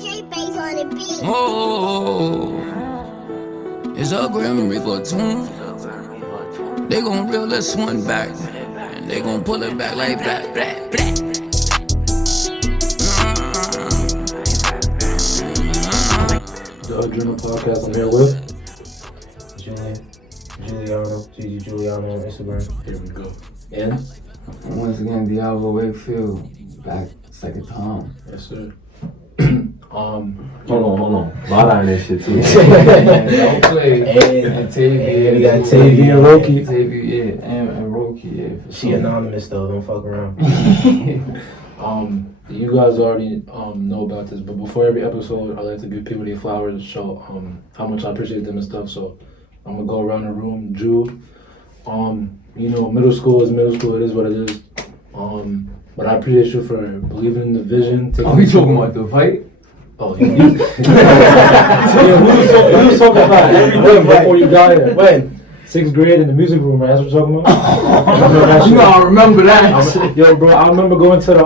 Oh, it's a Grim Reaper tune. They gon' reel this one back, and they gon' pull it back like that. The Julian podcast. I'm here with Juliano, Juliano on Instagram. Here we go. And once again, Diablo, Wakefield, back second time. yes, sir. Hold on. Bala and that shit too. Don't play. And Tavy, we got Tavy and Roki. Tavy, yeah, and Roki, yeah. For She sure. anonymous though, don't fuck around. You guys already know about this, but before every episode, I like to give people their flowers to show how much I appreciate them and stuff. So I'm gonna go around the room. Ju, middle school is middle school. It is what it is. But I appreciate you for believing in the vision. Are we talking about the fight? Oh, who was talking about everything before you got here? When? 6th grade in the music room, right? That's what you're talking about? Remember that shit? I remember that. Yo, bro, I remember going to the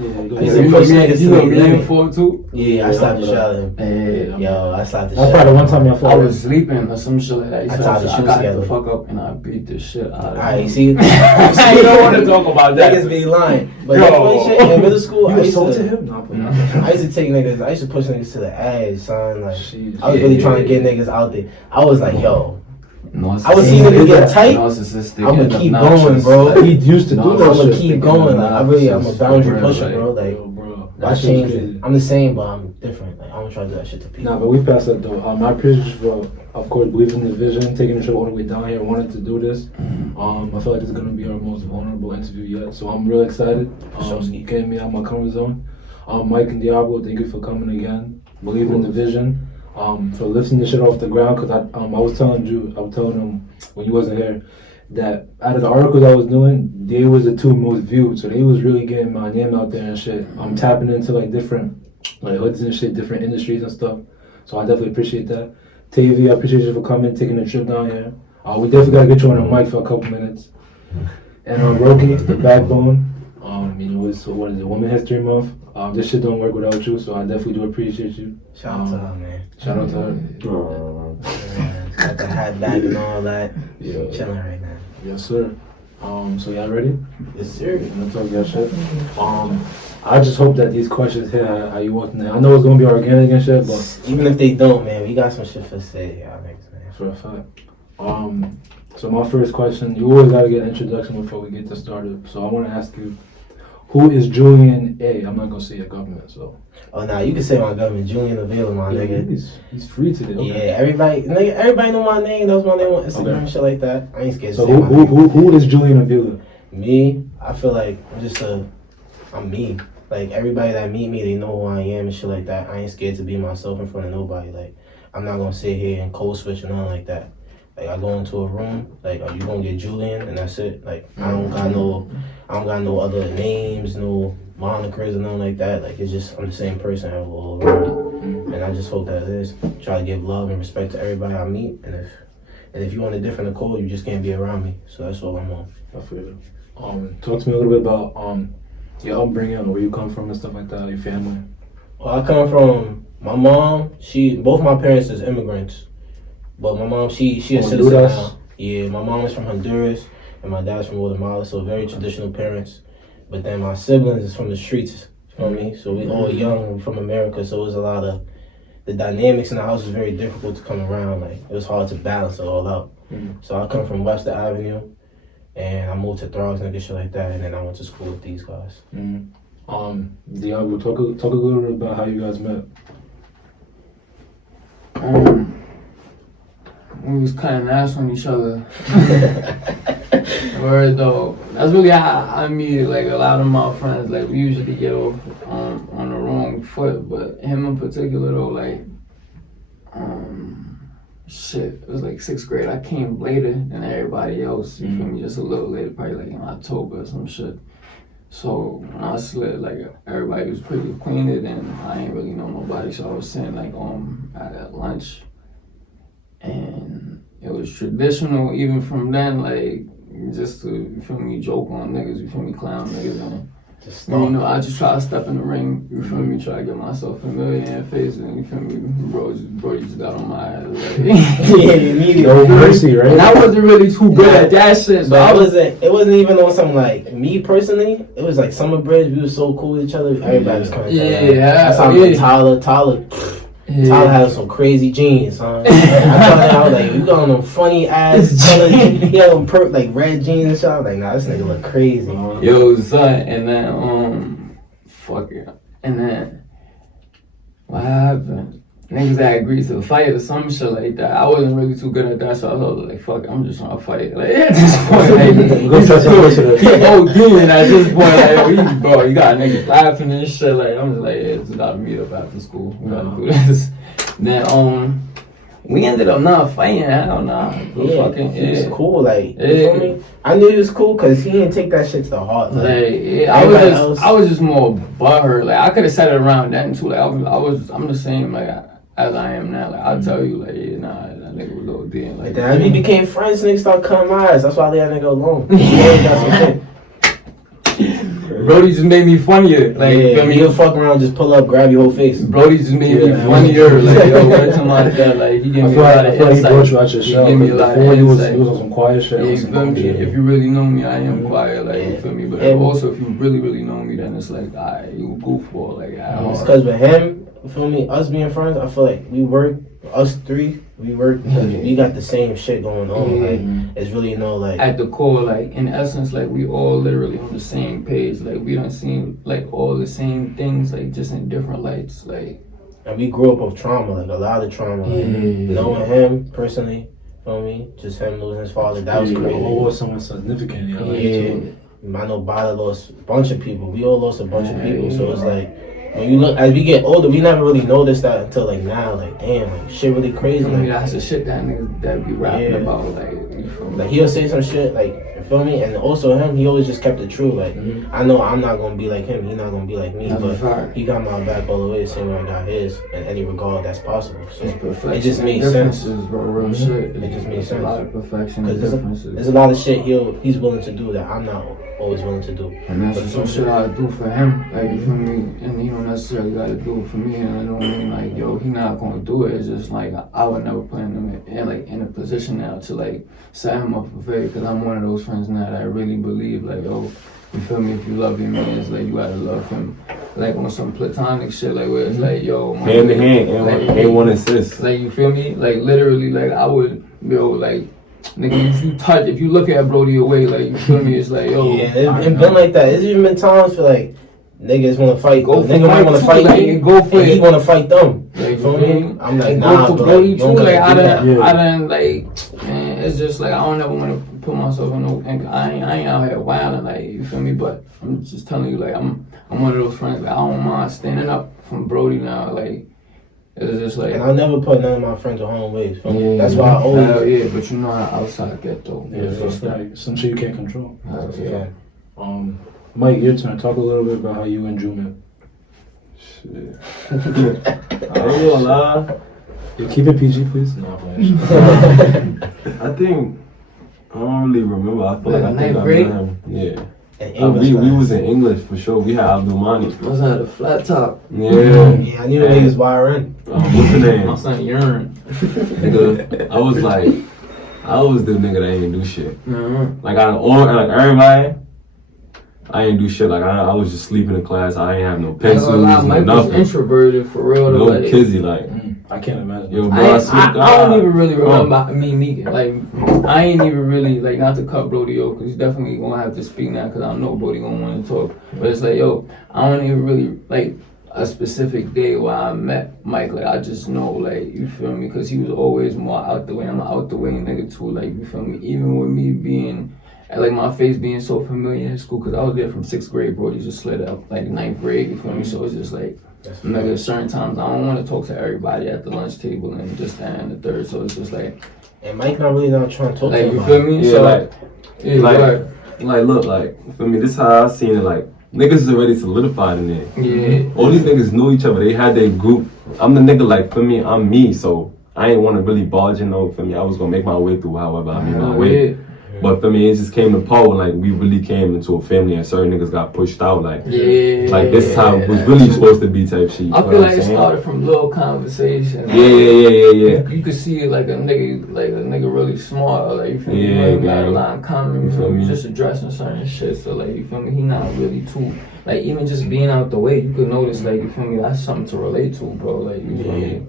You know me for too? Yeah, I slapped the shit out of him. Yeah. Yo, I slapped the shit That's out probably of the him. one time I I fought. was sleeping or some shit like that. I tied the I shoes got together. the fuck up and I beat the shit out of him. Alright, see? You don't want to talk about that. Niggas be lying. But that funny shit, in middle school, I used to to him? No, I used to take niggas, I used to push niggas to the edge, son. Like, Jeez. I was really trying to get niggas out there. I was like, yo, Narcissistic. I would see niggas get tight. Narcissistic. I'ma and keep obnoxious. going, bro. He used to do I'm that gonna shit. keep going. Like, I'm a Obnoxious, boundary bro, pusher, like, bro. Like, Yo, bro, I that shit's changed crazy. it. I'm the same, but I'm different. Like, I don't try to do that shit to people. Nah, but we passed that though. I appreciate you for, of course, believing in the vision, taking the show all the way down here, and wanting to do this. I feel like this is gonna be our most vulnerable interview yet, so I'm real excited. You getting me out of my comfort zone. Mike and Diablo, thank you for coming again. Believing in the vision. For lifting this shit off the ground, because I was telling him when you wasn't here that out of the articles I was doing, they was the 2 most viewed, so they was really getting my name out there and shit. I'm tapping into like different like hoods and shit, different industries and stuff. So I definitely appreciate that. Tavy, I appreciate you for coming, taking the trip down here. We definitely gotta get you on the mic for a couple minutes. And Roki, the backbone. It's what is it, Women History Month. This shit don't work without you, so I definitely do appreciate you. Shout out to her, man. Shout out to her. Got the hat bag and all that. Yeah. Chilling right now. Yes, sir. So y'all ready? Yes, sir. I'm gonna talk your shit. I just hope that these questions hit how you want them. I know it's gonna be organic and shit, but Even if they don't, man, we got some shit for say, y'all niggas, man. for a fact. So my first question, you always gotta get an introduction before we get to started. So I wanna ask you, who is Julian0? I'm not gonna say your government, so. Oh, nah, you can say my government, Julian Avila, my nigga. He's free today. Okay. Yeah, everybody know my name. That's my name on Instagram and shit like that. I ain't scared to So say my name. who is Julian0? Me, I feel like I'm me. Like, everybody that meet me, they know who I am and shit like that. I ain't scared to be myself in front of nobody. Like, I'm not gonna sit here and code switch or nothing like that. Like, I go into a room, like, are you gonna get Julian? And that's it. Like, I don't got no other names, no monikers or nothing like that. Like, it's just, I'm the same person all around. And I just hope that it is. Try to give love and respect to everybody I meet. And if you want a different code, you just can't be around me. So that's all I'm on. I feel it. Talk to me a little bit about your upbringing, where you come from and stuff like that, your family. Well, I come from my mom. Both my parents is immigrants, but my mom she a citizen now. Yeah, my mom is from Honduras and my dad's from Guatemala, so very traditional parents. But then my siblings is from the streets. You feel me? So we all young, we from America, so it was a lot of the dynamics in the house was very difficult to come around. Like, it was hard to balance it all out. So I come from Webster Avenue. And I moved to Throgs and shit like that, and then I went to school with these guys. Diablo, talk a little bit about how you guys met. We was cutting ass on each other. Word though. That's really how I meet like a lot of my friends. Like, we usually get off on the wrong foot, but him in particular though, like, it was like 6th grade. I came later than everybody else. You feel me? Just a little later, probably like in October or some shit. So when I slid, like, everybody was pretty acquainted and I ain't really know nobody. So I was sitting like at lunch, and it was traditional even from then, like, just to, you feel me, joke on niggas, you feel me, clown niggas, and Just You start. know, I just try to step in the ring, you feel me, try to get myself familiar and face it, you feel me, bro just got on my ass, like. Yeah, immediately. No mercy, right? And I wasn't really too good at that shit, But so it wasn't even on something like me personally. It was like Summer Bridge. We were so cool with each other. Everybody was coming. Yeah, That's how I met Tyler had some crazy jeans, son. I told him, I was like, you got on them funny ass color. He had them like red jeans and shit. I was like, nah, this nigga look crazy. yo, son, and then, fuck it. And then, what happened? Niggas that agreed to the fight or some shit like that. I wasn't really too good at that, so I was like, fuck it, I'm just trying to fight. Like, at this point, like, Go try some closer he ODing at this point, like, bro, you got niggas laughing and shit. Like, I'm just like, yeah, it's about to meet up after school. We gotta do this. Then, we ended up not fighting. Hell nah. He was cool. Like, you feel me? I knew he was cool because he didn't take that shit to the heart. Like, I was just more butthurt. Like, I could have said it around then too. Like, I'm the same like as I am now. Like, I'll tell you, like, yeah, nah, that nigga was ODing. Like, then as we became friends, niggas started cutting my eyes. That's why I let that nigga alone. Yeah, that's some shit. Brody just made me funnier. Like, yeah, you feel me? He'll fuck around, just pull up, grab your whole face. Brody just made me funnier. Like, yo, word to my dad. Like, he gave me a lot of I feel like he brought you out insight. your He shell. gave me a lot of Before he was insight. on some quiet shit. Yeah, you feel me? If you really know me, I am quiet, like, you feel me? But also, if you really, really know me, then it's like, alright, you goofball, like, It's because with him, you feel me, us being friends, I feel like us three, we work because we got the same shit going on. Yeah. Like, it's really no, like... At the core, like, in essence, like, we all literally on the same page. Like, we don't see, like, all the same things, like, just in different lights, like... And we grew up with trauma, like, a lot of trauma. Like, knowing him, personally, feel me? Just him losing his father, that was crazy. What was someone significant in your life, too? I know Bada lost a bunch of people. We all lost a bunch of people, so it's like... When you look, as we get older, we never really noticed that until like now. Like, damn, like shit really crazy. Like, that's the shit that niggas that be rapping about. Like, you feel me? Like he'll say some shit, like, you feel me? And also him, he always just kept it true. Like, I know I'm not gonna be like him. He's not gonna be like me. That's but a fact. he got my back all the way, same way I got his, in any regard that's possible. So Perfection it just made sense. Bro, real shit. It just made It's a sense. lot of perfection and Because differences. there's a lot of shit he's willing to do that I'm not always willing to do. And that's just some shit I do for him. Like, you feel me? And he don't necessarily gotta do it for me. And I don't mean, like, yo, he not gonna do it. It's just like, I would never put him in a position now to, like, set him up for failure. Because I'm one of those friends now that I really believe, like, yo, you feel me? If you love your man, it's like, you gotta love him. Like, on some platonic shit, like, where it's like, yo, man, Hand to hand, like, ain't one assist. Like, you feel me? Like, literally, like, I would, yo, like, nigga, if you look at Brody away, like, you feel me? It's like, yo. Yeah, it's been like that. It's even been times for like niggas want to fight. Go for nigga might want to fight like, me. go for and he it. want to fight them. Like, You feel me? I'm like, go nah, for but Brody like, too. don't Like, I gotta do that. done, like, man, it's just like, I don't ever want to put myself in no, and I ain't out here wilding, like, you feel me? But I'm just telling you, like, I'm one of those friends, like, I don't mind standing up from Brody now, like, it's just like. And I'll never put none of my friends on home ways. That's why I always. Hell yeah, but you know how outside get though. Yeah, it's like some shit you can't control. Yeah. Mike, your turn. Talk a little bit about how you and Drew met. Shit. I ain't gonna lie. Yeah, keep it PG, please. No, I'm playing. I think I don't really remember. I feel like I think I met him. Yeah. We was in English for sure. We had Abdulmani. Must have had a flat top. Yeah. Yeah, I knew they was YRN. What's the name? My son Urine. Nigga, I was the nigga that ain't do shit. Mm-hmm. Like everybody, I ain't do shit. Like I was just sleeping in class. I ain't have no pencils, no Mike was nothing. introverted for real. No Like, kizzy, like. I can't imagine. Yo, bro, I don't even really remember me like I ain't even really like not to cut Brody yo because he's definitely gonna have to speak now because I know Brody gonna want to talk. But it's like yo, I don't even really like a specific day where I met Mike. Like I just know like you feel me because he was always more out the way. I'm an out the way nigga too. Like you feel me. Even with me being like my face being so familiar in school because I was there from 6th grade. Brody just slid up like 9th grade. You feel me. So it's just like. Nigga, certain times I don't want to talk to everybody at the lunch table and just stand in the third, so it's just like. And Mike not really not trying to talk like, to you feel me? Yeah, so, like, look, like, for me, this is how I seen it, like, niggas is already solidified in there. Yeah. All these niggas knew each other, they had their group. I'm the nigga, like, for me, I'm me, so I ain't want to really barge in, though, for me. I was gonna make my way through however I made my way. But for me, it just came to part when like we really came into a family and certain niggas got pushed out. Like this is how it was really supposed to be type shit. I feel like it started from little conversations. Yeah. You could see like a nigga really smart, like you feel me? Like, got a lot in common. You feel me? Just addressing certain shit. So like you feel me? He not really too like even just being out the way. You could notice like you feel me? That's something to relate to, bro. Like you feel me?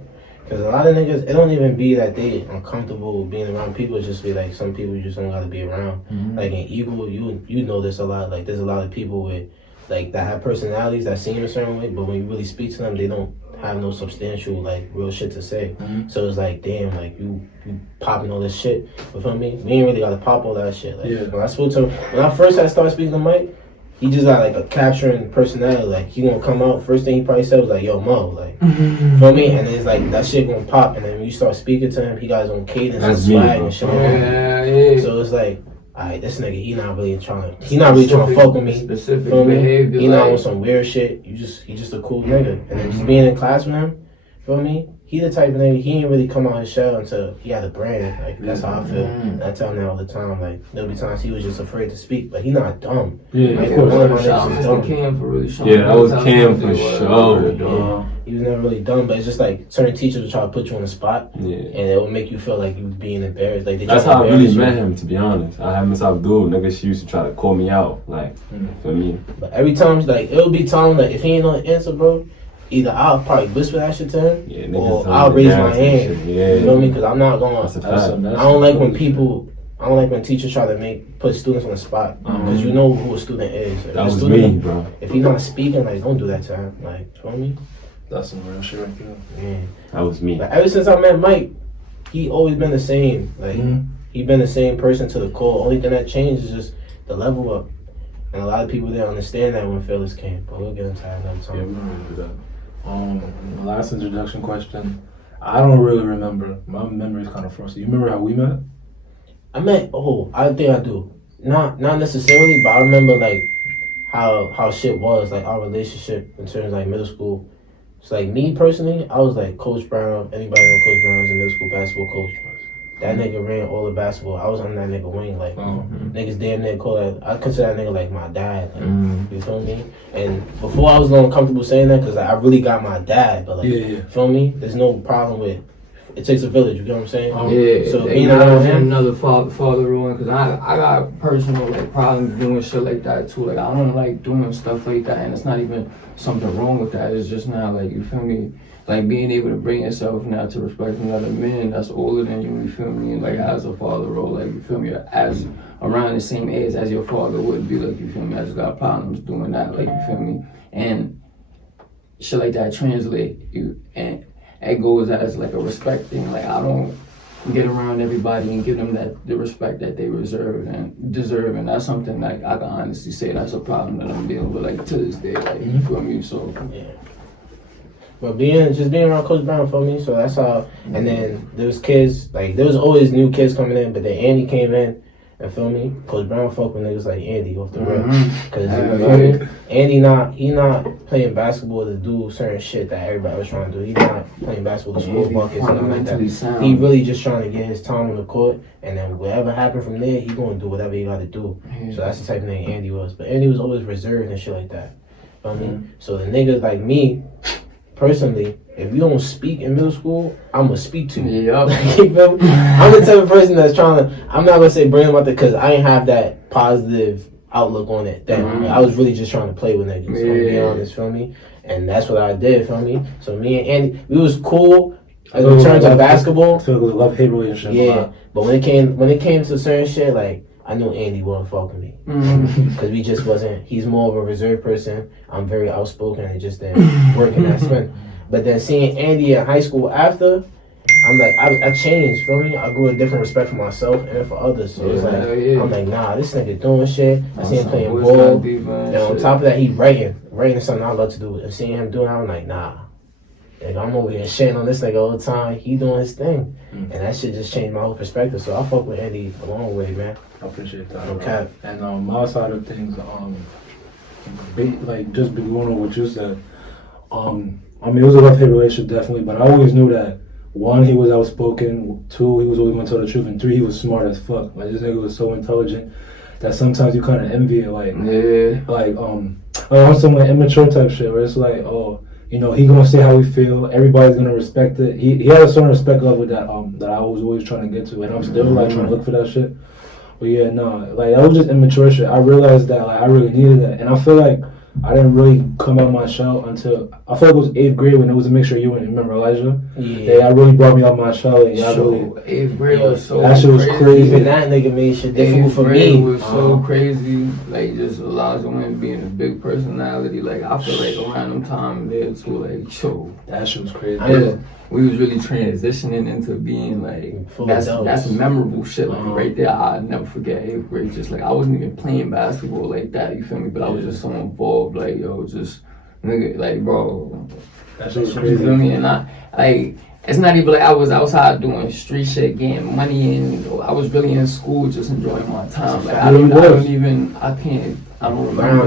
Cause a lot of niggas, it don't even be that they uncomfortable being around people. It just be like some people you just don't gotta be around. Like in Eagle, you know this a lot. Like there's a lot of people with like that have personalities that seem a certain way, but when you really speak to them, they don't have no substantial like real shit to say. So it's like damn, like you popping all this shit. You feel me? We ain't really gotta pop all that shit. Like when I spoke to him, when I first had started speaking to Mike. He just got like a capturing personality. Like he gonna come out. First thing he probably said was like, "Yo, Mo," like, feel me? And then it's like that shit gonna pop. And then when you start speaking to him, he got his own cadence and swag and shit. So it's like, alright, this nigga, he not really trying to fuck with me. Specific feel me? behavior. He not on some weird shit. He just a cool nigga. And then just being in class with him, feel me? He the type of nigga, he ain't really come out his shell until he had a brand. Like, that's how I feel. And I tell him that all the time. Like, there'll be times he was just afraid to speak, but he not dumb. Yeah, like, of course. one of my niggas is dumb. Cam for really showing. Yeah, that was Cam for sure. He was never really dumb, but it's just like certain teachers will try to put you on the spot, and it will make you feel like you being embarrassed. Like that's how I really met him, to be honest. I had Miss Abdul, nigga, she used to try to call me out, like, for me. But every time, like, it'll be time, like, if he ain't on the answer, bro, either I'll probably whisper that shit to him, or I'll raise my hand. You feel me? Because I'm not going to. I don't like when people. I don't like when teachers try to put students on the spot because you know who a student is. That was me, bro. If he's not speaking, like, don't do that to him. Like, feel me? That's some real shit right there. Yeah. That was me. But ever since I met Mike, he always been the same. Like, he been the same person to the core. Only thing that changed is just the level up. And a lot of people didn't understand that when Phyllis came. But we'll get into that another time. Yeah, we're gonna do that. The last introduction question, I don't really remember. My memory is kind of frosty. You remember how we met? I think I do. Not necessarily, but I remember like how shit was, like our relationship in terms of like middle school. So like me personally, I was like Coach Brown. Anybody know Coach Brown was a middle school basketball coach. That nigga ran all the basketball. I was on that nigga wing. Like niggas damn near call that. I consider that nigga like my dad. Like, you feel me? And before I was a little uncomfortable saying that because like, I really got my dad. But like, feel me? There's no problem with. It takes a village, you get what I'm saying? So being around him, another father ruling, because I got personal like problems doing shit like that too. Like I don't like doing stuff like that, and it's not even something wrong with that. It's just not like, you feel me, like being able to bring yourself now to respect another man that's older than you feel me, and like as a father role, like you feel me, as around the same age as your father would be, like you feel me. I just got problems doing that, like you feel me, and shit like that translate you and. It goes as like a respect thing. Like I don't get around everybody and give them the respect that they deserve, and that's something like I can honestly say that's a problem that I'm dealing with like to this day. Like you feel me? So yeah. But being around Coach Brown for me, so that's how. And then there was kids like there was always new kids coming in, but then Andy came in. And feel me? Coach Brown fuck with niggas like Andy off the rip. Cause Andy he not playing basketball to do certain shit that everybody was trying to do. He not playing basketball to score buckets and all like that. He really just trying to get his time on the court, and then whatever happened from there, he gonna do whatever he gotta do. So that's the type of thing Andy was. But Andy was always reserved and shit like that. Feel me? So the niggas like me, personally, if you don't speak in middle school, I'm gonna speak to you. Yup. You feel me? I'm the type of person that's trying to. I'm not gonna say bring them out there because I ain't have that positive outlook on it. Then I was really just trying to play with niggas. So I'm be honest, feel me? And that's what I did, feel me? So me and Andy, we was cool in terms of basketball. I feel like it was a love-hate relationship. Yeah, but when it came to certain shit, like I knew Andy wouldn't fuck with me because we just wasn't. He's more of a reserved person. I'm very outspoken and just didn't work in that spin. But then seeing Andy in high school after, I'm like, I changed, feel me? I grew a different respect for myself and for others. So it's like, I'm like, nah, this nigga doing shit. I see him playing ball. And on top of that, he writing is something I love to do. And seeing him doing that, I'm like, nah. Like, I'm over here shitting on this nigga all the time. He doing his thing. And that shit just changed my whole perspective. So I fuck with Andy a long way, man. I appreciate that. No cap. And my side of things, like just going on what you said, I mean, it was a love-hate relationship, definitely, but I always knew that 1, he was outspoken. 2, he was always going to tell the truth. And 3, he was smart as fuck. Like, this nigga was so intelligent that sometimes you kind of envy it. Like, on some like immature type shit where it's like, oh, you know, he gonna say how we feel. Everybody's gonna respect it. He had a certain respect level that I was always trying to get to, and I'm still like trying to look for that shit. But yeah, no, like that was just immature shit. I realized that like I really needed that, and I feel like I didn't really come out my shell until I feel like it was 8th grade when it was a mixture of you and remember Elijah. Yeah, I really brought me out my shell. And I really 8th grade was so that shit was crazy. Even that nigga made shit difficult for me. It was so crazy. Like just Elijah Wayne being a big personality. Like I feel like around them time there too. Like that shit was crazy. We was really transitioning into being like that's memorable shit like right there. I'll never forget 8th grade. Just like I wasn't even playing basketball like that, you feel me? But I was just so involved, like yo, just nigga, like bro, that shit was crazy. You feel me? And I like it's not even like I was outside doing street shit, getting money, and I was really in school just enjoying my time. Like I don't remember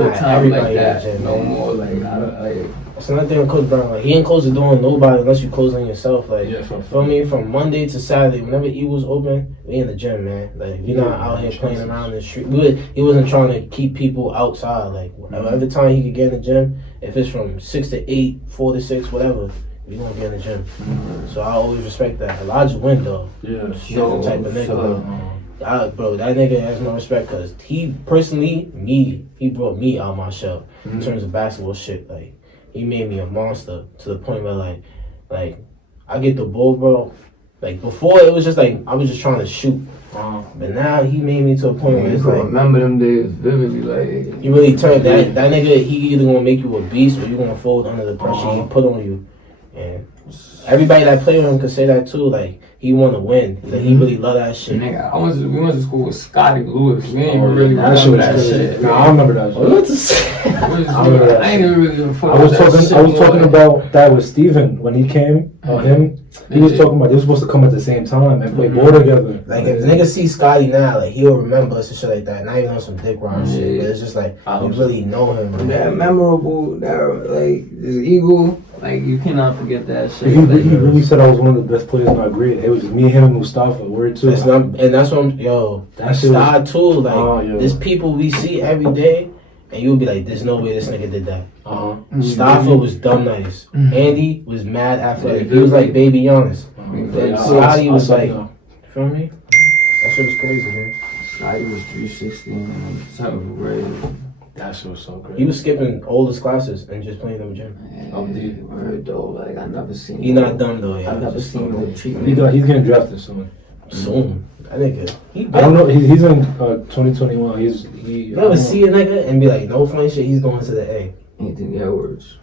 the time like that no more. Like I don't like. That's another thing with Coach Brown. Like, he ain't close the door on nobody unless you close on yourself. Like, feel me? From Monday to Saturday, whenever Eagles open, we in the gym, man. Like, we not out here playing around the street. He wasn't trying to keep people outside. Like, every time he could get in the gym, if it's from 6 to 8, 4 to 6, whatever, we gonna be in the gym. So I always respect that. Elijah Wynn, though. Yeah, different type of nigga. Bro, that nigga has my respect because he personally, he brought me out my shell in terms of basketball shit. Like, he made me a monster to the point where like I get the ball, bro. Like before it was just like I was just trying to shoot. But now he made me to a point where it's like remember them days vividly. Like he really turned that nigga. He either gonna make you a beast or you gonna fold under the pressure he put on you. And everybody that played with him could say that too. Like he want to win. Like, he really love that shit. Nigga, we went to school with Scotty Lewis. We ain't even really remember that shit. Nah, I remember that shit. I ain't even really I was talking about that with Steven when he came. He was talking about they were supposed to come at the same time and play ball together. Like if niggas see Scotty now, like he'll remember us and shit like that. Not even on some dick rod shit, but it's just like you really know him. That memorable, that like this Eagle. Like, you cannot forget that shit. He really said I was one of the best players in our grade. It was just me, him, and Mustafa. Word too. And that's what I'm, that star too. Like, there's people we see every day, and you'll be like, there's no way this nigga did that. Mustafa was dumb nice. Andy was mad athletic. He was like baby Giannis. Scotty was like, you feel me? That shit was crazy, man. Scotty was 360 in 7th grade. That shit was so great. He was skipping all his classes and just playing in the gym. Word though, like I never seen. He not dumb though. Yeah, I've never seen him treatment. He's getting drafted soon. I think I don't know. He's in 2021. You ever see a nigga and be like, no funny shit. He's going to the A. Anthony Edwards.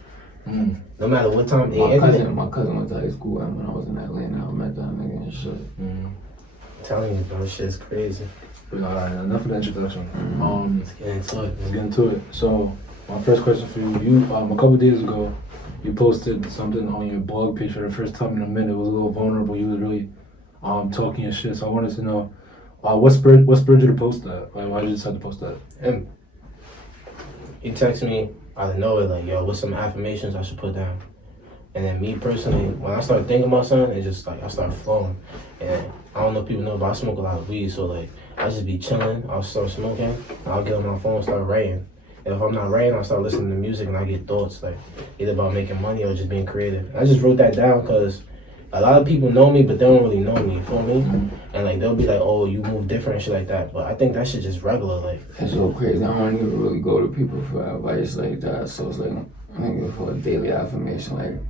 No matter what time. My cousin went to high school when I was in Atlanta. I met that nigga and shit. I'm telling you, bro, shit's crazy. Alright, enough of the introduction. Let's get into it. So, my first question for you, a couple days ago, you posted something on your blog page for the first time in a minute. It was a little vulnerable. You was really talking your shit. So I wanted to know, what spurred you to post that? Like, why did you decide to post that? Him. He texted me out of nowhere like, yo, what's some affirmations I should put down? And then me personally, when I started thinking about something, it just like I started flowing. And I don't know if people know, but I smoke a lot of weed, so like I just be chilling. I'll start smoking. I'll get on my phone, and start writing. And if I'm not writing, I'll start listening to music, and I get thoughts like either about making money or just being creative. I just wrote that down because a lot of people know me, but they don't really know me. You feel me? And like they'll be like, "Oh, you move different and shit like that." But I think that shit just regular. Like it's so crazy. I don't even really go to people for advice like that. So it's like I think for a daily affirmation, like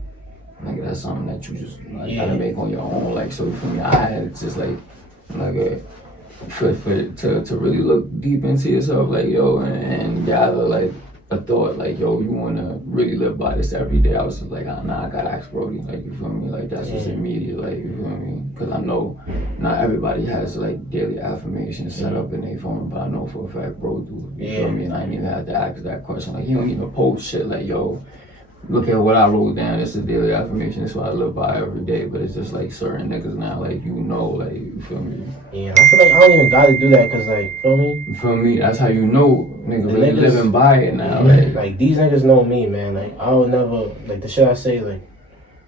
that's something that you just gotta make on your own. Like so for me, I had just like to really look deep into yourself, like yo, and gather like a thought, like yo, you wanna really live by this every day. I was just like, nah, I gotta ask Brody, like you feel me, like that's just immediate, like you feel me, because I know not everybody has like daily affirmations set up in their phone, but I know for a fact bro do. You feel me, and I didn't even have to ask that question. Like he don't even post shit like yo, look at what I wrote down. This is daily affirmation. This is what I live by every day. But it's just like certain niggas now, like like you feel me. Yeah, I feel like I don't even gotta do that because like, feel me. You feel me? That's how you know niggas really living by it now. Like these niggas know me, man. Like I would never like the shit I say. Like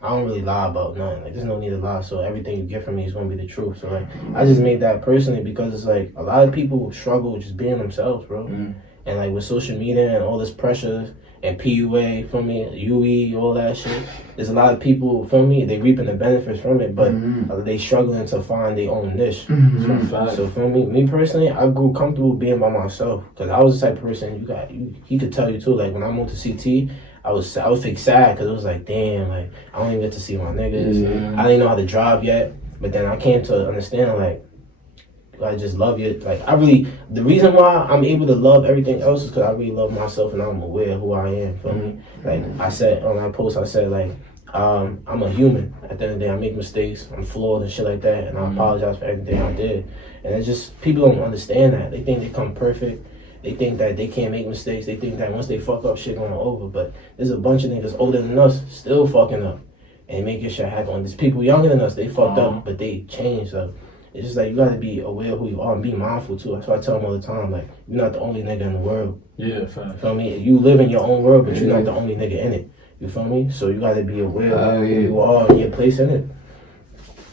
I don't really lie about nothing. Like, there's no need to lie. So everything you get from me is gonna be the truth. So like, I just made that personally because it's like a lot of people struggle with just being themselves, bro. And like with social media and all this pressure and PUA, for me, UE, all that shit. There's a lot of people, for me, they reaping the benefits from it, but they struggling to find their own niche. So for me personally, I grew comfortable being by myself because I was the type of person he could tell you too. Like when I moved to CT, I was fake sad because it was like, damn, like I don't even get to see my niggas. I didn't know how to drive yet, but then I came to understand like I just love you. Like the reason why I'm able to love everything else is because I really love myself and I'm aware of who I am. Feel me? Like I said on that post, I said like I'm a human. At the end of the day, I make mistakes. I'm flawed and shit like that, and I apologize for everything I did. And it's just people don't understand that. They think they come perfect. They think that they can't make mistakes. They think that once they fuck up, shit going over. But there's a bunch of niggas older than us still fucking up and making shit happen. There's people younger than us. They fucked up, but they changed. So it's just like you gotta be aware of who you are and be mindful too. That's why I tell them all the time, like, you're not the only nigga in the world. Yeah, fine. You feel me? You live in your own world, but you're not the only nigga in it. You feel me? So you gotta be aware of who you are and your place in it.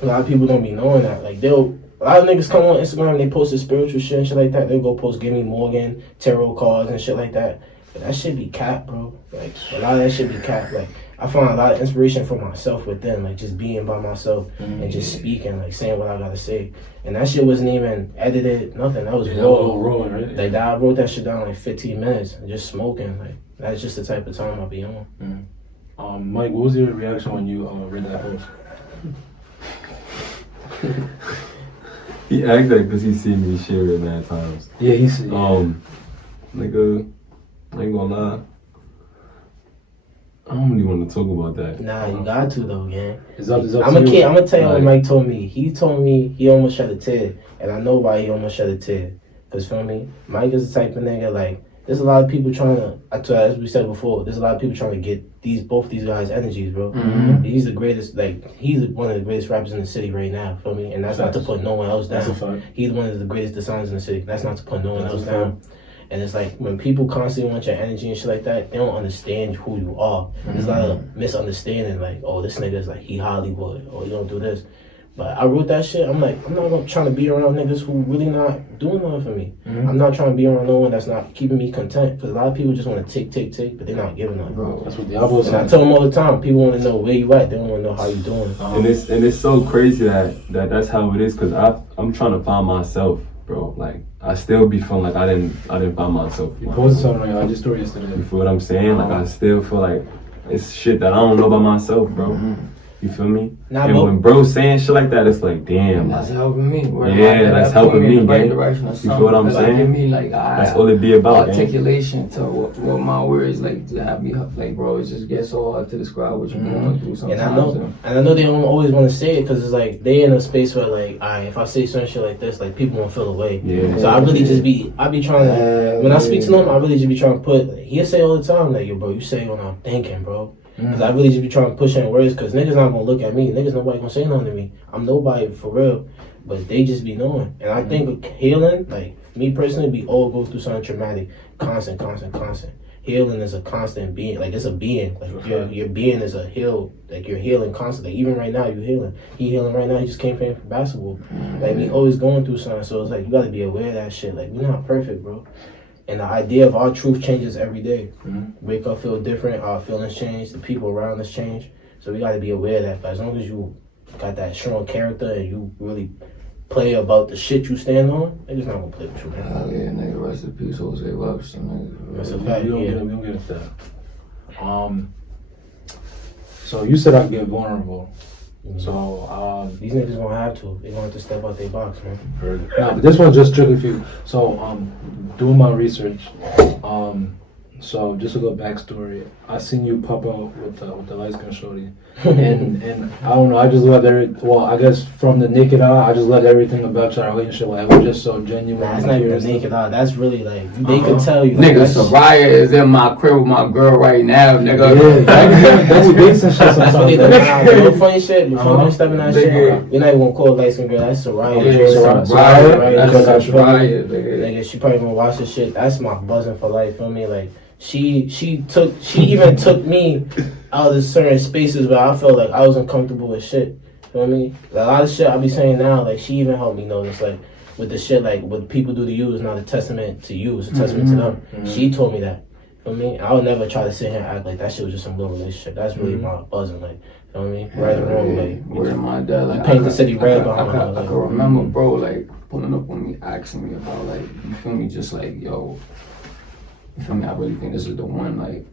A lot of people don't be knowing that. Like a lot of niggas come on Instagram and they post spiritual shit and shit like that. They'll go post Give Me Morgan, tarot cards and shit like that. But that shit be cap, bro. Like a lot of that shit be cap. Like I find a lot of inspiration for myself within, like just being by myself and just speaking, like saying what I gotta say. And that shit wasn't even edited, nothing. That was raw. Right? Like I wrote that shit down in like 15 minutes, just smoking. Like that's just the type of time I be on. Mike, what was your reaction when you read that post? He asked that because he seen me share it mad times. Yeah, he said. Nigga, I ain't gonna lie. I don't really want to talk about that. Nah, you got to though, gang. I'm a kid. I'm gonna tell you what Mike told me. He told me he almost shed a tear, and I know why he almost shed a tear. Cause for me, Mike is the type of nigga like. There's a lot of people trying to. As we said before, there's a lot of people trying to get both these guys' energies, bro. He's the greatest. Like he's one of the greatest rappers in the city right now. Feel me? And that's not to put no one else down. That's a fact. He's one of the greatest designers in the city. That's not to put no one else down. And it's like when people constantly want your energy and shit like that, they don't understand who you are. There's a lot of misunderstanding, like, oh, this nigga's like, he Hollywood, or you don't do this. But I wrote that shit, I'm like, I'm not trying to be around niggas who really not doing nothing for me. I'm not trying to be around no one that's not keeping me content. Because a lot of people just want to take, but they're not giving nothing. Bro, that's what Diablo said. And I tell them all the time, people want to know where you at, they don't want to know how you doing. And it's so crazy that's how it is, because I'm trying to find myself, bro. Like, I still be feeling like I didn't find myself. You posted something on your IG story yesterday. You feel what I'm saying? Like, I still feel like it's shit that I don't know about myself, bro. You feel me? And when bro's saying shit like that, it's like, damn. That's helping me. Yeah, that's helping me, in the right man. direction or You feel what I'm saying? Me, like, that's all it be about, articulation to what my words like to have me like, bro. It just gets so hard to describe what you're going through sometimes. And I know they don't always want to say it because it's like they in a space where like, alright, if I say certain shit like this, like people won't feel away. Yeah. So I really just be trying to when I speak to them, I really just be trying to put. He'll say all the time like, yo, bro, you say what I'm thinking, bro. Because I really just be trying to push in words because niggas not gonna look at me. Niggas nobody gonna say nothing to me. I'm nobody for real. But they just be knowing. And I think healing, like me personally, we all go through something traumatic. Constant. Healing is a constant being. Like it's a being. Like your being is a heal. Like you're healing constantly. Even right now, you're healing. He healing right now. He just came from basketball. Like we always going through something. So it's like you gotta be aware of that shit. Like we're not perfect, bro. And the idea of our truth changes every day. Wake up, feel different, our feelings change, the people around us change. So we gotta be aware of that. But as long as you got that strong character and you really play about the shit you stand on, they just not gonna play with you, man. Hell yeah, nigga, rest in peace, Jose Webster, nigga. That's a fact, we don't get into that. So you said I could get vulnerable. So these niggas gonna have to. They gonna have to step out their box, man. Nah, but this one's just strictly for you. So doing my research, so just a little backstory. I seen you pop out with the light skin shorty, and I don't know. I just loved I guess from the naked eye, I just loved everything about your relationship. Like it was just so genuine. Nah, it's not even the naked eye. That's really like they can tell you. Nigga, Soraya is in my crib with my girl right now, nigga. Yeah, that's what they shit sometimes. That's what they do. No funny shit. Before you step in that shit, you're not even gonna call it light skin girl. That's Soraya. Soraya. That's Soraya. Nigga, she probably gonna watch this shit. That's my buzzing for life. Feel me? Like. she even took me out of certain spaces where I felt like I was uncomfortable with shit. You know what I mean? A lot of shit I be saying now, like she even helped me notice, like with the shit, like what people do to you is not a testament to you, it's a testament to them. She told me that. You know what I mean? I would never try to sit here and act like that shit was just some little relationship. That's really my buzzing, like, you know what I mean? Right or wrong, like, word of my dad, like, paint the city red behind her. I can remember, bro, like, pulling up on me, asking me about, like, you feel me, just like, yo, you feel me, I really think this is the one, like,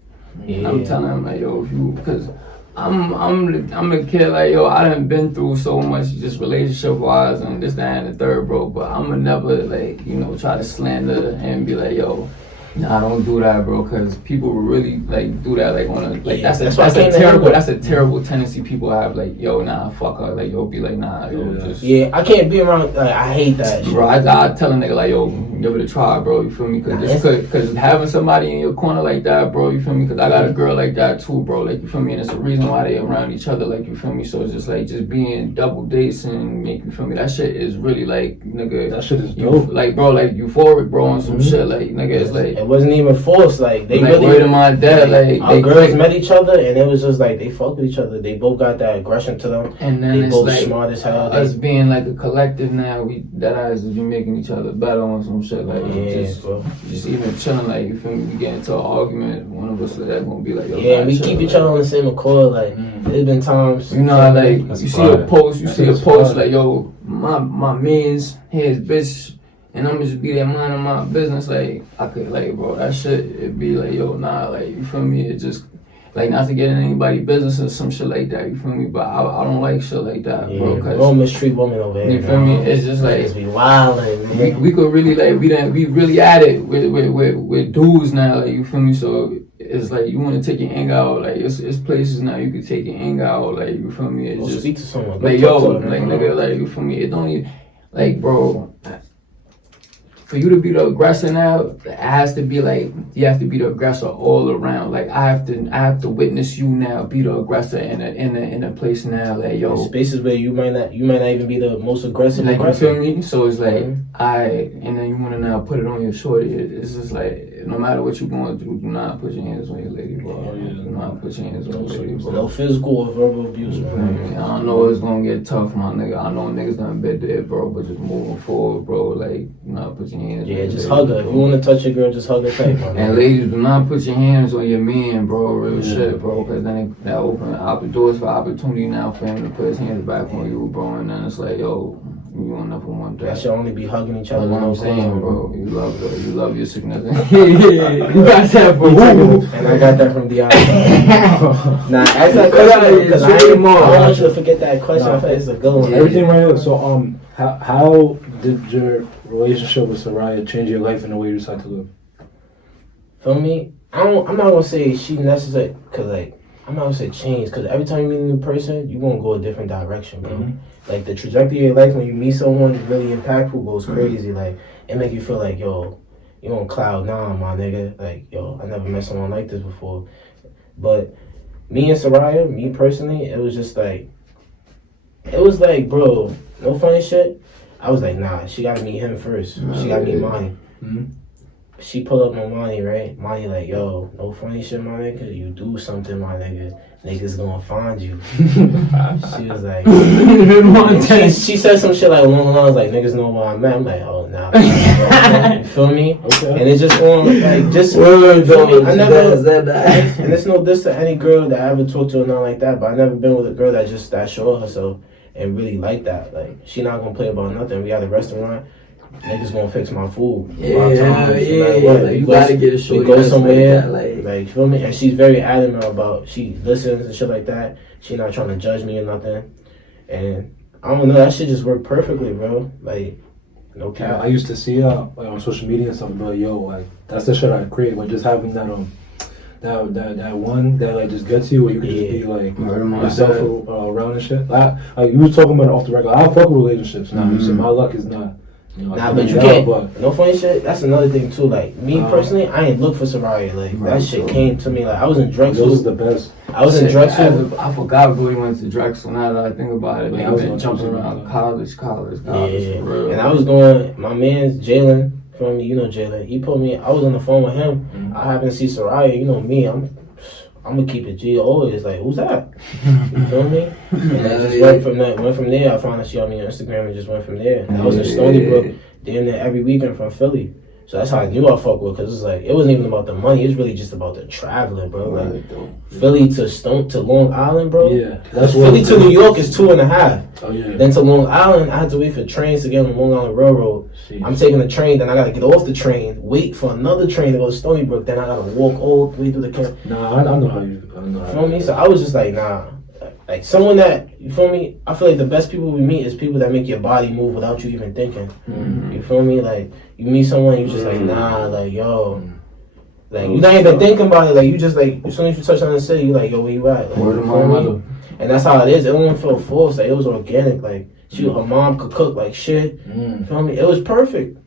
I'm telling him, like, yo, if you, because I'm the kid, like, yo, I done been through so much just relationship-wise and this, that, and the third, bro, but I'ma never, like, you know, try to slander and be like, yo, nah, don't do that, bro, because people will really, like, do that, like, on a, like, that's a terrible tendency people have, like, yo, nah, fuck her, like, yo, be like, nah, yo, just. Yeah, I can't be around, like, I hate that shit. Bro, I tell a nigga, like, yo, give it a try, bro, you feel me, because having somebody in your corner like that, bro, you feel me, because I got a girl like that, too, bro, like, you feel me, and it's the reason why they around each other, like, you feel me, so it's just, like, just being double dates and make you feel me, that shit is really, like, nigga. That shit is dope. Like, bro, like, euphoric, bro, on some shit, like, nigga, it's like. It wasn't even forced, like they like, really. Word of my dad, like our girls met each other, and it was just like they fucked with each other. They both got that aggression to them. And then they it's both like smart as hell. Us being like a collective now, we that eyes is be making each other better on some shit. Like just even chilling, like you feel me. We get into an argument, one of us that gonna be like, yo, yeah, we keep each other on the same accord. Like there's been times, you know, how, like you see a post, like yo, my man's his bitch. And I'm just be there minding my business, like, I could, like, bro, that shit, it'd be like, yo, nah, like, you feel me, it just, like, not to get in anybody's business or some shit like that, you feel me, but I don't like shit like that, bro, cause don't mistreat women over here, you feel me, it's just like, it's be wildin', man. We could really, like, we really at it with dudes now, like, you feel me, so it's like, you want to take your anger out, like, it's places now you can take your anger out, like, you feel me, it's just, speak to someone, like, yo, like, nigga, like, you feel me, it don't even, like, bro, for you to be the aggressor now, it has to be like you have to be the aggressor all around. Like I have to witness you now be the aggressor in a place now. Like yo, spaces where you might not even be the most aggressive. Like you feel me? So it's like and then you want to now put it on your shorty. It's just like no matter what you're going through, do not put your hands on your lady, bro. Do not put your hands on your lady, bro. No physical or verbal abuse, man. I don't know it's gonna get tough, my nigga. I know niggas done been there, bro. But just moving forward, bro. Like not put your hands. Yeah, just hug her. If you want to touch your girl, just hug her tight, man. And ladies, do not put your hands on your man, bro. Real shit, bro. Because then that open doors for opportunity now for him to put his hands back on you, bro. And then it's like, yo, you don't never want that. That should only be hugging each other. That's what I'm saying, bro. You love your significant. Yeah, you got that from who? And I got that from Diablo. Nah, ask that question because I don't want you to forget that question. I think it's a good one. Everything right here. So how did your relationship with Soraya change your life in the way you decide to live? Feel me? I'm not gonna say she necessary, cause like I'm not gonna say change, cause every time you meet a new person, you gonna go a different direction, bro. Like the trajectory of your life when you meet someone really impactful goes crazy. Like it make you feel like, yo, you on cloud nine, my nigga. Like, yo, I never met someone like this before. But me and Soraya, me personally, it was like, bro, no funny shit. I was like, nah, she gotta meet him first. She gotta meet Monty. She pull up on Monty, right? Monty like, yo, no funny shit, my nigga. You do something, my nigga. Niggas gonna find you. She was like, she said some shit like along the lines like, niggas know where I'm at. I'm like, oh, nah. You feel me? Okay. And it's just on, like, just, you feel me? I never, and it's no diss to any girl that I ever talked to or nothing like that, but I never been with a girl that just that showed herself and really like that. Like, she not gonna play about nothing. We at a restaurant. Niggas gonna fix my food. Like, you gotta get a shorty. We go somewhere, like, you feel me? And she's very adamant about, she listens and shit like that. She not trying to judge me or nothing. And I don't know, that shit just worked perfectly, bro. Like, no cap. Yeah, I used to see like on social media and stuff, but yo, like that's the shit I create. But just having that that one that like just gets you, where you can just be like yourself around and shit. Like you was talking about it off the record. I fuck with relationships now. You said my luck is not. Nah, but you can't. No funny shit. That's another thing too. Like me personally, I ain't look for Soraya. Like that shit came to me. Like I was in Drexel. Those are the best. I was in Drexel. I forgot we went to Drexel. Now that I think about it, like, I was jumping around college. Yeah. And I was going. My man's Jalen feel me? You know Jalen. He put me. I was on the phone with him. I happened to see Soraya. You know me. I'm gonna keep it G always. Like, who's that? You feel me? And I just went from there. I found out she on me on Instagram and just went from there. And I was in Stony Brook, damn near every weekend from Philly. So that's how I knew I fuck with, because it's like, it wasn't even about the money. It was really just about the traveling, bro. Like, Philly to Long Island, bro. Yeah. That's Philly to New York is 2.5. Oh, yeah. Then to Long Island, I had to wait for trains to get on the Long Island Railroad. Jeez. I'm taking the train, then I gotta get off the train, wait for another train to go to Stony Brook, then I gotta walk all the way through the camp. Nah, I know how you feel me? So I was just like, nah. Like, someone that, you feel me? I feel like the best people we meet is people that make your body move without you even thinking. You feel me? Like, you meet someone, you just like, nah, like, yo. Like, you're not even thinking about it. Like, you just like, as soon as you touch on the city, you like, yo, where you at? Like, Word of my mother. And that's how it is. It don't feel forced. Like, it was organic. Like, her mom could cook like shit. You feel me? It was perfect.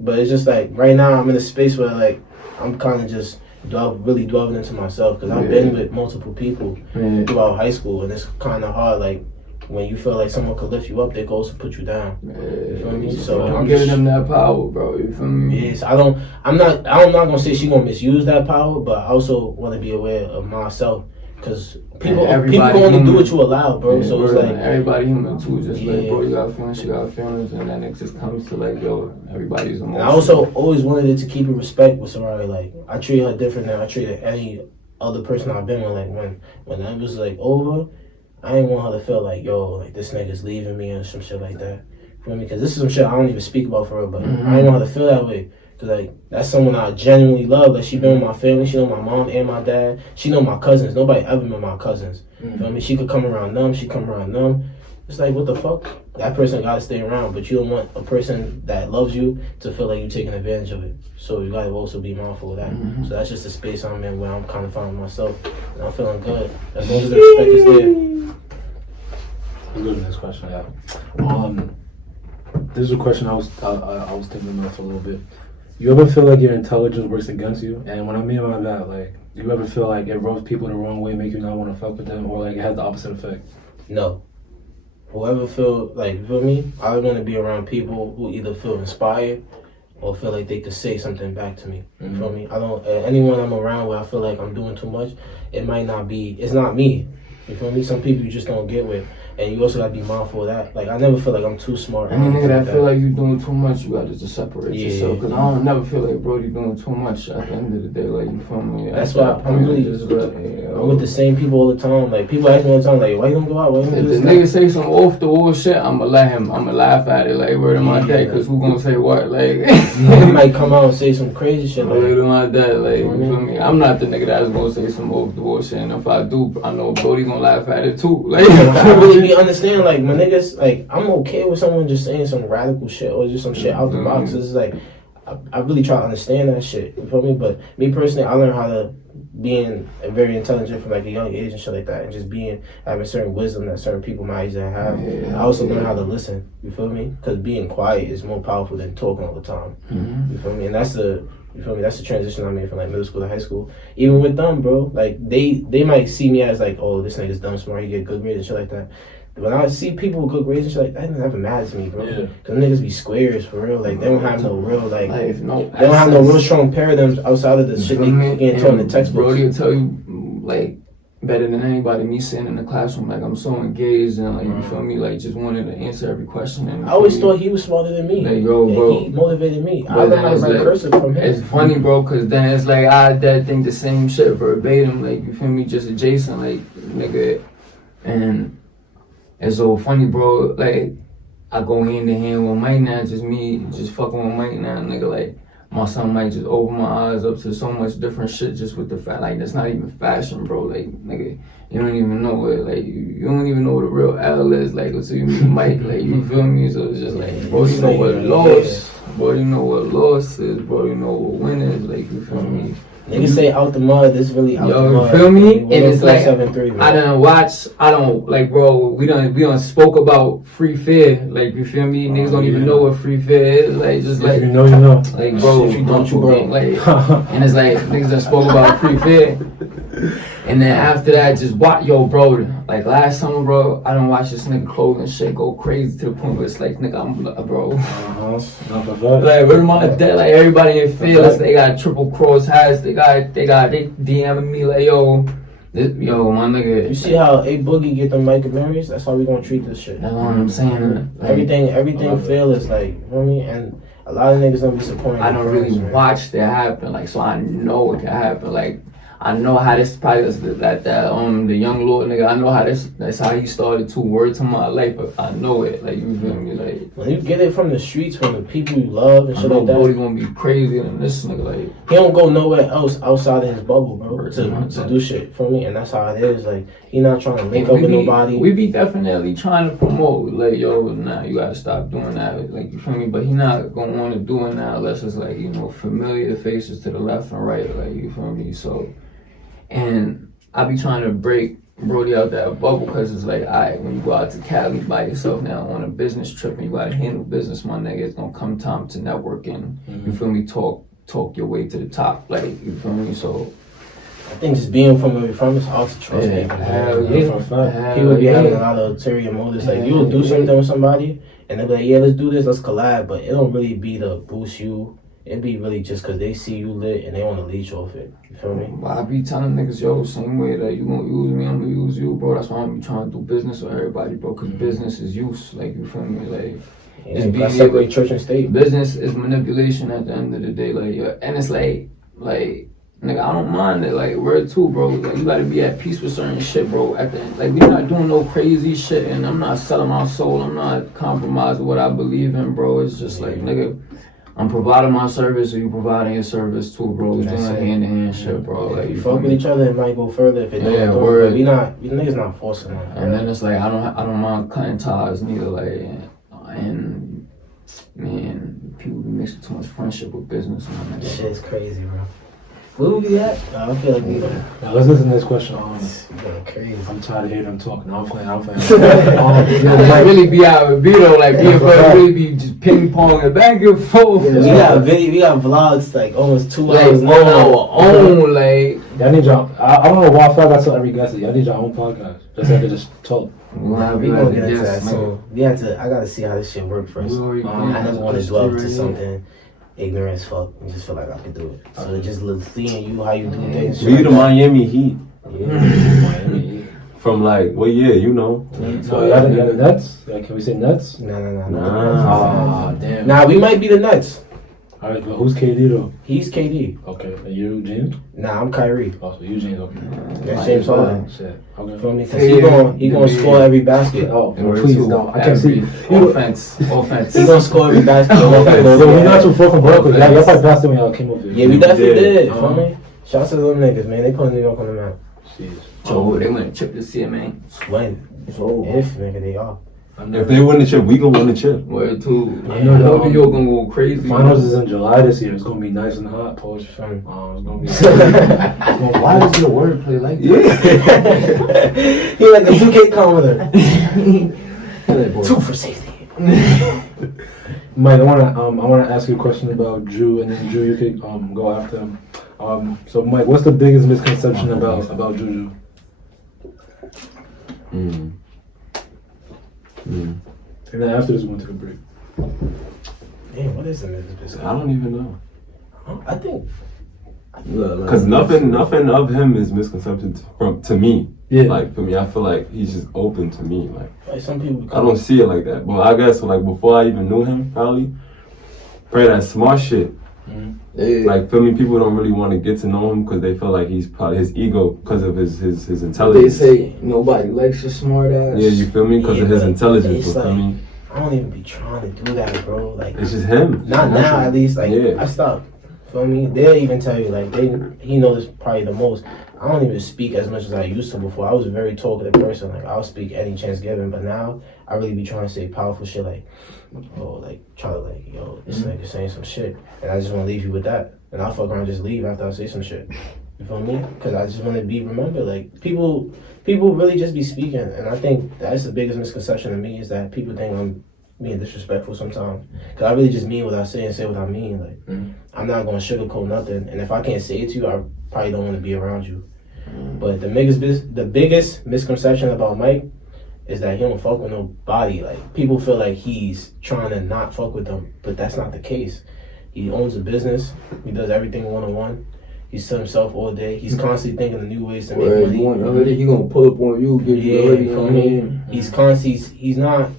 But it's just like, right now I'm in a space where like, I'm kind of just really delving into myself, because I've been with multiple people throughout high school, and it's kind of hard. Like, when you feel like someone could lift you up, they can also put you down. You feel me? So I'm giving them that power, bro. You feel me? Yes, I'm not gonna say she gonna misuse that power, but I also want to be aware of myself, because people only do what you allow, bro. So it's like everybody human too. Just like, bro, you got feelings, she got feelings, and then it just comes to like, yo, everybody's emotional. And I also always wanted it to keep it respect with somebody. Like, I treat her different than I treated any other person I've been with. Like, when that was like over, I didn't want her to feel like, yo, like, this nigga's leaving me or some shit like that. You feel me? Because this is some shit I don't even speak about for her, but I didn't want her to feel that way. Because, like, that's someone I genuinely love. Like, she been with my family. She know my mom and my dad. She know my cousins. Nobody ever met my cousins. You feel me? She could come around them. She come around them. It's like, what the fuck? That person gotta stay around, but you don't want a person that loves you to feel like you're taking advantage of it. So you gotta also be mindful of that. So that's just the space I'm in, where I'm kind of finding myself, and I'm feeling good. As long as the respect is there. Let's go to the next question. This is a question I was thinking about for a little bit. You ever feel like your intelligence works against you? And what I mean by that, like, do you ever feel like it rubs people the wrong way, make you not want to fuck with them, or like it has the opposite effect? No. Whoever feel like, you feel me? I want to be around people who either feel inspired or feel like they could say something back to me. You feel me? I don't, anyone I'm around where I feel like I'm doing too much, it's not me. You feel me? Some people you just don't get with. And you also gotta be mindful of that. Like, I never feel like I'm too smart. Any nigga that feel like you're doing too much, you gotta just separate yourself. Cause I don't never feel like, bro, you're doing too much at the end of the day. Like, you feel me? That's why I'm really just I'm with the same people all the time. Like, people ask me all the time, like, why you don't go out? Why you don't do this? If the nigga say some off the wall shit, I'ma laugh at it. Like, word of my dad, cause who gonna say what? Like, he might come out and say some crazy shit. Like, word of my dad, like, you feel me? I'm not the nigga that's gonna say some off the wall shit. And if I do, I know Brody gonna laugh at it too. Like, I really be understanding, like, my niggas, like, I'm okay with someone just saying some radical shit or just some shit out the box. It's like, I really try to understand that shit, you feel me? But me personally, I learned how to being very intelligent from like a young age and shit like that, and just having certain wisdom that certain people my age didn't have. I also learned how to listen, you feel me? Because being quiet is more powerful than talking all the time. You feel me? And that's the transition I made from like middle school to high school. Even with them, bro, like they might see me as like, oh, this nigga's dumb smart, he get good grades and shit like that. When I see people with good grades and shit like that, never matters to me, bro. Cause niggas be squares for real. Like, they don't have no real they don't have no real strong paradigms outside of the shit they get taught in the textbooks. Brody will tell you, like, better than anybody, me sitting in the classroom, like, I'm so engaged and, like, you feel me, like, just wanted to answer every question. And I always thought he was smarter than me. Like, yo, bro. He motivated me. I learned how to write cursive from him. It's funny, bro, because then it's like, I dad think the same shit verbatim, like, you feel me, just adjacent, like, nigga, and it's so funny, bro, like, I go hand in hand with Mike now, just me, just fucking with Mike now, nigga, like, my son might just open my eyes up to so much different shit just with the fact, like, that's not even fashion, bro, like, nigga, you don't even know what, like, you don't even know what a real L is, like, until you meet Mike, like, you feel me, so it's just like, bro, you know what loss, bro, you know what loss is, bro, you know what win is, like, you feel me. Niggas say out the mud, this really out the mud. You feel me? And it's like, I don't, like, bro, we done spoke about free fair, like, you feel me? Niggas don't even know what free fair is, like, just like, you know, you know. Like, bro, if you don't, you bro, like, and it's like, niggas done spoke about free fair. And then after that, just watch, yo, bro. Like last summer, bro, I done watch this nigga clothing shit go crazy to the point where it's like, nigga, I'm bro. Like, where my dad? Like everybody in Fearless, they got triple cross hats. They DMing me like, yo, my nigga. You see how A Boogie get them Mike Marys? That's how we gonna treat this shit. That's what I'm saying. Like, everything Fearless, like, you know what I mean? And a lot of niggas don't be supporting. I don't really watch that happen, like, so I know it can happen. Like, I know how this probably the young Lord nigga. I know how that's how he started to word to my life. But I know it, like, you feel me, like when you get it from the streets, from the people you love and shit like that. Brody gonna be crazier than this nigga. Like, he don't go nowhere else outside of his bubble, bro, to do shit for me, and that's how it is. Like, he not trying to link up with nobody. We be definitely trying to promote, like, yo, nah, you gotta stop doing that, like, you feel me. But he not gonna want to do it now unless it's like, you know, familiar faces to the left and right, like, you feel me. So. And I be trying to break Brody out that bubble because it's like, alright, when you go out to Cali by yourself now on a business trip and you gotta handle business, my nigga, it's gonna come time to network and you feel me, talk your way to the top, like, you feel me. So I think just being from where we're from is hard to trust people. People be having a lot of ulterior motives. Like, you'll do something with somebody and they'll be like, yeah, let's do this, let's collab, but it don't really be to boost you. It'd be really just because they see you lit and they want to leech off it. You feel me? But I be telling niggas, yo, same way that you gonna use me, I'm gonna use you, bro. That's why I'm trying to do business with everybody, bro. Because business is use, like, you feel me? Like, it's being separate church and state. Business is manipulation at the end of the day, like, and it's like, nigga, I don't mind it, like, word too, bro. Like, you gotta be at peace with certain shit, bro. At the end, like, we not doing no crazy shit, and I'm not selling my soul. I'm not compromising what I believe in, bro. It's just like, nigga, I'm providing my service, or you providing your service too, bro. It's doing hand-to-hand shit, bro. Like, you fuck with each other, it might go further if it don't. Yeah, word. We niggas not forcing it. And then it's like, I don't mind cutting ties neither, like, and man, people be mixing too much friendship with business, man. This shit's crazy, bro. Where we be at? I feel like we now let's listen to this question. Crazy. I'm tired of hearing them talk. No, I'm playing. Like, really be out with Vito, like, me and Brother really be just ping ponging back and forth. Yeah, we got vlogs like almost 2 like, hours on our own, like. Y'all need y'all. I don't know why I feel like I tell every guest that y'all need your own podcast. Just have to just talk. We gonna get into that. So I gotta see how this shit work first. I never want to dwell to something ignorant as fuck and just feel like I can do it. So just seeing you how you do things. We the Miami Heat. Yeah. Miami Heat. From like what year, you know? So y'all the Nets? Like, can we say Nets? Nah. Damn. Nah, we might be the Nets. Alright, but who's KD though? He's KD. Okay, and you James? Nah, I'm Kyrie. Oh, so you James, okay. That's James Harden. Shit. Okay. Feel me? Cause he gonna score every basket. Oh, please no. I can't see. Offense. He gonna score every basket. So we not too far from Brooklyn. Y'all probably passed them when y'all came over here. Yeah, we definitely did. Feel me? Shouts to them niggas, man. They put New York on the map. Jeez. Oh, they went to chip this year, man. When? If, nigga, they are. If they win the chip, we gonna win the chip. Where too? I know New York gonna go crazy. Finals is in July this year. It's gonna be nice and hot. Post. It's gonna be. Why is your wordplay like that? Yeah. He like a 2K commenter. 2 for safety. Mike, I wanna ask you a question about Drew, and then Drew, you could go after him. So Mike, what's the biggest misconception about Juju? And then after this, we'll take a break. Damn, what is the misconception? I don't even know. I think. Because nothing of him is misconception to me. Yeah. Like, for me, I feel like he's just open to me. Like some people. I don't see it like that. But I guess, like, before I even knew him, probably, that smart shit. Yeah. Like, feel me, people don't really want to get to know him because they feel like he's probably his ego because of his intelligence. They say nobody likes your smart ass. Yeah, you feel me? Because of his intelligence, like, feel me? I don't even be trying to do that, bro. Like, it's just him. Not now, at least. Like, I stopped. Feel me? They'll even tell you, like, he knows probably the most. I don't even speak as much as I used to before. I was a very talkative person. Like, I'll speak any chance given, but now I really be trying to say powerful shit, like, try to, like, yo, this nigga saying some shit, and I just want to leave you with that, and I'll fuck around and just leave after I say some shit. You feel me? Because I just want to be remembered. Like, people really just be speaking, and I think that's the biggest misconception to me is that people think I'm being disrespectful sometimes. Because I really just mean what I say and say what I mean. Like, I'm not going to sugarcoat nothing, and if I can't say it to you, I probably don't want to be around you. But the biggest misconception about Mike is that he don't fuck with nobody. Like, people feel like he's trying to not fuck with them, but that's not the case. He owns a business. He does everything one-on-one. He's to himself all day. He's constantly thinking of new ways to make money. He gonna pull up on you, get you ready. You know what I mean? He's constantly. He's not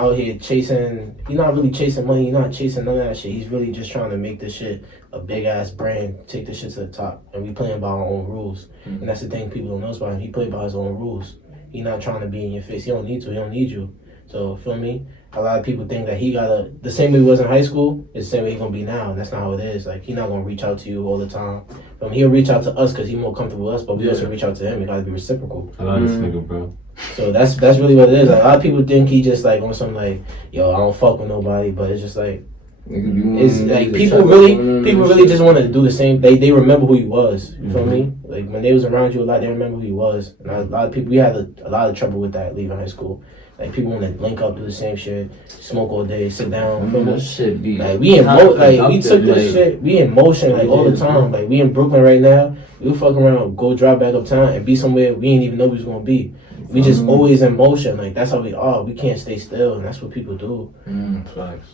out here chasing. He's not really chasing money. He's not chasing none of that shit. He's really just trying to make this shit a big ass brand. Take this shit to the top, and we playing by our own rules. And that's the thing people don't know about him. He play by his own rules. He not trying to be in your face. He don't need to. He don't need you. So, feel me? A lot of people think that he gotta, the same way he was in high school, is the same way he gonna be now. And that's not how it is. Like, he not gonna reach out to you all the time. He'll reach out to us because he's more comfortable with us, but we also reach out to him. It gotta be reciprocal. I love this nigga, bro. So that's really what it is. Like, a lot of people think he just like on some like, yo, I don't fuck with nobody, but it's just like, it's like people really just want to do the same. They remember who he was. You feel me? Like, when they was around you a lot, they remember who he was. And a lot of people, we had a lot of trouble with that leaving high school. Like, people want to link up, do the same shit, smoke all day, sit down. Shit be like, we in we took this shit. We in motion like all the time. Like, we in Brooklyn right now. We fuck around, go drive back uptown, and be somewhere we ain't even know we was gonna be. We just always in motion. Like, that's how we are. We can't stay still, and that's what people do. Facts.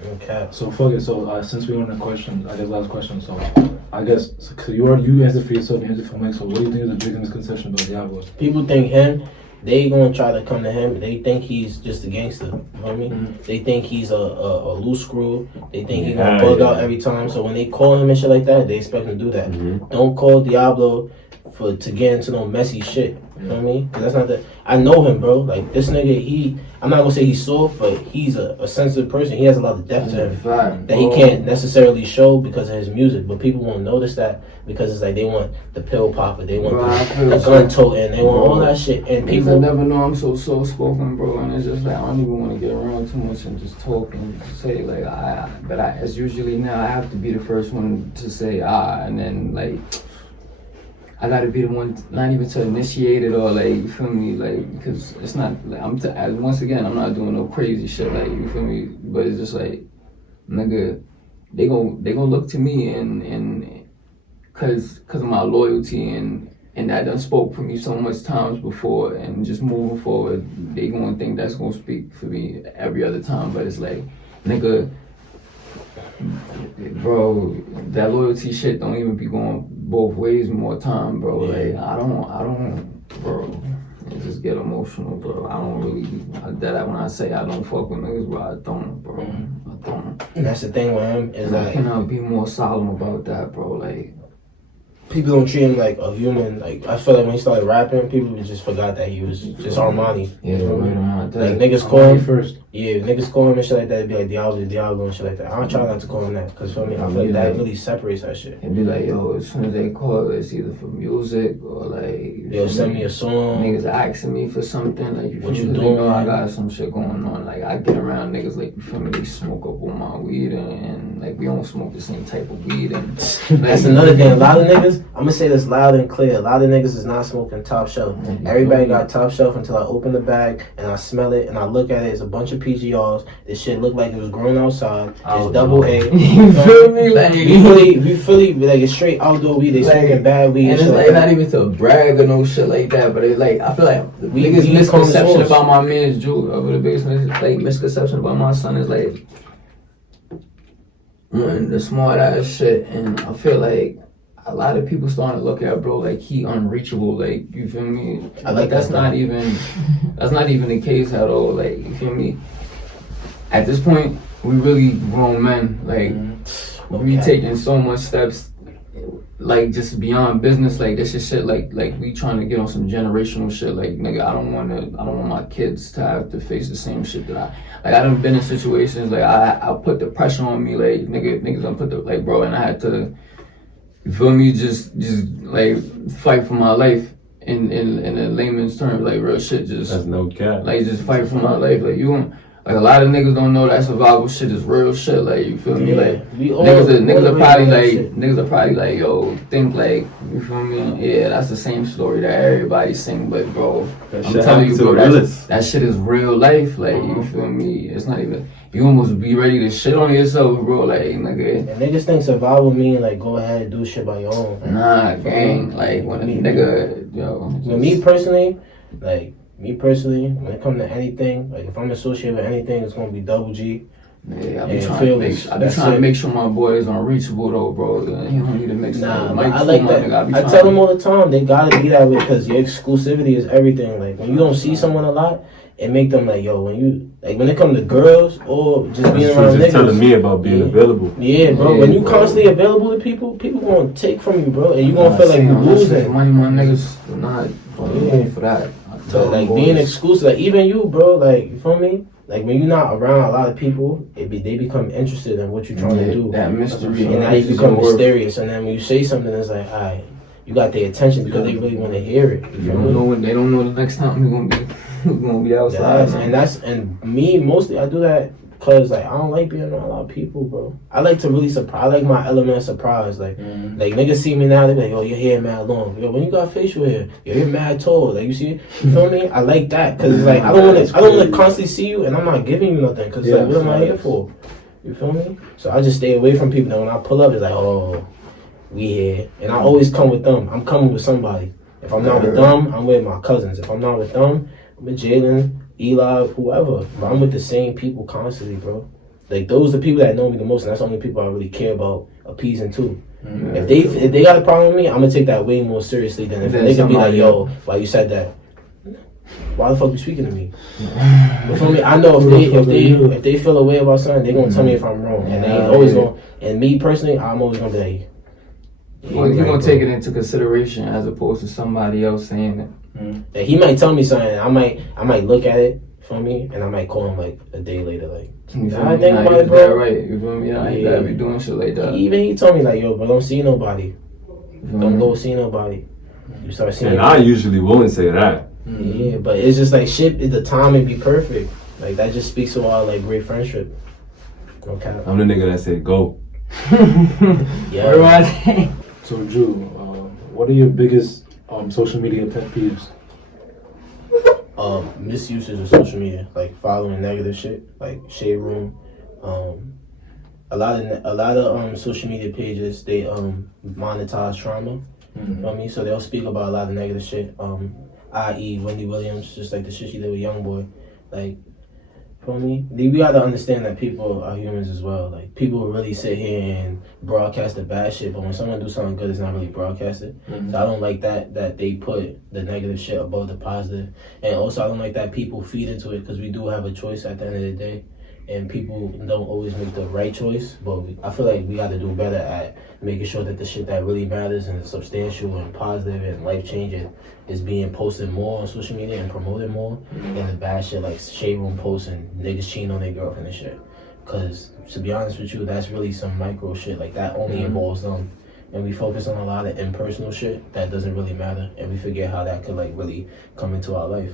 Okay. So fuck it. So since we were on the question, I guess last question. So I guess so you answered for yourself, you answered for Mike. So what do you think is the biggest misconception about Diablo? People think they gonna try to come to him. They think he's just a gangster. You know what I mean? They think he's a loose screw. They think he's gonna bug out every time. So when they call him and shit like that, they expect him to do that. Don't call Diablo to get into no messy shit. You know what I mean? Because that's not the. I know him, bro. Like, this nigga, I'm not gonna say he's soft, but he's a sensitive person. He has a lot of depth to him that he can't necessarily show because of his music. But people won't notice that because it's like they want the pill popper, they want the gun toting, they want all that shit. And people never know I'm so soft spoken, bro. And it's just like I don't even want to get around too much and just talk and say like but as usually now I have to be the first one to say and then like. I gotta be the one, not even to initiate it or like, you feel me, like, because it's not, like, once again, I'm not doing no crazy shit, like, you feel me, but it's just like, nigga, they gon' look to me and cause of my loyalty and that done spoke for me so much times before and just moving forward, they gonna think that's gonna speak for me every other time, but it's like, nigga, bro, that loyalty shit don't even be going both ways more time, bro. Like, I don't, bro. I just get emotional, bro. I don't really, when I say I don't fuck with niggas, bro, I don't, bro. I don't. And that's the thing with him, is I cannot be more solemn about that, bro. Like, people don't treat him like a human. Like, I feel like when he started rapping, people just forgot that he was just Armani. Yeah, like, niggas call him first. Yeah, niggas call him and shit like that. It'd be like Diablo and shit like that. I don't try not to call him that, because for me, I feel like that really separates that shit. It'd be like, yo, as soon as they call, it's either for music or like, yo, send me a song. Niggas asking me for something, like, you feel what me? You doing? Know I got some shit going on. Like, I get around niggas, like, you feel me? They smoke up on my weed and like, we don't smoke the same type of weed. And that's another thing. A lot of niggas, I'm gonna say this loud and clear. A lot of niggas is not smoking top shelf. Everybody got top shelf until I open the bag and I smell it and I look at it. It's a bunch of PGRs. This shit look like it was grown outside. It's double A. You feel me? Like, we fully like it's straight outdoor weed. They smoking bad weed. And it's like not even to brag or no shit like that, but it's like I feel like the biggest misconception about my man's Julian, the biggest misconception about my son is like the smart ass shit, and I feel like a lot of people starting to look at bro like he unreachable, like, you feel me? Like that's not even the case at all, like, you feel me? At this point, we really grown men, like we taking so much steps, like just beyond business, like this is shit, like we trying to get on some generational shit, like nigga, I don't want my kids to have to face the same shit that I done been in situations, like I put the pressure on me, like niggas done put the, like, bro, and I had to, you feel me, just like fight for my life in a layman's terms, like real shit, just that's no cap, like just fight for my life, like like a lot of niggas don't know that survival shit is real shit, like, you feel me? Like niggas are probably like, yo, think like, you feel me? Yeah, that's the same story that everybody sing, but bro, I'm telling you, bro, that shit is real life, like, you feel me? It's not even, you almost be ready to shit on yourself, bro. Like, nigga. And niggas think survival mean like go ahead and do shit by your own. Nah, gang. Like when a nigga, yo. With me personally, when it comes to anything, like if I'm associated with anything, it's gonna be double G. Yeah, I be trying to make sure my boy is unreachable though, bro. He don't need to mix. Nah, I like that. I tell them all the time they gotta be that way because your exclusivity is everything. Like when you don't see someone a lot, it make them like, yo, when it comes to girls or just being around niggas. Just telling me about being available. Yeah, bro. When you constantly available to people gonna take from you, bro, and you gonna feel like you're losing. Money, my niggas not for that. So like being exclusive, like even you, bro, like you feel me? Like when you're not around a lot of people, they become interested in what you're trying to do. That mystery. And now you become mysterious. And then when you say something, it's like, alright, you got their attention because they really want to hear it. They don't know the next time we're gonna be outside. And me mostly I do that because like I don't like being around a lot of people, bro. I like to really surprise. I like my element of surprise. Like like niggas see me now, they be like, yo, your hair mad long. Yo, when you got facial hair, your hair mad tall. Like you see, you feel me? I like that because it's like I don't want to constantly see you and I'm not giving you nothing because like what am I here for? You feel me? So I just stay away from people. Now when I pull up, it's like, oh, we here, and I always come with them. I'm coming with somebody. If I'm not with them, I'm with my cousins. If I'm not with them, I'm with Jalen, Eli, whoever. But I'm with the same people constantly, bro. Like those are the people that know me the most, and that's the only people I really care about appeasing too. If they got a problem with me, I'm gonna take that way more seriously than if they can be like, yo, why you said that? Why the fuck you speaking to me? You feel me? I know if they feel a way about something, they gonna tell me if I'm wrong, and they ain't always gonna. And me personally, I'm always gonna be like, well, you're gonna take it into consideration as opposed to somebody else saying it. Like, he might tell me something, I might look at it, for me, and I might call him like a day later, like, I think about it, bro. Right, you feel me? You gotta be doing shit like that. He told me like, yo, bro, don't see nobody. Don't go see nobody. You start seeing. And I usually won't say that. Yeah, but it's just like shit. The timing be perfect. Like that just speaks to our like great friendship. Okay. I'm the nigga that said go. Yeah. So Drew, what are your biggest social media pet peeves? Misusage of social media, like following negative shit, like Shade Room. A lot of social media pages, they monetize trauma. You know what I mean? So they'll speak about a lot of negative shit. I.e. Wendy Williams, just like the shit she did with YoungBoy. Like, for me, we gotta understand that people are humans as well. Like, people will really sit here and broadcast the bad shit, but when someone do something good, it's not really broadcasted. So I don't like that they put the negative shit above the positive. And also, I don't like that people feed into it, because we do have a choice at the end of the day. And people don't always make the right choice, but I feel like we got to do better at making sure that the shit that really matters and is substantial and positive and life-changing is being posted more on social media and promoted more than the bad shit like Shade Room posts and niggas cheating on their girlfriend and shit. Because, to be honest with you, that's really some micro shit. Like, that only involves them. And we focus on a lot of impersonal shit that doesn't really matter, and we forget how that could, like, really come into our life.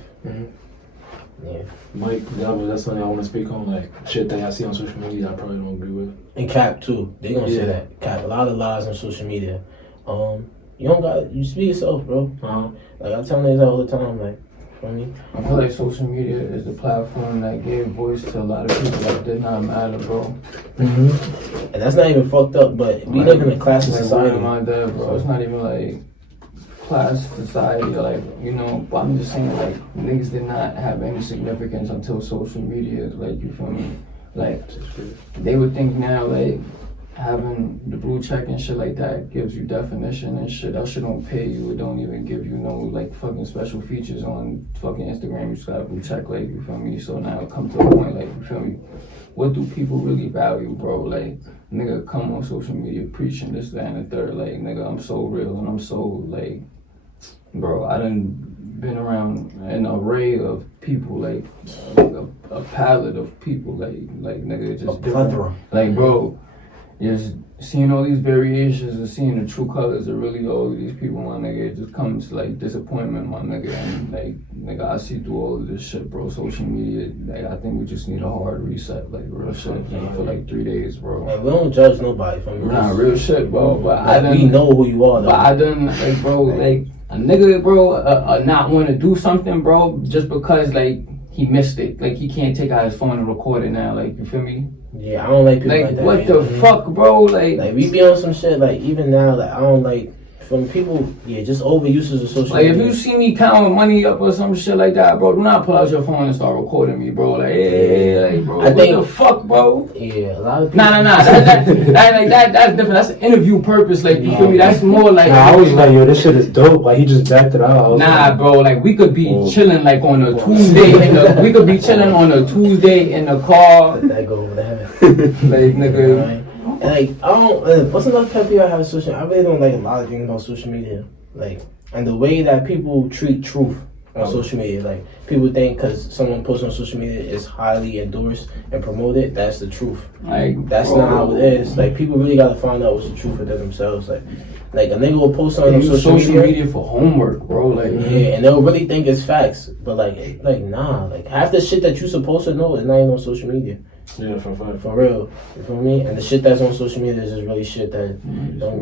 Yeah. Mike, that's something I want to speak on, like shit that I see on social media I probably don't agree with. And Cap too. They gonna say that. Cap, a lot of lies on social media. You speak yourself, bro. Like I tell niggas that all the time, like, for me. I feel like social media is the platform that gave voice to a lot of people that did not matter, bro. And that's not even fucked up, but we live in a class society. Like, bro. It's not even like class society, like, you know, but I'm just saying, like, niggas did not have any significance until social media, like, you feel me? Like, they would think now, like, having the blue check and shit like that gives you definition and shit. That shit don't pay you. It don't even give you no, like, fucking special features on fucking Instagram. You just got a blue check, like, you feel me? So now it comes to a point, like, you feel me? What do people really value, bro? Like, nigga, come on social media preaching this, that, and the third. Like, nigga, I'm so real and I'm so, like, bro, I done been around an array of people, like a palette of people, like nigga, just plethora. Like, bro, just seeing all these variations and seeing the true colors of really all of these people, my nigga, it just comes to like disappointment, my nigga. And like, nigga, I see through all of this shit, bro. Social media, like, I think we just need a hard reset, like, real shit, for like 3 days, bro. Like, we don't judge nobody from nah, real shit, bro. But like, we know who you are, though. But I done, like, bro, like, a nigga, bro, not want to do something, bro, just because, like, he missed it. Like, he can't take out his phone and record it now. Like, you feel me? Yeah, I don't like people like that. What the fuck, bro? Like, we be on some shit, like, even now, like, I don't like, from people, just overuses of social media. Like, if you see me counting money up or some shit like that, bro, do not pull out your phone and start recording me, bro. Like, like, bro, what the fuck, bro? Yeah, a lot of people. Nah. That's different. That's an interview purpose. Like, you feel me? That's more like. Nah, I was like, yo, this shit is dope. Like, he just backed it out. Nah, bro. Like, we could be chilling like on a Tuesday. We could be chilling on a Tuesday in the car. Let that go over there. Like, nigga. Like, I don't. What's another pet peeve I have with social? I really don't like a lot of things about social media. Like, and the way that people treat truth on social media. Like, people think because someone posts on social media is highly endorsed and promoted, that's the truth. Like, that's not how it is. Like, people really gotta find out what's the truth for themselves. Like a nigga will post on social media for homework, bro. Like, yeah, and they'll really think it's facts, but like nah. Like, half the shit that you supposed to know is not even on social media. Yeah, for real. You feel me? And the shit that's on social media is just really shit that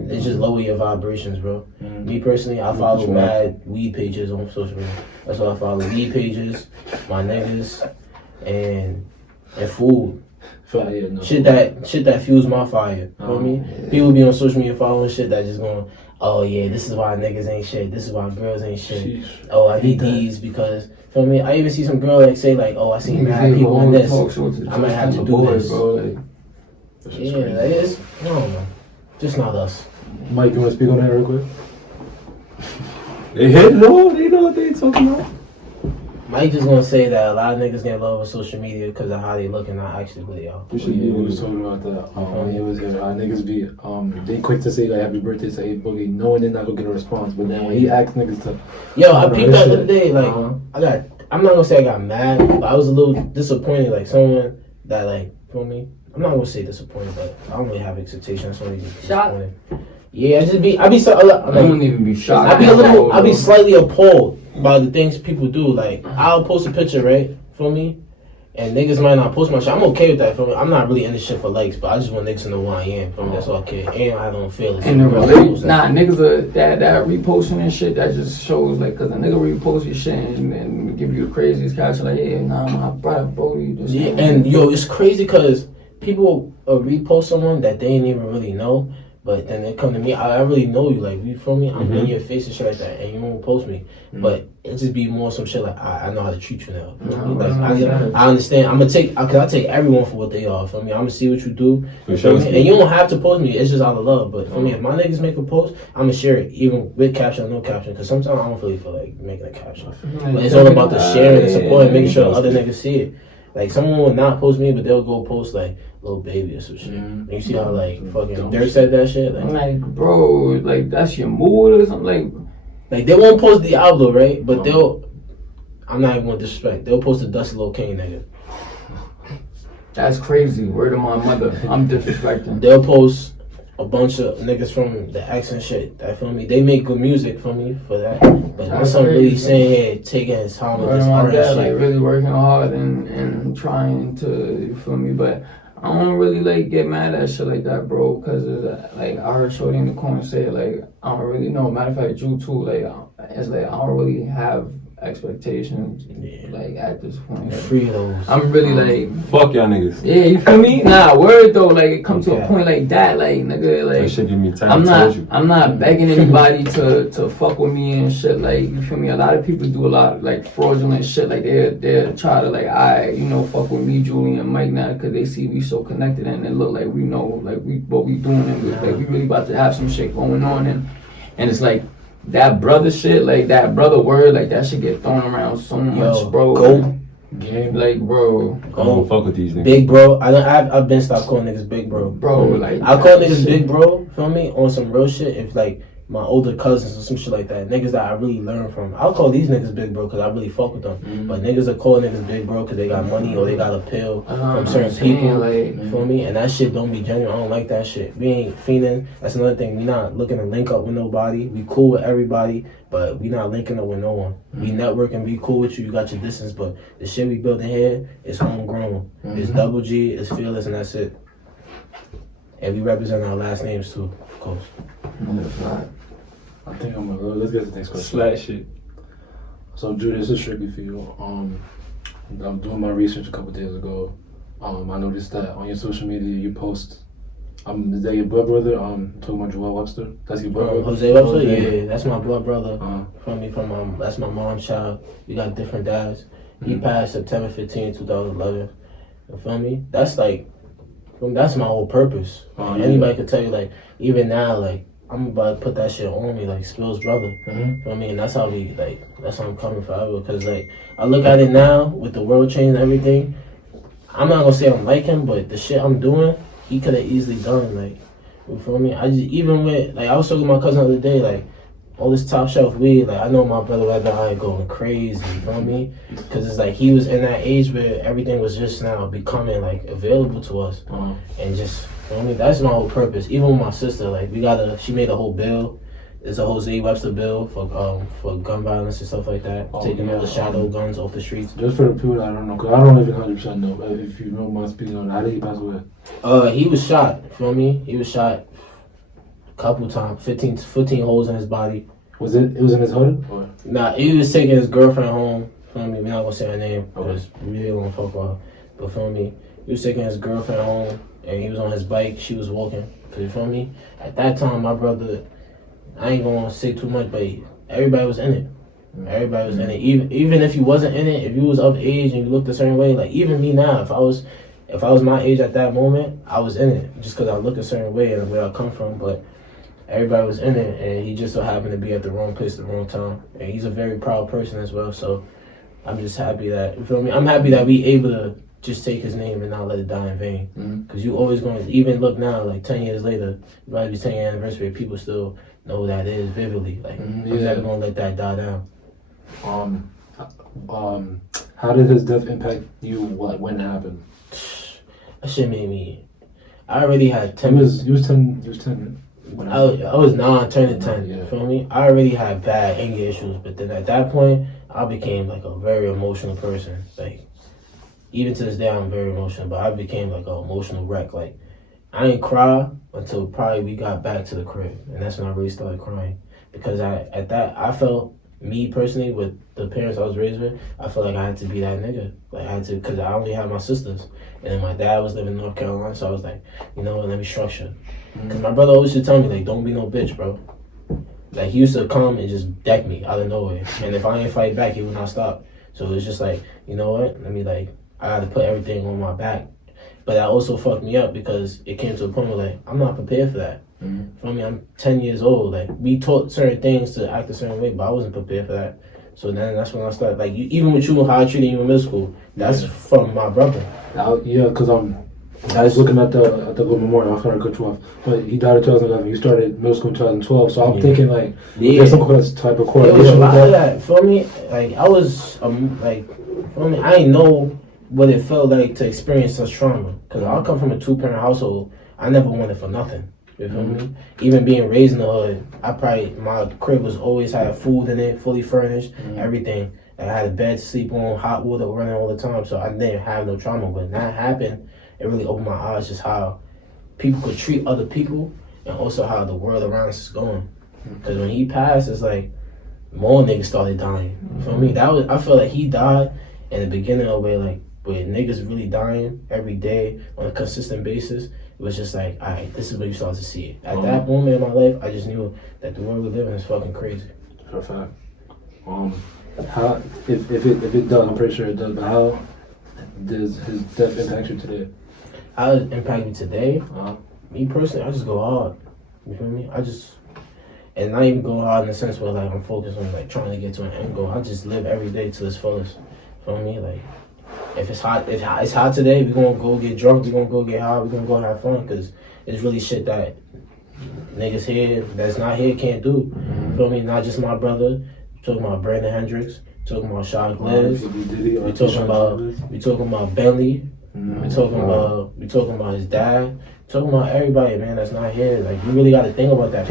it just lower your vibrations, bro. Me personally, I follow mad weed pages on social media. That's what I follow. Weed pages, my niggas, and food. Shit that fuels my fire. You feel me? People be on social media following shit that just going, oh yeah, this is why niggas ain't shit. This is why girls ain't shit. Oh, I need these because. Feel me? I even see some girl like say like, oh, I seen mad people on this. I might have to do this. Bro, like, it's I don't know. Just not us. Mike, you want to speak on that real quick? They hit it all. They know what they talking about. Mike just gonna say that a lot of niggas get love on social media because of how they look and not actually who they are. We was talking about that. He was here. Niggas be they quick to say like happy birthday to A Boogie, knowing they're not gonna get a response. But then when he asks niggas to, I peeped that the other day. Like I'm not gonna say I got mad, but I was a little disappointed. Like someone that like, feel me? I'm not gonna say disappointed, but I don't really have expectations. I'm really disappointed. Yeah, I wouldn't even be shocked. I be slightly appalled by the things people do. Like, I'll post a picture, right? Feel me? And niggas might not post my shit. I'm okay with that. Feel me? I'm not really in this shit for likes, but I just want niggas to know who I am. Feel me? That's all I care. And I don't feel it. Niggas are that reposting and shit. That just shows like, cause a nigga repost your shit and give you the craziest caption like, yeah, nah, my brother, bro, you just. Yeah, and yo, it's crazy cause people repost someone that they ain't even really know. But then they come to me, I really know you, like, you feel me? I'm in your face and shit like that, and you won't post me. But it just be more some shit like, I know how to treat you now. I understand. Cause I take everyone for what they are, feel me? I'm gonna see what you do, and you don't have to post me, it's just out of love. But for me, if my niggas make a post, I'm gonna share it, even with caption or no caption, cause sometimes I don't really feel like making a caption. But it's all about the sharing and support and making sure other niggas see it. Like, someone will not post me, but they'll go post, like, Lil Baby or some shit. And you see how, like, fucking Dirk said that shit? Like, bro, like, that's your mood or something? Like they won't post Diablo, right? But I'm not even gonna disrespect. They'll post a Dusty Lil Kane nigga. That's crazy. Word of my mother. I'm disrespecting. They'll post a bunch of niggas from the X and shit. That feel me? They make good music for me for that. But once I'm really saying, hey, taking his time with this art shit, like really working hard and trying to, you feel me? But I don't really like get mad at shit like that, bro. Cause like I heard Shorty in the corner say like I don't really know. Matter of fact, Joo too. Like it's like I don't really have expectations like at this point. Free those. I'm really like fuck y'all niggas. Yeah, you feel me? Nah, word though. Like it comes to a point like that, like nigga, like that shit give me time. I'm not begging anybody to fuck with me and shit. Like you feel me? A lot of people do a lot of like fraudulent shit. Like they try to like fuck with me, Julian and Mike now because they see we so connected and it look like we know like what we doing and like we really about to have some shit going on and it's like. That brother shit, like that brother word, like that shit get thrown around so much, bro. Game. Like, bro. I don't fuck with these niggas. Big bro. I've been stopped calling niggas big bro. Bro, like. I call niggas big bro, feel me? On some real shit. If like my older cousins or some shit like that. Niggas that I really learned from. I'll call these niggas big bro because I really fuck with them. Mm-hmm. But niggas that call niggas big bro because they got money or they got a pill from certain people. Like, you feel me? And that shit don't be genuine. I don't like that shit. We ain't fiending. That's another thing. We not looking to link up with nobody. We cool with everybody. But we not linking up with no one. We networking, we cool with you, you got your distance, but the shit we building here is homegrown. It's Double G, it's Fearless, and that's it. And we represent our last names too, of course. I think let's get to the next question. Slash shit. So Drew, this is strictly for you. I'm doing my research a couple days ago. I noticed that on your social media you post. Is that your blood brother? Talking about Joel Webster. That's your blood brother. Jose Webster. Yeah, that's my blood brother. From that's my mom's child. We got different dads. He passed September 15, 2011. You feel me? That's like, that's my whole purpose. Anybody could tell you, like, even now, like, I'm about to put that shit on me, like Spillz brother. You know what I mean? That's how we, like, that's how I'm coming forever. Because, like, I look at it now with the world change and everything. I'm not gonna say I'm like him, but the shit I'm doing, he could have easily done. Like, you feel me? I just, even with, like, I was talking to my cousin the other day, like, all this top shelf weed, like, I know my brother right now ain't going crazy, you feel me? Because it's like he was in that age where everything was just now becoming, like, available to us. And just, you know what I mean? That's my whole purpose. Even with my sister, like, she made a whole bill. It's a Jose Webster bill for gun violence and stuff like that. Taking all the shadow guns off the streets. Just for the people that I don't know, because I don't even 100% know, but if you know my speaking on, how did he pass away? He was shot, you feel me? He was shot a couple times, 15 holes in his body. It was in his hood? Or? Nah, he was taking his girlfriend home, feel me? We're not gonna say her name, because we really don't fuck about her. But feel me? He was taking his girlfriend home, and he was on his bike, she was walking. You feel me? At that time, my brother, I ain't gonna say too much, but everybody was in it. Everybody was in it. Even if you wasn't in it, if you was of age and you looked a certain way, like even me now, if I was my age at that moment, I was in it just because I look a certain way and where I come from. But everybody was in it, and he just so happened to be at the wrong place at the wrong time. And he's a very proud person as well. So I'm just happy that, you feel me? I'm happy that we able to just take his name and not let it die in vain. Because you always going to, even look now, like 10 years later, it might be 10-year anniversary, people still know who that is vividly. Like, I'm never going to let that die down. How did his death impact you? When it happened? That shit made me, I already had 10. You was 10. I was 9, turning 10, you feel me? I already had bad anger issues, but then at that point, I became like a very emotional person. Like, even to this day, I'm very emotional, but I became like an emotional wreck. Like, I didn't cry until probably we got back to the crib, and that's when I really started crying. Because I felt, me personally, with the parents I was raised with, I felt like I had to be that nigga. Like, I had to, because I only had my sisters, and then my dad was living in North Carolina, so I was like, you know what, let me structure. Because my brother always used to tell me, like, don't be no bitch, bro. Like, he used to come and just deck me out of nowhere, and if I didn't fight back, he would not stop. So it was just like, you know what, let me, like, I had to put everything on my back. But that also fucked me up because it came to a point where, like, I'm not prepared for that. For me, I'm 10 years old. Like, we taught certain things to act a certain way, but I wasn't prepared for that. So then that's when I started, like, even with you, how I treated you in middle school, that's from my brother. Because I was looking at the little memorial. I'm sorry to cut you off, but he died in 2011. You started middle school in 2012, so I'm thinking like there's some type of court. It was a lot of that. For me, like I was like, for me, I didn't know what it felt like to experience such trauma. Because I come from a 2-parent household. I never wanted for nothing. You feel me? Even being raised in the hood, my crib was always had food in it, fully furnished, everything. I had a bed to sleep on, hot water running all the time, so I didn't have no trauma. When that happened, it really opened my eyes just how people could treat other people and also how the world around us is going. Because when he passed, it's like more niggas started dying. You feel me? I feel like he died in the beginning of where niggas really dying every day on a consistent basis. It was just like, all right, this is where you start to see it. At that moment in my life, I just knew that the world we live in is fucking crazy. For a fact. How, if it does, I'm pretty sure it does, but how does his death impact you today? How it impact me today? Me personally, I just go hard. You feel me? And not even go hard in the sense where like I'm focused on like trying to get to an end goal. I just live every day to its fullest. You feel me? Like, if it's hot today, we're gonna go get drunk, we're gonna go get high, we're gonna go have fun, because it's really shit that niggas here that's not here can't do. You feel me? Not just my brother. We're talking about Brandon Hendricks, we're talking about Shot Gliz, we're talking about Bentley, we're talking about his dad, we're talking about everybody, man, that's not here. Like, you really gotta think about that.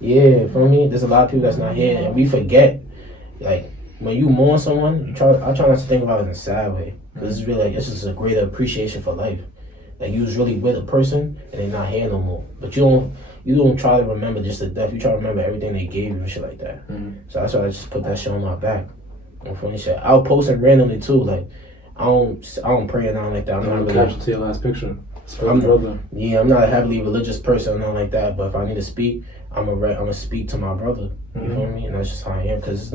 Yeah, feel me? There's a lot of people that's not here, and we forget. Like, when you mourn someone, I try not to think about it in a sad way. Because it's really like, it's just a greater appreciation for life. Like, you was really with a person and they're not here no more. But you don't try to remember just the death. You try to remember everything they gave you and shit like that. So that's why I just put that shit on my back. funny shit. I'll post it randomly too. Like I don't pray or nothing like that. I'm not really capture to your last picture. I'm not a heavily religious person or nothing like that. But if I need to speak, I'm gonna speak to my brother. You feel me? And that's just how I am. Cause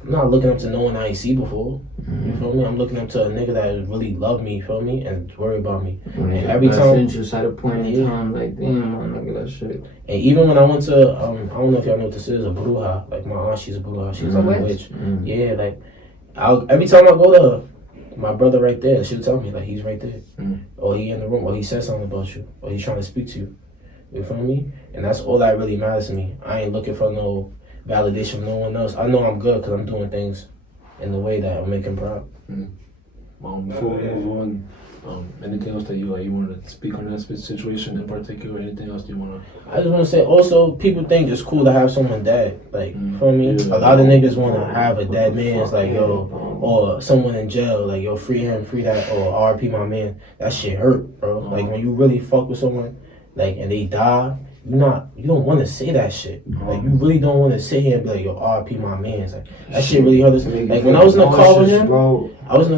I'm not looking up to no one I ain't see before. You feel me? I'm looking up to a nigga that really love me. You feel me? And worry about me. And every time, interest at a point in time, like damn, man, look at that shit. And even when I went to, I don't know if y'all know what this is, a bruja. Like my aunt, she's a bruja. She's like a witch. Yeah, like every time I go to her, my brother right there, she'll tell me like he's right there, or he in the room, or he said something about you, or he's trying to speak to you. You feel me? And that's all that really matters to me. I ain't looking for no validation from no one else. I know I'm good because I'm doing things in the way that I'm making proud. Before we move on, anything else that you want to speak on that situation in particular? Anything else you want to? I just want to say also, people think it's cool to have someone dead. Like, for me, a lot of niggas want to have a dead man. It's like, yo, or someone in jail. Like, yo, free him, free that, or RP my man. That shit hurt, bro. Like, when you really fuck with someone, like, and they die, you don't want to say that shit. Like, you really don't want to sit here and be like, yo, RP my man. It's like, that shit really hurt us. Like, when I was in the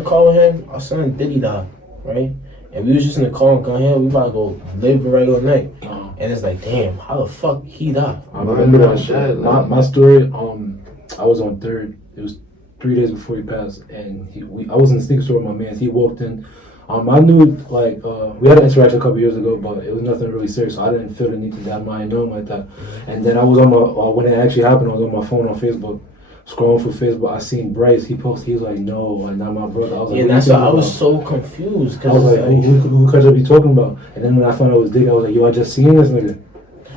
car with him, our son Diddy died, right? And we was just in the car and going here, we about to go live a regular night. And it's like, damn, how the fuck he died? I remember that shit. My story, I was on 3rd. It was 3 days before he passed. And I was in the sneaker store with my man. He walked in. I knew, like, we had an interaction a couple years ago, but it was nothing really serious, so I didn't feel the need to that mind know him like that. And then I was on when it actually happened, I was on my phone on Facebook, scrolling through Facebook. I seen Bryce, he posted, he was like, no, like, not my brother. I was like, yeah, that's why I was so confused. I was like, who could you be talking about? And then when I found out it was Dick, I was like, yo, I just seen this nigga.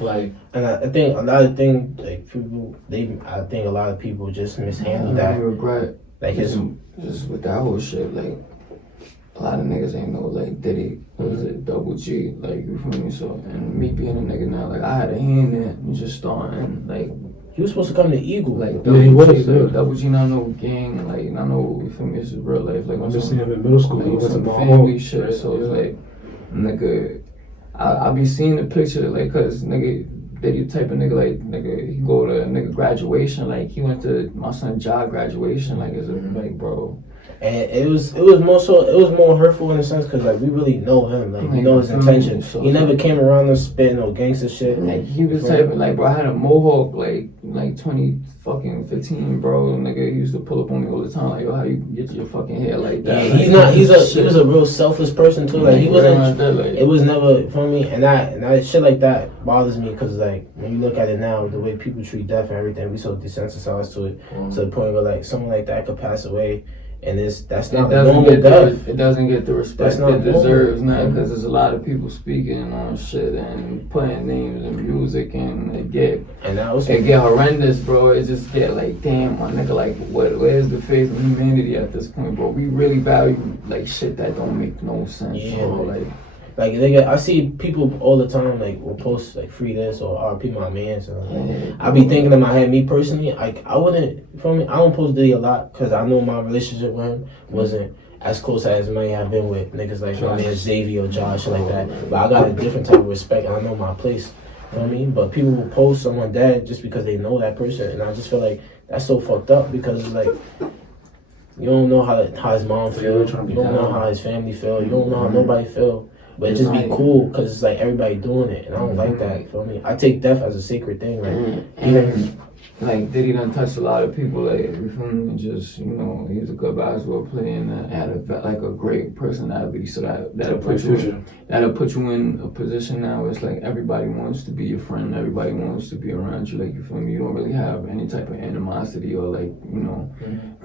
Like, and I think a lot of things, like, people, I think a lot of people just mishandle that. I regret, like, just with that whole shit, like, a lot of niggas ain't know, like, Diddy was a double G, like, you feel me? So, and me being a nigga now, like, I had a hand in it, just starting, like, he was supposed to come to Eagle, like, double G, not no gang, like, not no, you feel me? It's real life, like, I'm just seeing him in middle school, like, he went to my family shit, so it's like, nigga, I be seeing the picture, like, cause nigga, Diddy type of nigga, like, nigga, he go to nigga graduation, like, he went to my son Ja graduation, like, it's like, bro. And it was more hurtful in a sense because like we really know him, like we know his intention. So he never came around us spitting no gangster shit. Like he was type of like, bro, I had a mohawk like 2015, bro. And nigga, he used to pull up on me all the time, like, yo, how you get your fucking hair like that? Yeah, he was a real selfish person too. Like he wasn't. It was never for me, and that shit like that bothers me because like when you look at it now, the way people treat death and everything, we so desensitized to it to the point where like someone like that could pass away. And that's not normal death. It doesn't get the respect it deserves now because there's a lot of people speaking on shit and putting names and music and it get horrendous, bro. It just get like, damn, my nigga, like, where's the faith of humanity at this point, bro? We really value like shit that don't make no sense, bro. Like I see people all the time like will post like free this or RP my man. So I be thinking in my head, me personally, like I wouldn't. For me, I don't post Diddy a lot because I know my relationship with him wasn't as close as may have been with niggas like my man Xavier or Josh, shit like that. But I got a different type of respect and I know my place. You know what I mean? But people will post someone dead just because they know that person, and I just feel like that's so fucked up because it's like. You don't know how his mom feel. You don't know how his family feel. You don't know how nobody feel. But it just be cool because it's like everybody doing it, and I don't like that. You feel me? I take death as a sacred thing, like even like Diddy done touched a lot of people. Like you feel me? Just he was a good basketball player and had a great personality. So that'll put you in a position now where it's like everybody wants to be your friend, everybody wants to be around you. Like you feel me? You don't really have any type of animosity or like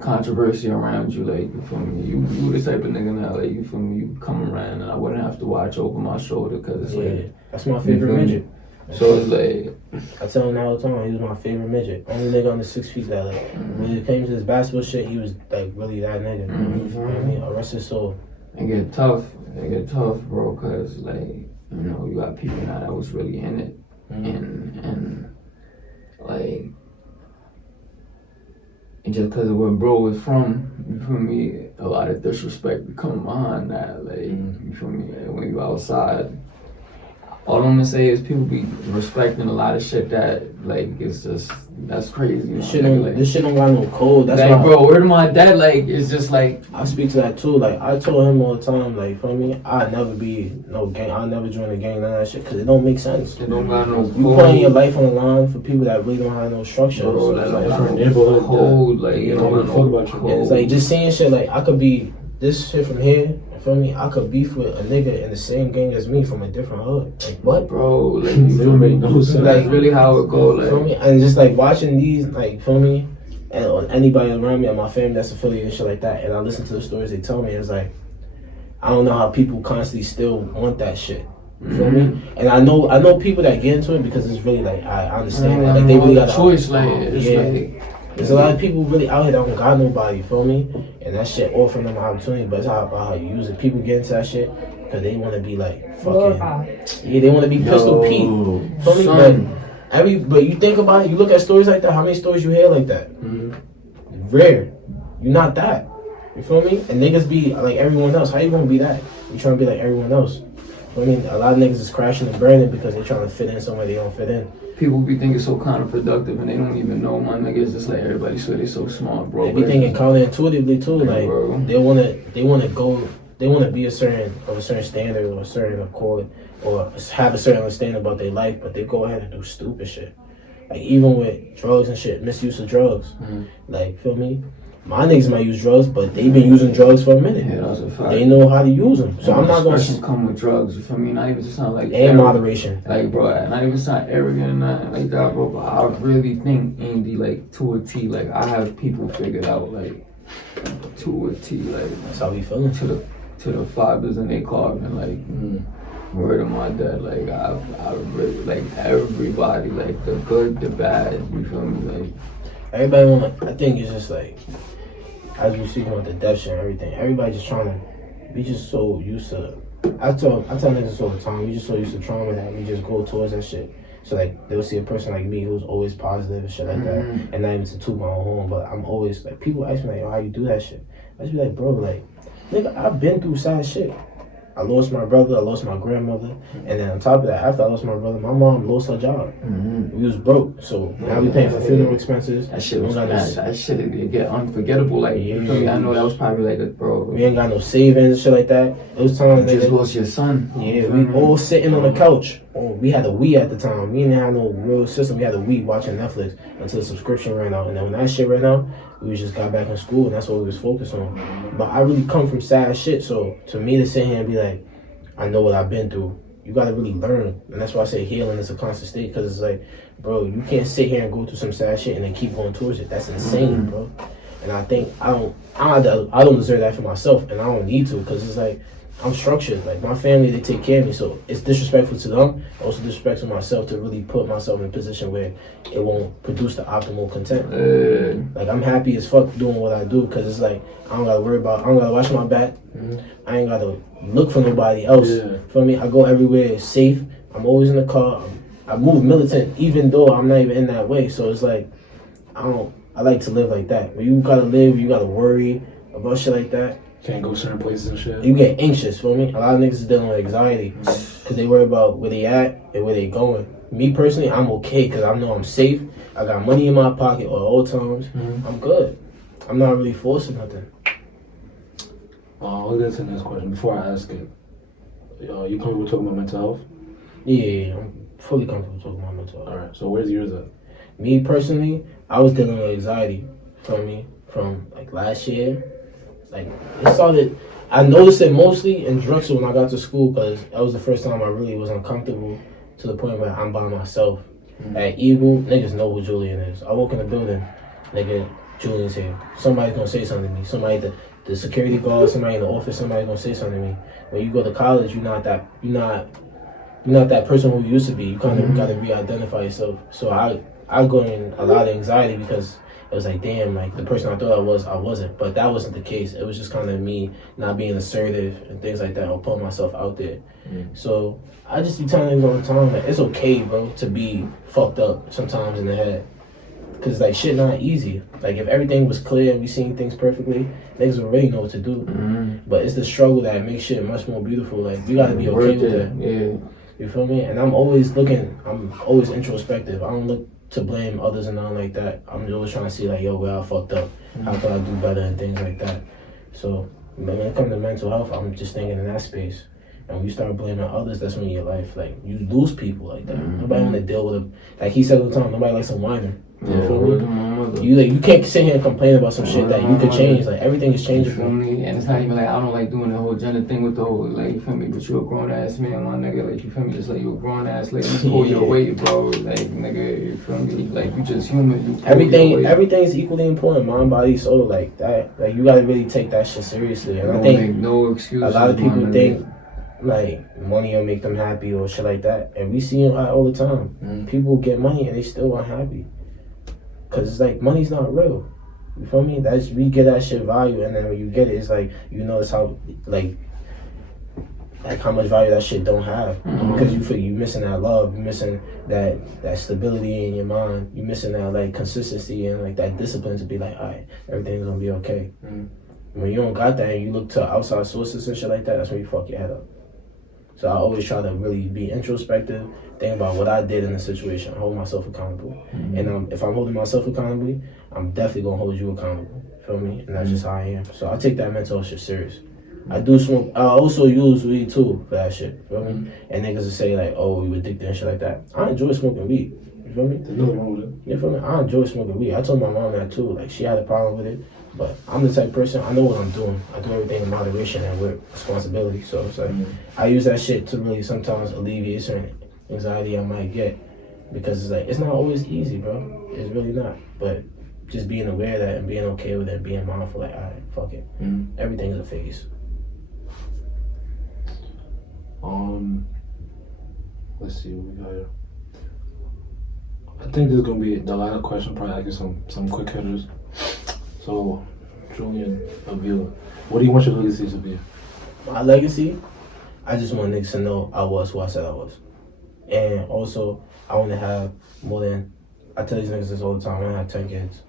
controversy around you. Like you feel me? You the type of nigga now. Like you feel me? You come around and I wouldn't have to watch over my shoulder because it's like that's my favorite midget. So it's like I tell him all the time, he was my favorite midget. Only nigga under 6 feet that like when it came to his basketball shit, he was like really that nigga. You know what I mean? Rest his soul. It get tough, bro, cause like you got people now that was really in it, and like. And just because of where bro was from, you feel me, a lot of disrespect come behind that. Like, you feel me, when you outside, all I'm gonna say is people be respecting a lot of shit that like it's just that's crazy. This shit don't got no code. That's like, why, bro, word of my dad, like it's just like I speak to that too. Like I told him all the time, like for me, I'd never be no gang. I'll never join a gang, none of that shit, because it don't make sense. it don't got no code. You putting your life on the line for people that really don't have no structure. Bro, So that's it's like, like neighborhood code, like you don't fuck know about your code. and it's like just saying shit like I could be this shit from here. You feel me? I could beef with a nigga in the same gang as me from a different hood. Like what? Bro, like It don't make no sense. that's really how it go. You feel Like me? And just like watching these, like, feel me? And on anybody around me and my family that's affiliated and shit like that, and I listen to the stories they tell me, it's like, I don't know how people constantly still want that shit. You feel me? And I know people that get into it because it's really like, I understand that. Like, they really got a choice, like it's like there's a lot of people really out here that don't got nobody, you feel me? And that shit offering them an opportunity, but it's about how you use it. People get into that shit because they want to be like fucking, yeah, they want to be Pistol Pete. Feel me? But you think about it, you look at stories like that, how many stories you hear like that? Rare. You're not that. You feel me? And niggas be like everyone else. How you gonna be that? You trying to be like everyone else. I mean, a lot of niggas is crashing and burning because they trying to fit in somewhere they don't fit in. people be thinking so counterproductive and they don't even know, my nigga. It's just like everybody swear they so smart, bro. They be thinking counterintuitively too, like bro. they wanna be a certain standard or a certain accord or have a certain understanding about their life, but they go ahead and do stupid shit. Like even with drugs and shit, misuse of drugs. Like, feel me? My niggas might use drugs, but they been using drugs for a minute. Yeah, that's a fact. They know how to use them. So I'm not gonna come with drugs. You feel me? Not even to sound like and moderation. Like, bro, not even sound arrogant or nothing like that, bro. But I really think Andy, like, to a T, like I have people figured out, like, to a T, like That's how we feeling. to the fibers in their carbon, like. Word of my dad, like I really, like everybody, like the good, the bad, you feel me? Like Everybody wanna, I think it's just like, as we speaking about the death shit and everything, everybody just trying to, we just so used to, I tell niggas all the time, we just so used to trauma that we just go towards that shit. So like, they'll see a person like me who's always positive and shit like that, and not even to toot my own horn, but I'm always, like, people ask me like, yo, how you do that shit? I just be like, bro, like, nigga, I've been through sad shit. I lost my brother, I lost my grandmother, and then on top of that, after I lost my brother, my mom lost her job. We was broke, so now we paying for funeral expenses. That shit was that shit it get unforgettable. Like you feel me? I know that was probably like a bro. We ain't got no savings and shit like that. It was times you just lost your son. Yeah, we all sitting on the couch. We had a Wii at the time. We didn't have no real system. We had a Wii watching Netflix until the subscription ran out, and then when that shit ran out, we just got back in school, and that's what we was focused on. But I really come from sad shit, so to me to sit here and be like, I know what I've been through, you gotta really learn. And that's why I say healing is a constant state, because it's like, bro, you can't sit here and go through some sad shit and then keep going towards it. That's insane, bro. And I think I don't deserve that for myself, and I don't need to, because it's like, I'm structured. Like, my family, they take care of me, so it's disrespectful to them, also disrespectful to myself to really put myself in a position where it won't produce the optimal content. Like, I'm happy as fuck doing what I do, because it's like, I don't gotta watch my back. I ain't gotta look for nobody else. For me, I go everywhere safe. I'm always in the car. I move militant, even though I'm not even in that way. So it's like, I like to live like that. When you gotta live, you gotta worry about shit like that. Can't go certain places and shit. You get anxious, feel me? A lot of niggas is dealing with anxiety because they worry about where they at and where they going. Me personally, I'm okay because I know I'm safe. I got money in my pocket at all times. I'm good. I'm not really forcing nothing. I'll get to the next question. Before I ask it, you comfortable talking about mental health? Yeah, I'm fully comfortable talking about mental health. Alright, so where's yours at? Me personally, I was dealing with anxiety from like last year. Like, it started, I noticed it mostly in Drexel when I got to school, because that was the first time I really was uncomfortable to the point where I'm by myself. At Eagle, niggas know who Julian is. I walk in the building, nigga, Julian's here. Somebody's gonna say something to me. Somebody, the security guard, somebody in the office, somebody's gonna say something to me. When you go to college, you're not that person who you used to be. You kind of gotta re-identify yourself. So I go in a lot of anxiety because it was like, damn, like the person I thought I wasn't. But that wasn't the case. It was just kind of me not being assertive and things like that, or putting myself out there. So I just be telling niggas all the time, like, it's okay, bro, to be fucked up sometimes in the head. Cause like shit not easy. Like if everything was clear and we seen things perfectly, niggas would already know what to do. But it's the struggle that makes shit much more beautiful. Like you gotta be okay with that. You feel me? And I'm always introspective. I don't look to blame others and nothing like that. I'm always trying to see like, yo, where I fucked up. How can I do better and things like that. So when it comes to mental health, I'm just thinking in that space. And when you start blaming others, that's when your life, like, you lose people like that. Nobody want to deal with them. Like he said all the time, nobody likes a whiner. You feel me? You can't sit here and complain about some shit that you could change. Like, everything is changing. You feel me? And it's not even like, I don't like doing the whole gender thing with the whole, like, you feel me? But you a grown ass man, my nigga. Like, you feel me? Just like you a grown ass lady. You pull your weight, bro. Like, nigga, you feel me? Like, you just human. Everything's equally important. Mind, body, soul. Like, that. Like, you gotta really take that shit seriously. And I think no excuses. A lot of people think, like, money will make them happy or shit like that. And we see it all the time. People get money and they still unhappy. Cause it's like, money's not real. You feel me? We get that shit value, and then when you get it, it's like, you notice how like how much value that shit don't have. Because you feel you missing that love, you missing that stability in your mind, you missing that like consistency and like that discipline to be like, alright, everything's gonna be okay. When you don't got that and you look to outside sources and shit like that, that's when you fuck your head up. So I always try to really be introspective, think about what I did in the situation, hold myself accountable. And if I'm holding myself accountable, I'm definitely gonna hold you accountable. Feel me? And that's just how I am. So I take that mental shit serious. I do smoke. I also use weed too for that shit. Feel me? And niggas will say like, "Oh, you addicted and shit like that." I enjoy smoking weed. You feel me? There's nothing wrong with it. You feel me? I enjoy smoking weed. I told my mom that too. Like, she had a problem with it. But I'm the type of person, I know what I'm doing. I do everything in moderation and with responsibility. So it's like, I use that shit to really sometimes alleviate certain anxiety I might get. Because it's like, it's not always easy, bro. It's really not. But just being aware of that and being okay with it and being mindful, like, alright, fuck it. Everything is a phase. Let's see what we got here. I think this is gonna be the last question, probably like some quick hitters. So, Julian, Avila, what do you want your legacy to be? My legacy? I just want niggas to know I was who I said I was. And also, I want to have more than, I tell these niggas this all the time, I want to have 10 kids.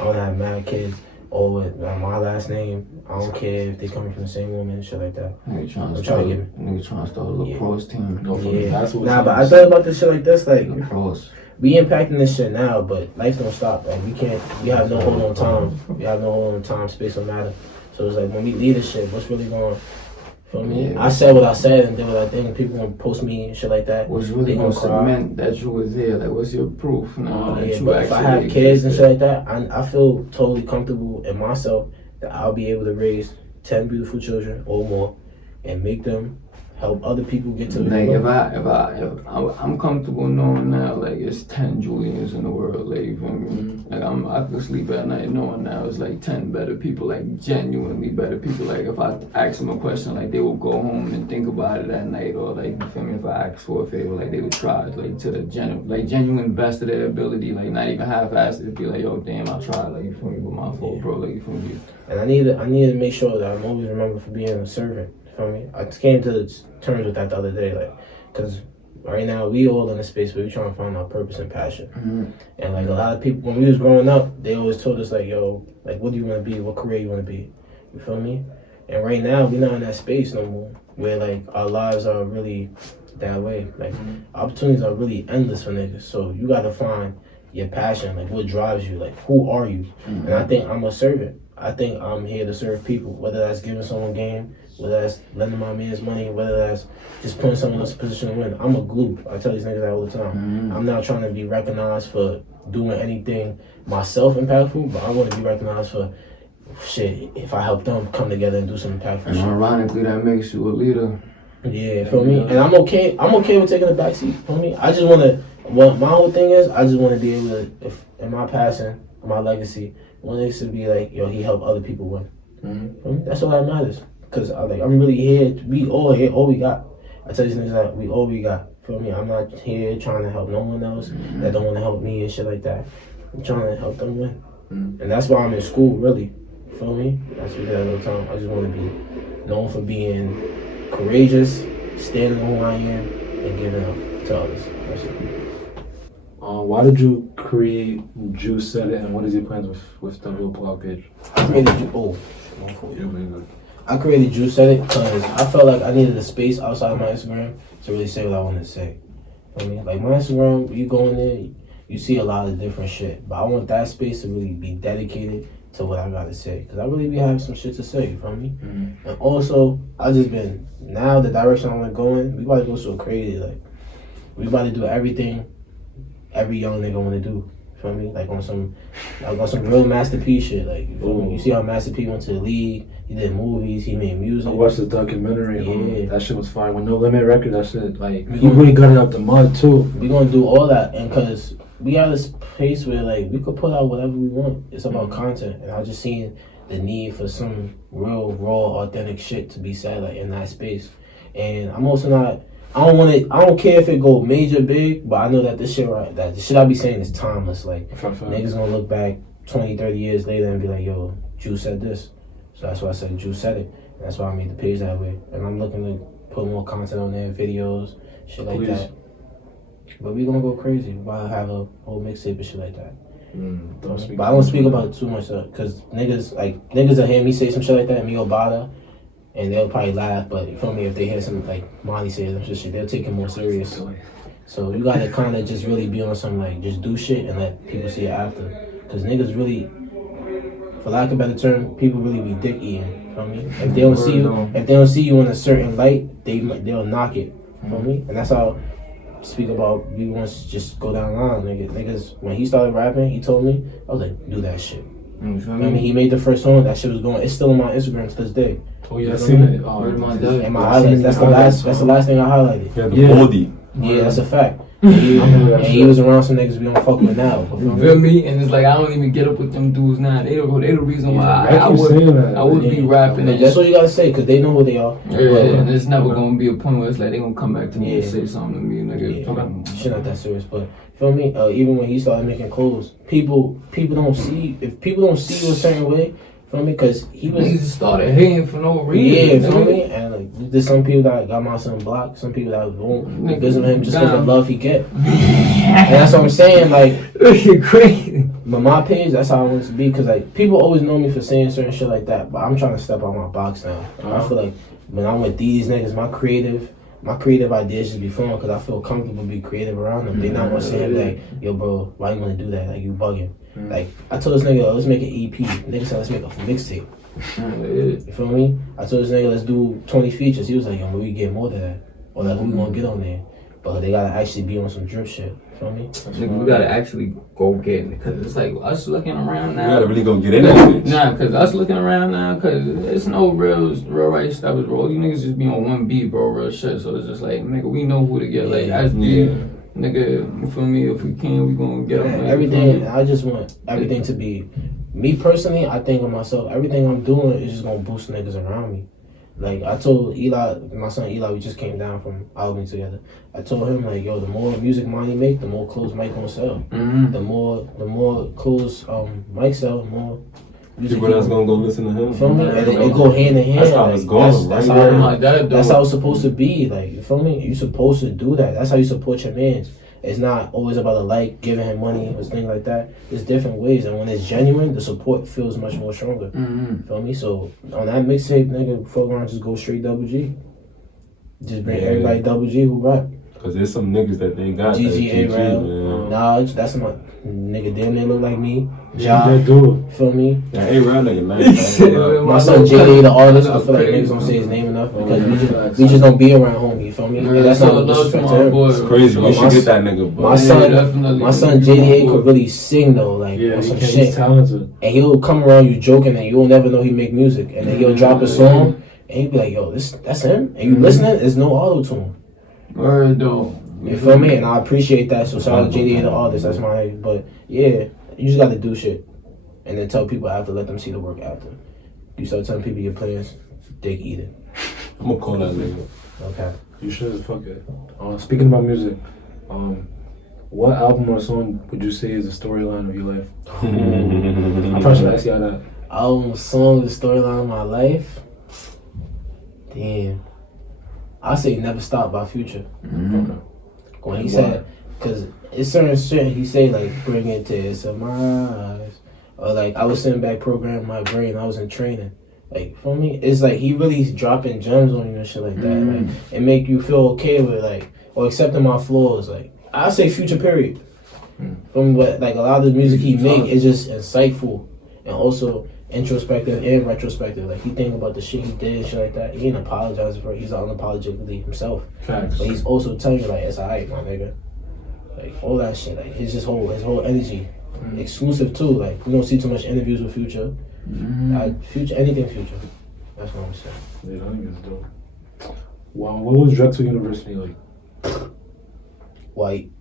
I want to have mad kids, all with my last name. I don't care if they come from the same woman and shit like that. Nigga trying to start a lacrosse team. But I thought about this shit like this, like, lacrosse. We impacting this shit now, but life don't stop. Like, we have no hold on time. We have no hold on time, space, or matter. So it's like, when we leave this shit, what's really going on? Feel me? I said what I said and did what I did, and people gonna post me and shit like that. What's really gonna cement that you was there? Like, what's your proof? But if I have kids and shit like that, I feel totally comfortable in myself that I'll be able to raise 10 beautiful children or more and make them help other people get to the if I'm comfortable knowing now, like, it's 10 Julians in the world, like, you feel me? Like, I could sleep at night knowing now it's like 10 better people, like, genuinely better people. Like, if I ask them a question, like, they will go home and think about it at night, or like, you feel me? If I ask for a favor, like, they would try, like, to the genuine best of their ability, like, not even half-assed. It'd be like, yo, damn, I tried, like, you feel me? With my fault, bro, like, you feel me? And I need to make sure that I'm always remembered for being a servant. Feel me? I came to terms with that the other day, like, because right now we all in a space where we trying to find our purpose and passion. And like, a lot of people, when we was growing up, they always told us like, yo, like, what do you want to be? What career you want to be? You feel me? And right now we're not in that space no more, where like our lives are really that way. Like, opportunities are really endless for niggas. So you gotta find your passion, like, what drives you, like, who are you? And I think I'm a servant. I think I'm here to serve people, whether that's giving someone game, whether that's lending my man's money, whether that's just putting someone else in a position to win. I'm a glue. I tell these niggas that all the time. I'm not trying to be recognized for doing anything myself impactful, but I want to be recognized for shit, if I help them come together and do some impactful and shit. Ironically, that makes you a leader. Yeah, feel me? And I'm okay with taking the backseat, feel me? I just want to, my whole thing is, I just want to be able to, if in my passion, my legacy, one is to be like, yo, he helped other people win. Feel me? That's all that matters. Cause I'm really here. We all here. All we got. I tell these niggas that we all we got. Feel me? I'm not here trying to help no one else that don't want to help me and shit like that. I'm trying to help them win. And that's why I'm in school. Really. Feel me? That's what I do all the time. I just want to be known for being courageous, standing on who I am, and giving up to others. That's it. Why did you create Joo-Set It, and what is your plans with the real blog page? I created I created Juice Said It because I felt like I needed a space outside of my Instagram to really say what I wanted to say. I mean, like my Instagram, you go in there, you see a lot of different shit. But I want that space to really be dedicated to what I gotta say. Because I really be having some shit to say, you feel me? Mm-hmm. And also, I just been, now the direction I want to go in, we about to go so crazy. Like, we about to do everything every young nigga want to do. You feel me? Like on some real Master P shit. Like, you feel me? You see how Master P went to the league, he did movies, he made music. I watched the documentary. Yeah. That shit was fire. With No Limit Record, that shit, like, he really got it out the mud too. We gonna do all that, and cause we got this place where like we could put out whatever we want. It's about content, and I just seen the need for some real raw, authentic shit to be said like in that space. And I'm also not. I don't care if it go major big, but I know that this shit the shit I be saying is timeless. Like niggas gonna look back 20, 30 years later and be like, yo, Jew said this. So that's why I said Jew said it. And that's why I made the page that way. And I'm looking to put more content on there, videos, shit like that. But we gonna go crazy. We about to have a whole mixtape and shit like that. But I don't speak about it too much because niggas will hear me say some shit like that and me go bother. And they'll probably laugh, but you feel me, if they hear some, like, Monty say some shit, they'll take it more serious. So you gotta kind of just really be on some, like, just do shit and let people see it after. Because niggas really, for lack of a better term, people really be dick eating, feel me? If they don't see you in a certain light, they'll knock it, feel me? And that's how I speak about, we want to just go down the line, niggas. When he started rapping, he told me, I was like, do that shit. I mean, he made the first song, that shit was going, it's still on my Instagram to this day. Oh yeah, I seen it. And my highlights, that's the last thing I highlighted. Yeah, the body. Yeah, that's a fact. And he was around some niggas we don't fuck with now. You feel me? And it's like I don't even get up with them dudes now. They the reason why I would be rapping. That's what you gotta say, cause they know who they are. Yeah, and there's never gonna be a point where it's like they gonna come back to me and say something to me, nigga. Shit not that serious, but feel me? Even when he started making clothes, people don't see, if people don't see you a certain way. Feel me? Cause he just started hating for no reason. Yeah, feel me? And like, there's some people that got my son blocked, some people that won't visit him just because of the love he get. And that's what I'm saying. Like, crazy. But my page, that's how I want it to be. Cause like people always know me for saying certain shit like that, but I'm trying to step out my box now. I feel like when I'm with these niggas, my creative ideas just be fun because I feel comfortable to be creative around them. They not want to say like, yo, bro, why you want to do that? Like, you bugging. Like, I told this nigga, let's make an EP. Nigga said, let's make a mixtape. You feel me? I told this nigga, let's do 20 features. He was like, yo, we get more than that. Or like, who we gonna get on there? But they gotta actually be on some drip shit. You feel me? Nigga, we gotta actually go get it. Because it's like, us looking around now. We gotta really go get in it. Nah, because us looking around now, because it's no real right stuff. Bro, you niggas just be on one beat, bro, real shit. So it's just like, nigga, we know who to get. Like, nigga, you feel me? If we can, we gonna get them. Like, everything, I just want everything to be, me personally, I think of myself, everything I'm doing is just gonna boost niggas around me. Like, I told Eli, my son Eli, we just came down from Albany together. I told him, like, yo, the more music Monty make, the more clothes Mike gonna sell. The more clothes Mike sell, the more music people that's gonna go listen to him. Feel me? And it go hand in hand. That's how it's going. That's how it's supposed to be. Like, you feel me? You're supposed to do that. That's how you support your mans. It's not always about giving him money or things like that. There's different ways, and when it's genuine, the support feels much more stronger. Feel me? So on that mixtape, nigga, fuck around, just go straight double G. Just bring everybody double G who rap. Cause there's some niggas that they got. GG, Knowledge, that's my nigga. Damn, they look like me. Ja, feel me? Yeah, A-Rap nigga nice. My son Joo-lee, the artist, I feel like niggas don't say his name enough because we just don't be around home. You feel me? And that's not a disrespect to him. It's crazy. You should get that nigga. My son JDA could really sing though, like on some shit. He's talented. And he'll come around you joking, and you'll never know he make music. And then he'll drop a song, and he'll be like, "Yo, that's him." And you listening? There's no auto tune. Word though. You feel me? And I appreciate that. So shout out to JDA the artist. That's my name. But yeah, you just got to do shit, and then tell people after. Let them see the work after. You start telling people your plans, dick eating. I'm gonna call that nigga. Okay. You should. Fuck it. Speaking about music, what album or song would you say is the storyline of your life? I'm probably should ask y'all that. Album, song, the storyline of my life. Damn. I say Never Stop by Future. When he said, because it's certain shit he say, like, bring it to some eyes. Or like, I was sitting back programming my brain, I was in training. Like, for me, it's like he really dropping gems on you and shit like that. Like, it make you feel okay with, like, or accepting my flaws. Like, I say Future, period. From what, like, a lot of the music he make is just insightful and also introspective and retrospective. Like, he think about the shit he did and shit like that. He ain't apologizing for it. He's unapologetically himself. Facts. But he's also telling you, like, it's alright, my nigga. Like, all that shit. Like, his whole energy. Exclusive, too. Like, we don't see too much interviews with Future. Anything Future. That's what I'm saying. Yeah, I think it's dope. Wow, what was Drexel University like? White.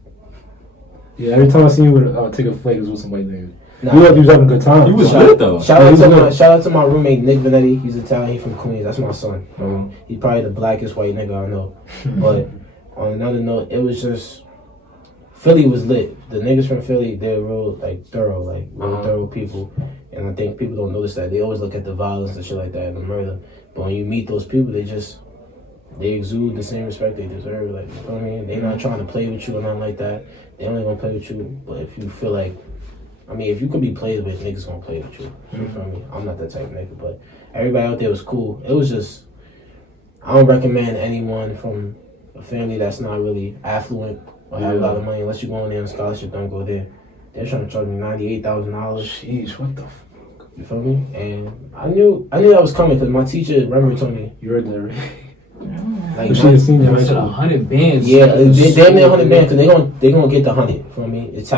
Yeah, every time I see you with take a flight, it was with somebody there. Nah. You look like you was having a good time. He was lit though. Shout out to my roommate Nick Vanetti. He's Italian. He's from Queens. That's my son. He's probably the blackest white nigga I know. But on another note, it was just Philly was lit. The niggas from Philly, they're real thorough people. And I think people don't notice that. They always look at the violence and shit like that and the murder. But when you meet those people, they exude the same respect they deserve. Like, you know what I mean? They're not trying to play with you or nothing like that. They only gonna play with you. But if you feel like, if you could be played with, niggas gonna play with you. You feel me? I'm not that type of nigga, but everybody out there was cool. It was just, I don't recommend anyone from a family that's not really affluent or have a lot of money, unless you go in there on scholarship, don't go there. They're trying to charge me $98,000. Sheesh, what the fuck? You feel me? And I knew that was coming because my teacher, remember, told me. You heard that, right? Like, you should have seen that. Right? 100 bands. Yeah, they damn near 100 bands because they gonna get the 100. You feel me? It's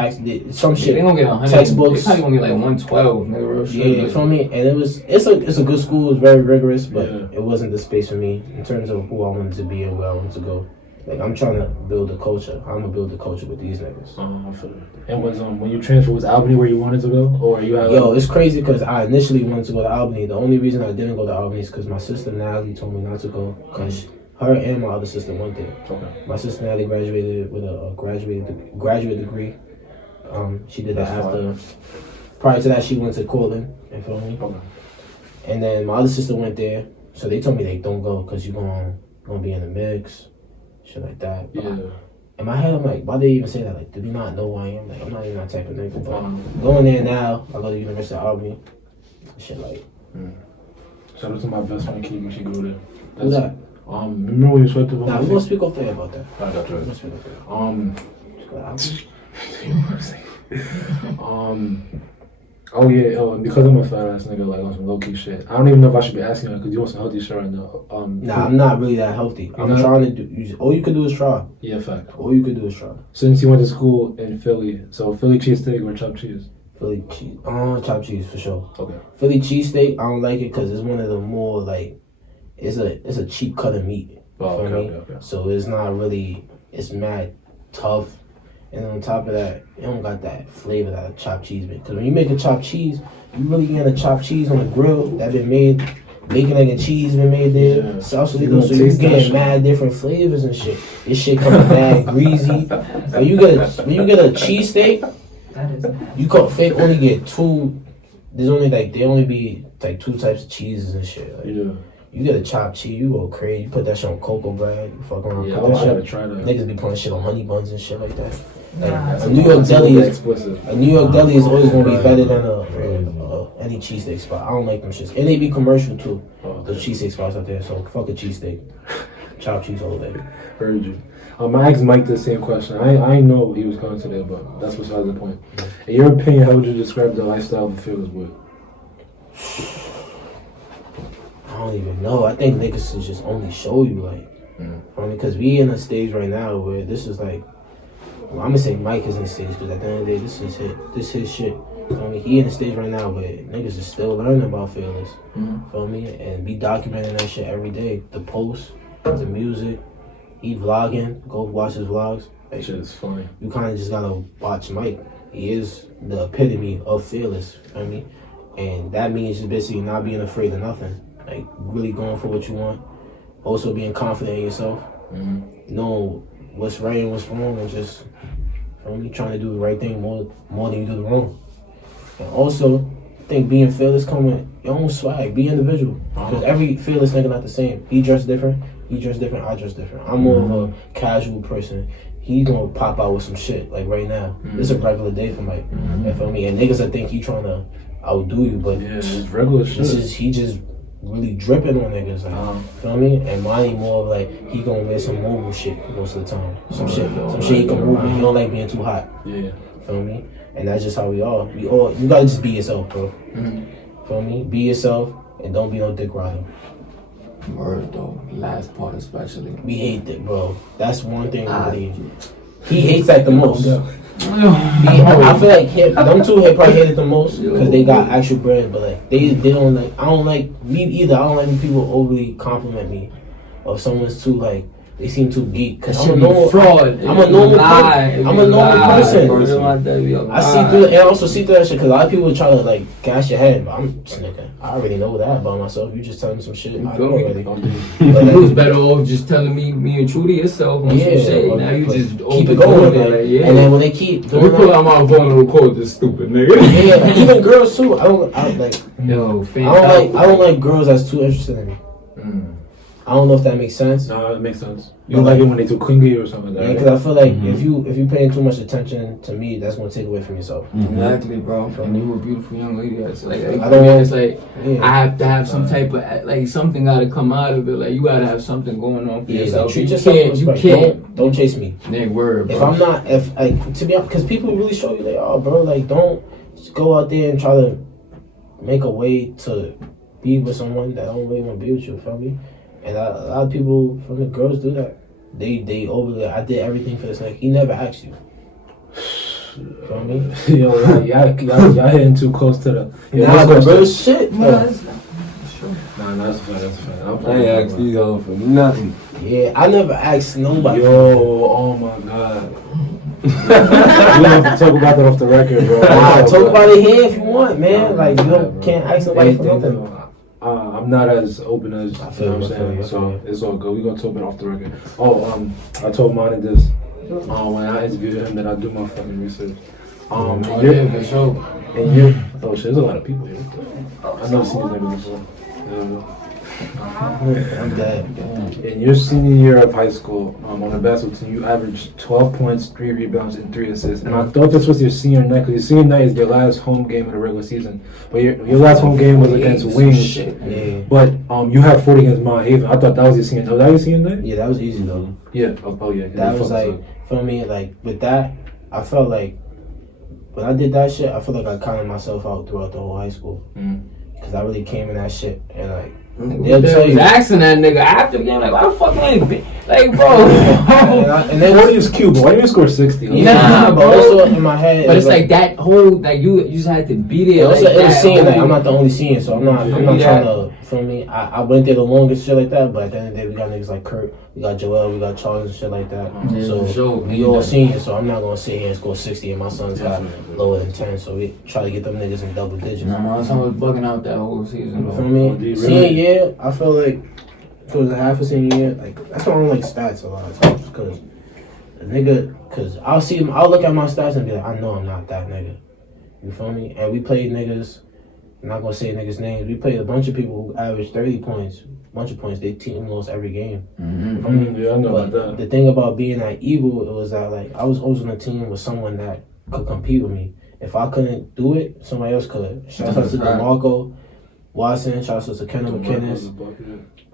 some shit. They gonna get 100. Textbooks. They probably gonna get like 112. Nigga, real shit. Yeah, you feel me? And it's a good school. It's very rigorous, but it wasn't the space for me in terms of who I wanted to be and where I wanted to go. Like, I'm trying to build a culture. I'm gonna build a culture with these niggas. I feel it. And was when you transferred, was Albany where you wanted to go, or you had? Yo, it's crazy because I initially wanted to go to Albany. The only reason I didn't go to Albany is because my sister Natalie told me not to go because her and my other sister went there. Okay. My sister Natalie graduated with a graduate degree. She did that after. Prior to that, she went to Cortland. You feel me? Okay. And then my other sister went there, so they told me they don't go because you're gonna be in the mix, shit like that. But Yeah. in my head, I'm like, why they even say that? Like, do you not know who I am? Like, I'm not even that type of nigga. But going there now, I go to the University of Albany. Shit like. Shout out to my best friend Keith when she grew there. Who's that? Remember when you swiped up on Nah, we gonna speak up there about that. I got you. We gonna speak up there. Oh yeah, and because I'm a fat ass nigga, like on some low key shit. I don't even know if I should be asking her because you want some healthy shit right now. Nah, I'm not really that healthy. I'm trying to do. All you can do is try. Yeah, fact. All you can do is try. Since you went to school in Philly, so Philly cheesesteak or chopped cheese? Philly cheese. Chopped cheese for sure. Okay. Philly cheesesteak, I don't like it because it's one of the more like, it's a cheap cut of meat. Oh, okay. So it's not really. It's mad tough. And on top of that, it don't got that flavor that a chopped cheese makes. Because when you make a chopped cheese, you really get a chopped cheese on a grill that been made, bacon, egg, and cheese been made there. Yeah. Sausalito, so you get mad different flavors and shit. This shit coming mad greasy. When you get a cheesesteak, you only get two. There's only they only be like two types of cheeses and shit. Like, yeah. You get a chopped cheese, you go crazy. You put that shit on cocoa bread. You fuck around. Yeah, Put that I gotta shit. try that. Niggas be putting shit on honey buns and shit like that. Like, A a New York deli is explicit. always gonna be better than any cheesesteak spot. I don't like them shits, and they be commercial too. Those cheesesteak spots out there. So fuck a cheesesteak, chopped cheese all day. Heard you. I asked Mike the same question. I didn't know he was coming today, but that's besides the point. In your opinion, how would you describe the lifestyle of Fearless Wood? I don't even know. I think niggas should just only show you because we in a stage right now where this is like. Well, I'm gonna say Mike is in the stage because at the end of the day, this is his shit. He in the stage right now, but niggas is still learning about Fearless. Feel me? And be documenting that shit every day. The posts, the music, he vlogging. Go watch his vlogs. That shit is funny. You kind of just gotta watch Mike. He is the epitome of Fearless. Feel me? And that means just basically not being afraid of nothing. Like really going for what you want. Also being confident in yourself. Knowing what's right and what's wrong, and just trying to do the right thing more than you do the wrong. And also, I think being fearless come with your own swag. Be individual. Because every fearless nigga not the same. He dressed different. I dress different. I'm more of a casual person. He gonna pop out with some shit like right now. It's a regular day for Mike. You feel me? And niggas I think he trying to outdo you, but yeah, it's regular shit. He just really dripping on niggas, like, feel me? And mine more of like he gonna wear some mobile shit most of the time. Some shit he can move in. He don't like being too hot. Yeah. Feel me? And that's just how we all. You gotta just be yourself, bro. Feel me? Be yourself and don't be no dick rider. Word though, last part especially. We hate that, bro. That's one thing he hates that the most. I feel like them two probably hate it the most because they got actual brand, but like they don't like. I don't like me either. I don't like when people overly compliment me, or if someone's too like they seem too geek. Cause I'm a normal fraud. I'm a normal person. I see through, and I also see through that shit because a lot of people try to like gas your head, but I'm nigga. I already know that about myself. You just telling me some shit. I know already. You was better off just telling me and Trudy yourself on some shit. Now you just keep it going, man. And then when they keep doing pull out my vulnerable code, this stupid nigga. Yeah, even girls too. I don't like girls that's too interested in me. I don't know if that makes sense. No, it makes sense. You don't like it when they too clingy or something like that. Yeah, because I feel like if you paying too much attention to me, that's gonna take away from yourself. Exactly, bro. And you a beautiful young lady. That's like I don't want. It's like I have to have some type of like something got to come out of it. Like you gotta have something going on for yourself. Like, treat yourself. You can't. Don't chase me. They word, bro. If I'm not, to be honest, because people really show you like, oh, bro, like don't just go out there and try to make a way to be with someone that don't really want to be with you. Feel me? And a lot of people from the girls do that. They overly. I did everything for this. Like he never asked you. Feel me? Yo, y'all hitting too close to the. Nah, but real shit. Nah, that's fine. I ain't asked these all for nothing. Yeah, I never asked nobody. Yo, oh my god. We don't have to talk about that off the record, bro. Talk about it here if you want, man. Like you can't ask nobody for nothing. I'm not as open as you know what I'm saying, so it's all good. We're gonna talk about it off the record. I told Monty this when I interviewed him that I do my fucking research. for sure. And you're there's a lot of people here. I never seen these niggas before. I'm dead. In your senior year of high school, on the basketball team, you averaged 12 points, 3 rebounds, and 3 assists. And I thought this was your senior night, because your senior night is your last home game of the regular season. But your last home game was against Wings. Yeah. But you had 40 against Mount Haven. I thought that was your senior night. Was that your senior night? Yeah, that was easy though. Yeah. Oh yeah. That was like, feel me? Like with that, I felt like when I did that shit, I feel like I counted myself out throughout the whole high school. Because I really came in that shit and like. They'll tell you. Asking that nigga after the game, like, why the fuck you ain't been? Like, bro. And then 40 is cute, but why didn't you score 60? Nah, but also in my head. But it's like that whole, like, you just had to be there. Also, like, it was seeing, like, I'm not the only seeing, so I'm not trying to, feel me? I went there the longest, shit like that, but at the end of the day, we got niggas like Kurt, we got Joel, we got Charles and shit like that. So, we all seniors, so I'm not gonna sit here and score 60, and my son's got lower than 10, so we try to get them niggas in double digits. My son was bugging out that whole season. You feel me? Senior year, I feel like if it was a half a senior year, like that's why I don't like stats a lot of times, because I'll look at my stats and be like, I know I'm not that nigga. You feel me? And we played niggas, I'm not gonna say niggas' names, we played a bunch of people who averaged 30 points, bunch of points, their team lost every game. Yeah, I know about that. The thing about being at Eagle, it was that like I was always on a team with someone that could compete with me. If I couldn't do it, somebody else could. Shout out to DeMarco Watson, shout out to Kendall McKinnis,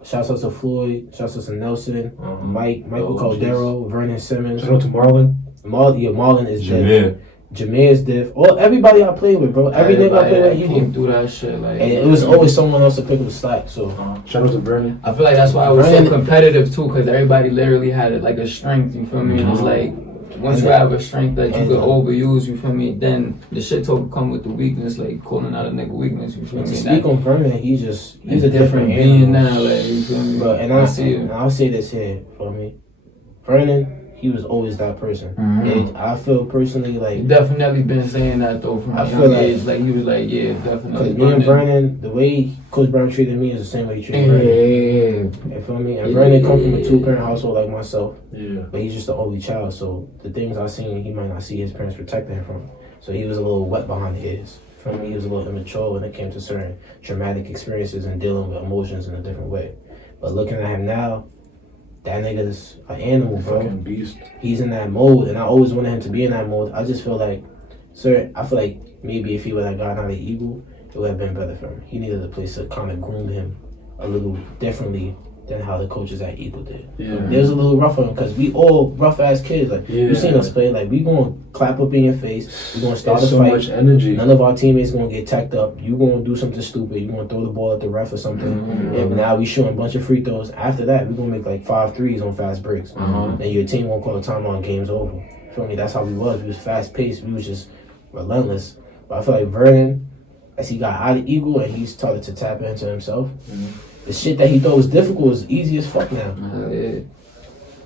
shout out to Floyd, shout out to Nelson, Michael Caldero, Vernon Simmons. Shout out to Marlon. Marlon is dead. Jameer is diff. Everybody I played with, bro. Every nigga I played with, he came through that shit. Like, and it was always someone else to pick up the slack. So shout out to Vernon. I feel like that's why I was so competitive too, because everybody literally had like a strength. You feel me? And it's like once you have a strength that you could overuse, you feel me? Then the shit talk come with the weakness, like calling out a nigga weakness. You feel me? To speak on Vernon, he's a different being now. Like you feel me? Bro, and I'll say this here for me, Vernon. He was always that person. And I feel personally like you definitely been saying that though from a young age. Like he was like, yeah, definitely. Because me and Vernon, the way Coach Brown treated me is the same way he treated Vernon. You feel me? And Vernon come from a 2-parent household like myself. Yeah. But he's just the only child, so the things I seen, he might not see his parents protecting him from. So he was a little wet behind the ears. For me, he was a little immature when it came to certain traumatic experiences and dealing with emotions in a different way. But looking at him now, that nigga's an animal, bro. Fucking beast. He's in that mode, and I always wanted him to be in that mode. I just feel like, I feel like maybe if he would have gotten out of Eagle, it would have been better for him. He needed a place to kind of groom him a little differently than how the coaches at Eagle did. Yeah. They was a little rough on them because we all rough ass kids. Like you seen us play. Like we gonna clap up in your face. We gonna start a so fight. Much energy. None of our teammates gonna get tacked up. You gonna do something stupid. You gonna throw the ball at the ref or something. And now we shooting a bunch of free throws. After that, we gonna make like 5 threes on fast breaks. And your team won't call a timeout. Game's over. Feel me? That's how we was. We was fast paced. We was just relentless. But I feel like Vernon, as he got out of Eagle and he started to tap into himself, the shit that he thought was difficult is easy as fuck now.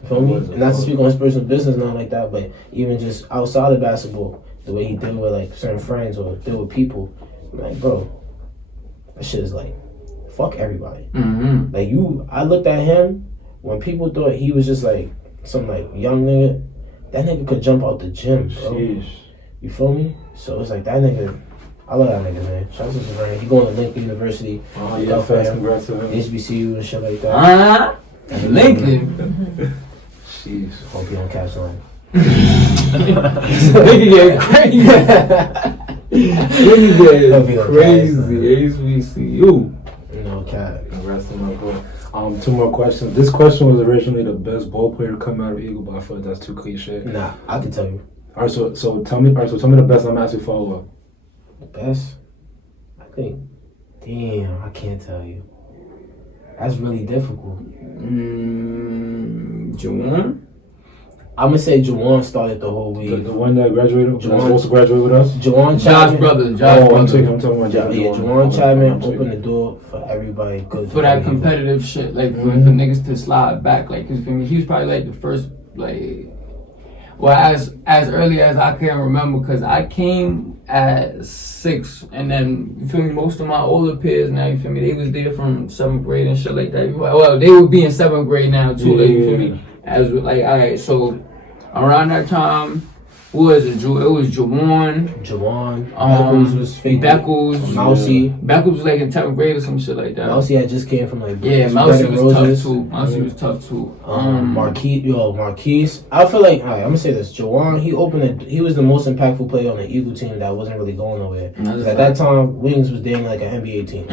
Feel me? And not to speak on his personal business, nothing like that, but even just outside of basketball, the way he deal with like certain friends or deal with people, I'm like, bro, that shit is like, fuck everybody. Like I looked at him when people thought he was just like some like young nigga. That nigga could jump out the gym, bro. Sheesh. You feel me? So it's like that nigga. I love that nigga, man. Shout out to Julian. He going to Lincoln University. Oh yeah, fast congrats to him. HBCU and shit like that. Lincoln. Jeez. Hope you don't catch on. Nigga get crazy. Nigga get crazy. HBCU. No cap. Congrats to my boy. 2 more questions. This question was originally the best ball player to come out of Eagle, but I feel like that's too cliche. Nah, I can tell you. Alright, so tell me the best. I'm asking follow up. The best? I think. Damn, I can't tell you. That's really difficult. Julian? I'm gonna say Julian started the whole week. The one that graduated, Julian. supposed to graduate with us? Julian Josh Chapman. brother. I'm talking about Julian Chapman opened the door for everybody good. For that competitive shit, like for niggas to slide back, like, cause for me, he was probably like the first, like, well, as early as I can remember, cause I came at 6, and then you feel me, most of my older peers now, you feel me, they was there from 7th grade and shit like that. Well, they would be in 7th grade now too, like, you feel me? As like, alright, so around that time, who was it? It was Julian. Beckles was fake. Beckles. Mousy. Beckles was like in 10th grade or some shit like that. Mousy had just came from like Mousy was tough too. Mousy was tough too. Marquise. I feel like, alright, I'm gonna say this. Juwan, he was the most impactful player on the Eagle team that wasn't really going nowhere. At that time, Wings was damn like an NBA team.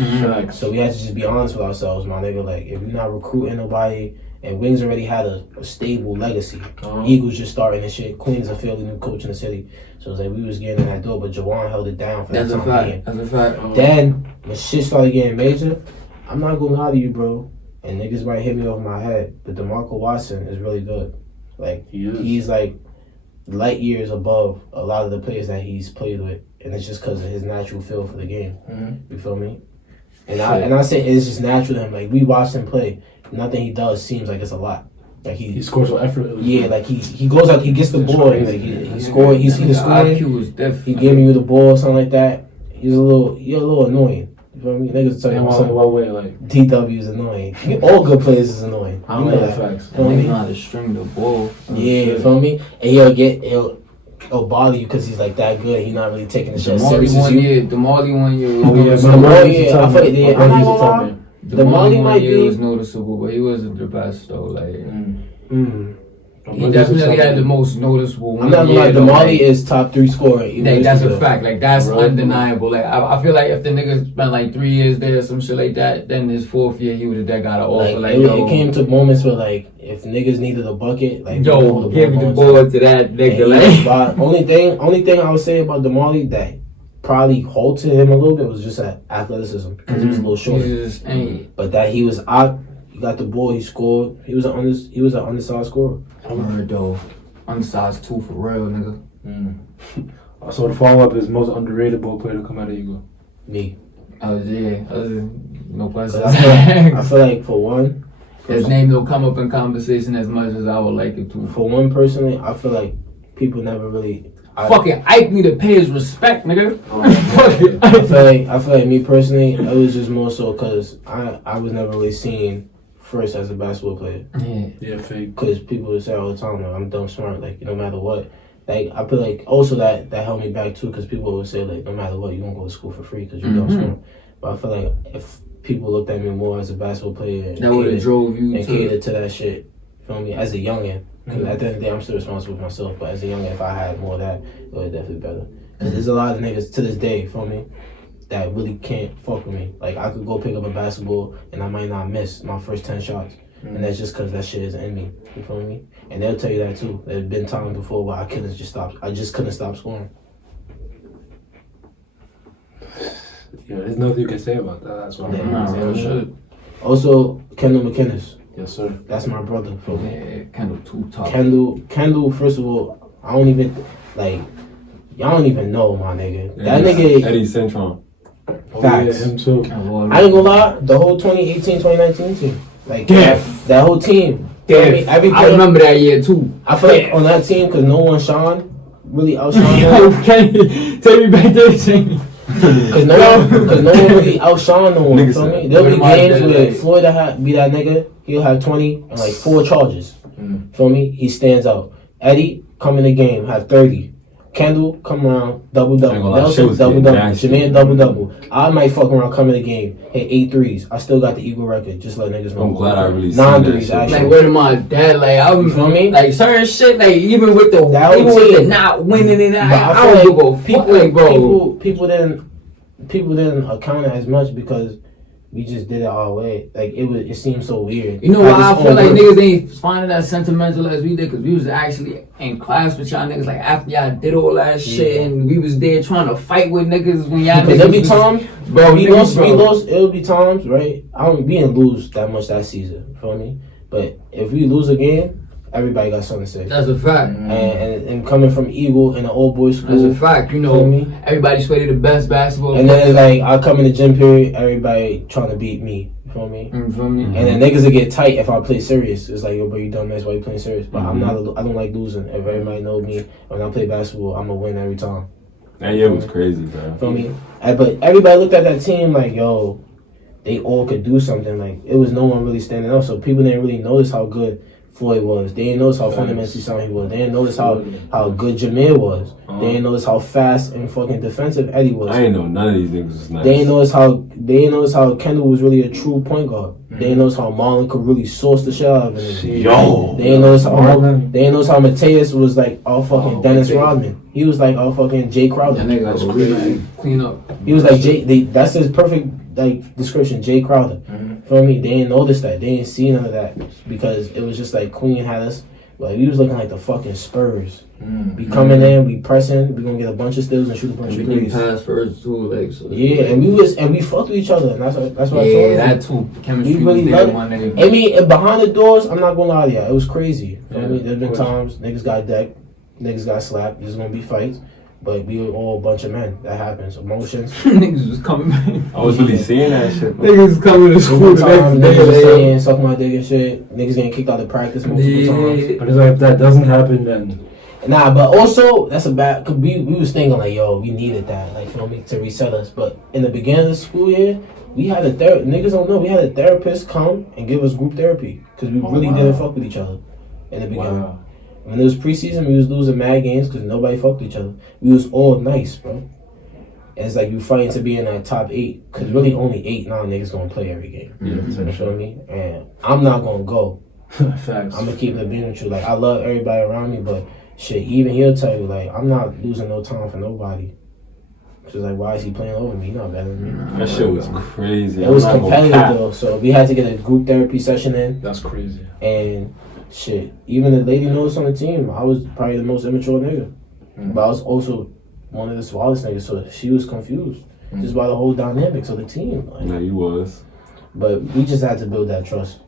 So we had to just be honest with ourselves, my nigga. Like, if you're not recruiting nobody, and Wings already had a stable legacy. Eagles just starting and shit. Queen's a fairly new coach in the city. So it was like we was getting in that door, but Juwan held it down for that time. That's a fact. Then, when shit started getting major, I'm not gonna lie to you, bro. And niggas might hit me over my head, but DeMarco Watson is really good. Like, he's like light years above a lot of the players that he's played with. And it's just because of his natural feel for the game. You feel me? And I say it's just natural to him. Like, we watched him play. Nothing he does seems like it's a lot. Like he scores with effort. Yeah, like he goes out, he gets the ball, and like he scored. He's the scoring. He giving you the ball, something like that. You're a little annoying. You feel me? Niggas tell you what way, like DW is annoying. All good players is annoying. I know that facts. And they know how to string the ball. Yeah, you feel me? And he'll bother you because he's like that good. He's not really taking the shit serious as you. The Molly 1 year. I feel like I'm not gonna lie. The Molly 1 year was noticeable, but he wasn't the best though. Like, he definitely had the most noticeable. I'm not gonna lie, the Molly is top 3 scorer. That's a fact. Like, that's undeniable. Like, I feel like if the nigga spent like 3 years there or some shit like that, then his 4th year he would have got an offer. Like, it came to moments where like if niggas needed a bucket, like give the ball to that nigga. Like, only thing I would say about the Molly that probably halted him a little bit was just that athleticism because he was a little shorter. But that he was out, he got the ball, he scored. He was an undersized scorer. I heard though, undersized 2 for real, nigga. So the follow up is most underrated ball player to come out of Eagle. Me. No question. I feel like for one, his name don't come up in conversation as much as I would like it to. For one, personally, I feel like people never really. Fucking Ike need to pay his respect, nigga. I feel like me personally, it was just more so because I was never really seen first as a basketball player. Yeah, fake. Because people would say all the time, like, I'm dumb smart, like, no matter what. Like, I feel like also that held me back too, because people would say, like, no matter what, you won't go to school for free because you're dumb smart. But I feel like if people looked at me more as a basketball player and that would have drove you and catered to that shit, feel me, as a youngin'. Because at the end of the day, I'm still responsible for myself. But as a youngin', if I had more of that, it would definitely be better. Because there's a lot of niggas to this day, feel me, that really can't fuck with me. Like I could go pick up a basketball and I might not miss my first 10 shots. And that's just because that shit is in me. You feel me? And they'll tell you that too. There's been times before where I just couldn't stop scoring. Yeah, there's nothing you can say about that. That's what I'm saying. Also, Kendall McInnes. Yes, sir. That's my brother. Yeah, Kendall too tough. Kendall, first of all, I don't even, like, y'all don't even know my nigga. That nigga. Eddie Centron. Facts. Oh, yeah, him too. I ain't gonna lie, the whole 2018, 2019 team. Like, that whole team. I remember that year too. I feel like on that team, because no one really outshone no one. Take me back there, Because no one really outshone no one. You feel me? There'll be games where Floyd be that nigga, he'll have 20 and like 4 charges. Feel me? He stands out. Eddie, come in the game, have 30. Kendall, come around, double-double. Nelson, double-double. Jermaine, double-double. I might fuck around, come in the game, hit 8 threes. I still got the Eagle record, just let niggas know. I'm glad I really 9 threes, actually. Like, where my dad, like, you feel me? Like, certain shit, like, even with the not winning and I don't give a fuck, People didn't account as much because we just did it our way. Like, it seemed so weird. You know why I feel like niggas ain't finding that sentimental as we did? Because we was actually in class with y'all niggas, like, after y'all did all that shit, and we was there trying to fight with niggas when y'all niggas. There'll be times, bro, we lost, it'll be times, right? We didn't lose that much that season, you feel me? But if we lose a game, everybody got something to say. That's a fact. And coming from Eagle in an old boys school. That's a fact. You know, everybody sweated the best basketball. And then it's like, I come in the gym period, everybody trying to beat me. You feel me? You feel me? And then niggas will get tight if I play serious. It's like, yo, bro, you dumbass, why you playing serious? But I don't like losing. If everybody know me, when I play basketball, I'm going to win every time. That year was crazy, bro. Feel me? But everybody looked at that team like, yo, they all could do something. Like, it was no one really standing up. So people didn't really notice how good Floyd was. They didn't notice how fundamentally sound he was. They didn't notice how good Jameer was. They didn't notice how fast and fucking defensive Eddie was. I didn't know none of these niggas was nice. They didn't notice how Kendall was really a true point guard. They didn't notice how Marlon could really source the shit out of him. Yo. They didn't notice how Mateus was like all fucking Dennis Rodman. He was like all fucking Jay Crowder. That nigga was really clean up. He was like that's his perfect like description, Jay Crowder. Feel me? They didn't notice that. They didn't see none of that because it was just like Queen had us. Like we was looking like the fucking Spurs. We coming in, we pressing, we gonna get a bunch of steals and shoot a bunch of threes. Pass first too, like so. Yeah, and we fucked with each other, and that's what I told you. Yeah, that too. Chemistry we really was there, my nigga. I mean, and behind the doors, I'm not gonna lie to you, it was crazy. There's been times niggas got decked, niggas got slapped. There's gonna be fights. But we were all a bunch of men. That happens. Emotions. Niggas was coming back. I was really seeing that shit. Niggas coming to school the next day. Niggas saying, suck my dick and shit. Niggas getting kicked out of practice multiple times. But it's like, if that doesn't happen, then... Nah, but also, that's a bad... Cause we was thinking like, yo, we needed that. Like, feel me? To reset us. But in the beginning of the school year, we had a niggas don't know. We had a therapist come and give us group therapy. Because we really didn't fuck with each other in the beginning. Wow. When it was preseason, we was losing mad games because nobody fucked with each other. We was all nice, bro. And it's like you fighting to be in that top 8 because really only 8, 9 niggas gonna play every game. You feel me? And I'm not gonna go. Facts. I'm gonna keep it being with you. Like I love everybody around me, but shit, even he'll tell you like I'm not losing no time for nobody. She's like, why is he playing over me? He's not better than me. That shit was crazy. It was competitive though, so we had to get a group therapy session in. That's crazy. And shit, even the lady noticed on the team, I was probably the most immature nigga. But I was also one of the smallest niggas, so she was confused just by the whole dynamics of the team. Like, yeah, you was. But we just had to build that trust.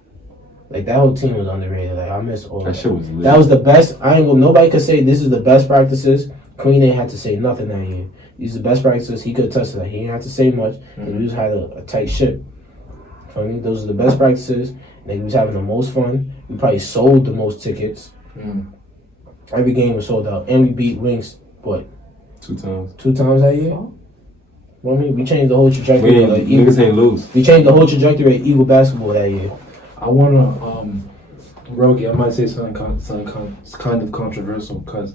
Like, that whole team was underrated. Like, I miss all that. That shit was lit. That was the best. Nobody could say this is the best practices. Queen ain't had to say nothing that year. These are the best practices. He could attest to that. He didn't have to say much. We just had a tight ship. For me, those are the best practices. Like, we was having the most fun. We probably sold the most tickets. Every game was sold out. And we beat Wings, what? 2 times. 2 times that year? Well, I mean, we changed the whole trajectory. Niggas ain't lose. We changed the whole trajectory of Eagle basketball that year. I wanna, Rogi, I might say something kind of controversial because,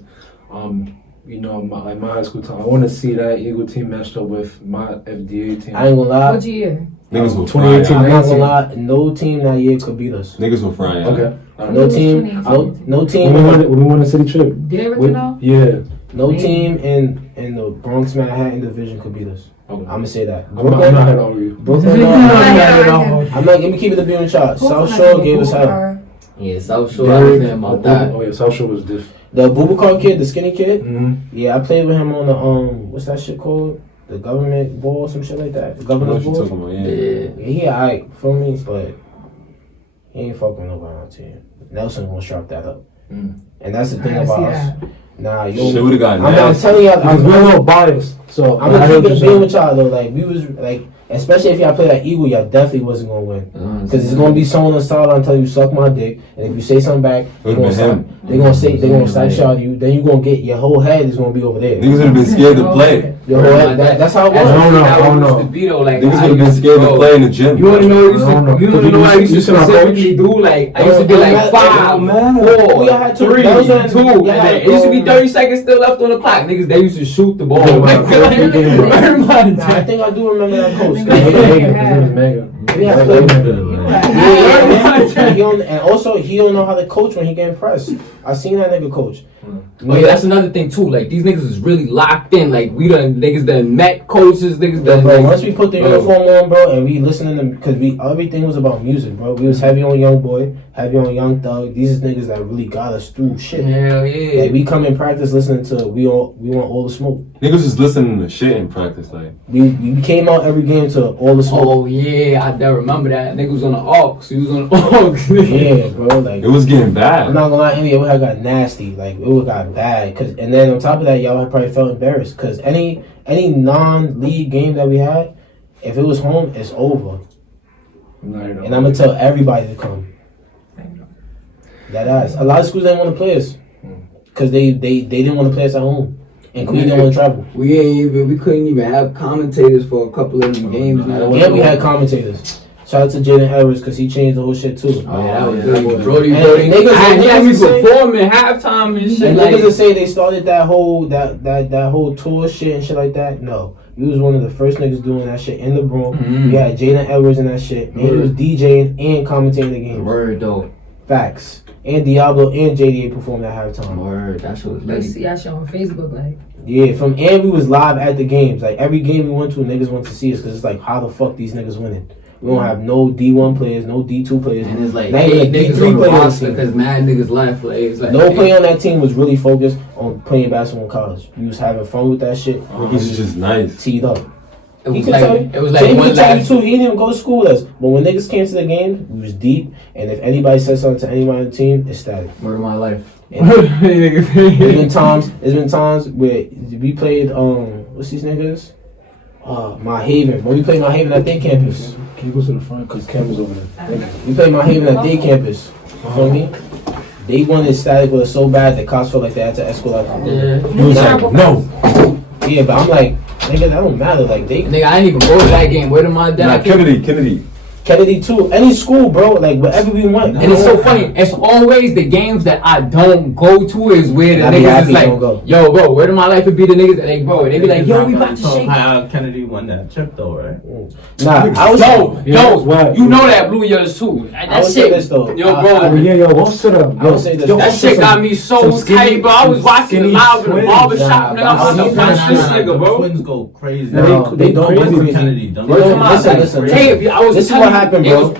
you know, my high school time, I want to see that Eagle team matched up with my FDA team. I ain't gonna lie. What year? Niggas were 2018. frying. I'm not gonna lie. No team that year could beat us. Niggas were frying. Okay. No team. No team. When we won the city trip. Did everything know? Yeah. No team in the Bronx Manhattan division could beat us. Okay. I'm gonna say that. I'm not here to argue. Brooklyn, I'm not. Let me keep it a being shot. South Shore gave us hell. Yeah, South Shore. I was saying about that. Oh yeah, South Shore was different. The Bubakar kid, the skinny kid. Mm-hmm. Yeah, I played with him on the what's that shit called? The government ball, some shit like that. The governor's ball. About, Yeah, he alright for me, but he ain't fucking nobody on team. Nelson gonna strap that up, and that's the thing about us. Nah, you. Shit would've got I'm not telling y'all. We're a little biased, so I'm gonna keep it being with y'all though. Like we was like, especially if y'all play that Eagle, y'all definitely wasn't gonna win. Because it's gonna be someone on the sideline until you suck my dick, and if you say something back, they're gonna slap shot you. Then you gonna get your whole head is gonna be over there. Niggas would've been scared to play. Your whole head. That's how it was. I don't know. Niggas would've been scared to play in the gym. You wanna know what I used to specifically do? Like I used to be like 5, 4, 3, 2, and it used to be 30 seconds still left on the clock. Niggas, they used to shoot the ball. I think I do remember that coach. And also, he don't know how to coach when he get impressed. I seen that nigga coach. Oh yeah, that's another thing too. Like these niggas is really locked in. Like niggas done met coaches. Niggas done. Bro, once we put the uniform on, bro, and we listening to, because everything was about music, bro. We was heavy on Young Boy, heavy on Young Thug. These is niggas that really got us through shit. Hell yeah. Like we come in practice listening to we want all the smoke. Niggas just listening to shit in practice, like we came out every game to all the smoke. Oh yeah, I remember that. Nigga was on the aux. He was on the aux. Yeah, bro. Like it was getting bad. I'm not gonna lie, it would have got nasty. Like it would got bad. And then on top of that, y'all had probably felt embarrassed because any non-league game that we had, if it was home, it's over. And I'm gonna tell everybody to come. That ass. A lot of schools didn't want to play us because they didn't want to play us at home, and we didn't want to travel. We couldn't even have commentators for a couple of them games. Yeah, we had commentators. Shout out to Jaden Edwards because he changed the whole shit too. Oh yeah, that was good. Brody. He had me performing halftime and shit. And niggas that say they started that whole tour shit and shit like that. No, we was one of the first niggas doing that shit in the Bronx. We had Jaden Edwards in that shit, and he was DJing and commentating the games. Word though. Facts. And Diablo and JDA performed at halftime. Word, that shit was lit. You see that shit on Facebook, like. Yeah, and we was live at the games. Like every game we went to, niggas went to see us because it's like, how the fuck these niggas winning? We don't have no D1 players, no D2 players. And it's like 8 niggas on the roster because mad niggas left. Like, it's like no player on that team was really focused on playing basketball in college. We was having fun with that shit. This is just nice. Teed up. It was like Jay one last. Too, he didn't even go to school with us. But when niggas came to the game, we was deep. And if anybody said something to anybody on the team, it's static. Word of my life. There's been times where we played, what's these niggas? My Haven. When we played My Haven at their campus. Can you go to the front? Because cameras over there. We played My Haven at their campus. You feel me? They wanted static with us so bad that cops felt like they had to escort out. He was like, no. Yeah, but I'm like, nigga, that don't matter. Like they. Nigga, I didn't even go to that game. Where did my dad? Kennedy too. Any school, bro. Like wherever we went. And it's so funny. It's always the games that I don't go to is where the niggas is like, yo, bro, where did my life would be the niggas that like, bro, they be like, yo, we about to shake. Kennedy won that chip though, right? Nah, I was yo, you know that Blue Years too. That shit, this though. Yo, bro. Yo, what's it up? I would say this. That shit got me so tight, bro. I was watching it live in the barbershop, nigga. I was like, punch this nigga, bro. Twins go crazy. They don't go crazy. Kennedy. Listen. This is what happened, bro.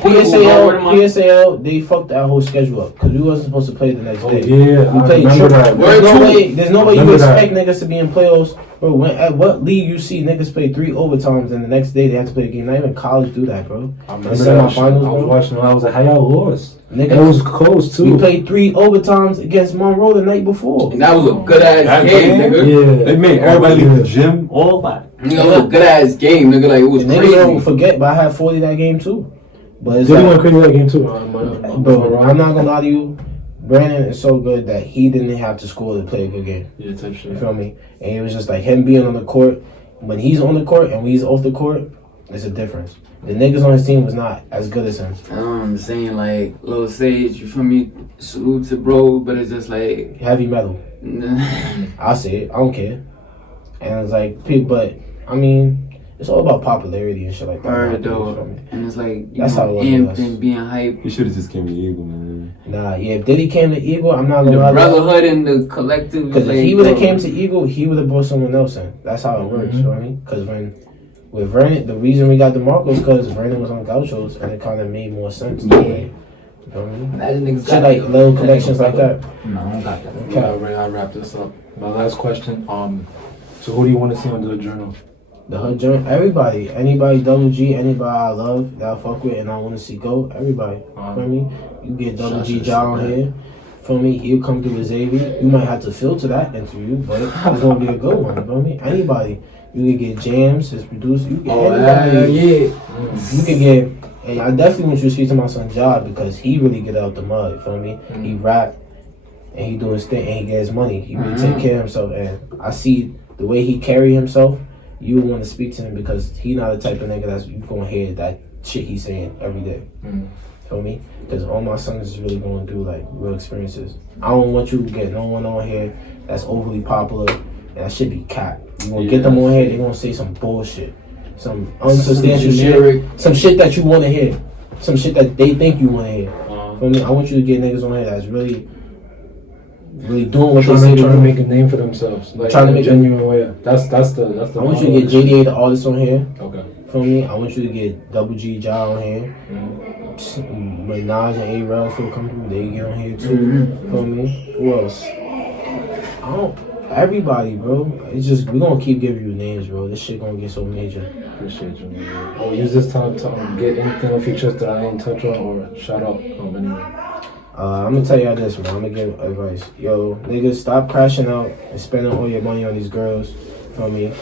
PSAL, they fucked that whole schedule up because we wasn't supposed to play the next day. Yeah, we played There's no way you expect niggas to be in playoffs. Bro, at what league you see niggas play 3 overtimes and the next day they have to play a game? Not even college do that, bro. I remember that. I was watching. I was like, how y'all lost? Nigga, it was close too. We played 3 overtimes against Monroe the night before. And that was a good ass game, nigga. Yeah, they made everybody leave the gym, all that. Nigga, it was a good ass game, nigga. Like it was crazy. Niggas don't forget, but I had 40 that game too. But it's went crazy that game too. Bro, I'm not gonna lie to you. Brandon is so good that he didn't have to score to play a good game. Yeah, type shit. You feel me? And it was just like him being on the court. When he's on the court and when he's off the court, there's a difference. The niggas on his team was not as good as him. I'm saying like Lil Sage, you feel me? Salute to bro, but it's just like heavy metal. I say it. I don't care. And it's like, but I mean, it's all about popularity and shit like that. And it's like, that's how it was. And being hyped. You should have just came to Eagle, man. Nah, yeah. If Diddy came to Eagle, I'm not gonna lie. The brotherhood and the collective. Because if he would have came to Eagle, he would have brought someone else in. That's how it works, you know what I mean? Because with Vernon, the reason we got DeMarco is because Vernon was on Gauchos, and it kind of made more sense. Yeah. You know what I mean? Imagine niggas Shit like little connections like that. No, I don't got that. Okay, I'll wrap this up. My last question. So who do you want to see on the journal? The Hood Joint, everybody, anybody Double G, anybody I love that I fuck with and I want to see go, everybody. Feel me? You get Double G John on here. Feel me? He'll come through with Xavier. You might have to filter that interview, but it's gonna be a good one. Feel me? Anybody. You can get Jams, his producer. You can get anybody. You can get. And I definitely want you to speak to my son Jod because he really get out the mud. Feel me? He rap and he do his thing and he get his money. He really take care of himself, and I see the way he carry himself. You would want to speak to him because he not the type of nigga that's you gonna hear that shit he's saying every day. Feel me? Because all my sons is really going through like real experiences. I don't want you to get no one on here that's overly popular and that shit be cap. You gonna get them on here, they gonna say some bullshit, some unsubstantial shit, some shit that you want to hear, some shit that they think you want to hear. Feel me? I want you to get niggas on here that's really doing what they say trying to make a name for themselves, like trying to make a genuine way. That's the. I want you to get JDA the artist on here. Okay. Feel me? I want you to get Double G John on here. When Nas and A-Rel feel comfortable, they get on here too. Feel me? Who else? Everybody, bro. It's just we gonna keep giving you names, bro. This shit gonna get so major. Appreciate you, man. I'll use this time to get anything on features that I ain't touch on or shout out anyway. I'm gonna tell y'all this, man. I'm gonna give advice. Yo, niggas, stop crashing out and spending all your money on these girls. Feel me?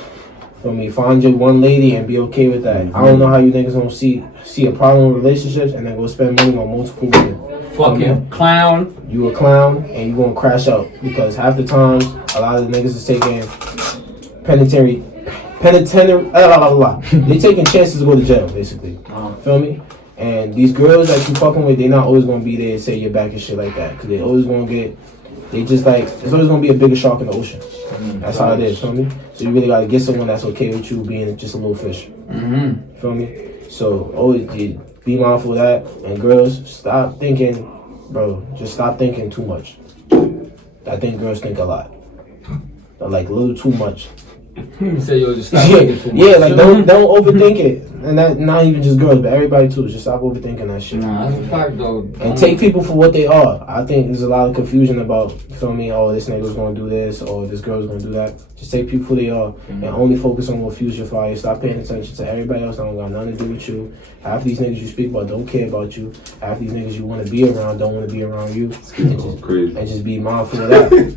Find your one lady and be okay with that. I don't know how you niggas don't see a problem with relationships and then go spend money on multiple women. Fucking clown. You a clown and you gonna crash out because half the times a lot of the niggas is taking penitentiary. They taking chances to go to jail, basically. Feel me? And these girls that you fucking with, they not always gonna be there and say you're back and shit like that. Cause they always gonna get, it's always gonna be a bigger shark in the ocean. That's how it is, feel me? So you really gotta get someone that's okay with you being just a little fish. Feel me? So always be mindful of that. And girls, stop thinking, bro, just stop thinking too much. I think girls think a lot. They're like a little too much. You say yo, just stop thinking too much. Yeah, like don't overthink it. And that not even just girls, but everybody too. Just stop overthinking that shit. Nah, that's a fact though. And take people for what they are. I think there's a lot of confusion about, feel me, oh, this nigga's gonna do this or this girl's gonna do that. Just take people for who they are and only focus on what fuels your fire. Stop paying attention to everybody else that don't got nothing to do with you. Half these niggas you speak about don't care about you. Half these niggas you want to be around don't want to be around you. And just be mindful of that.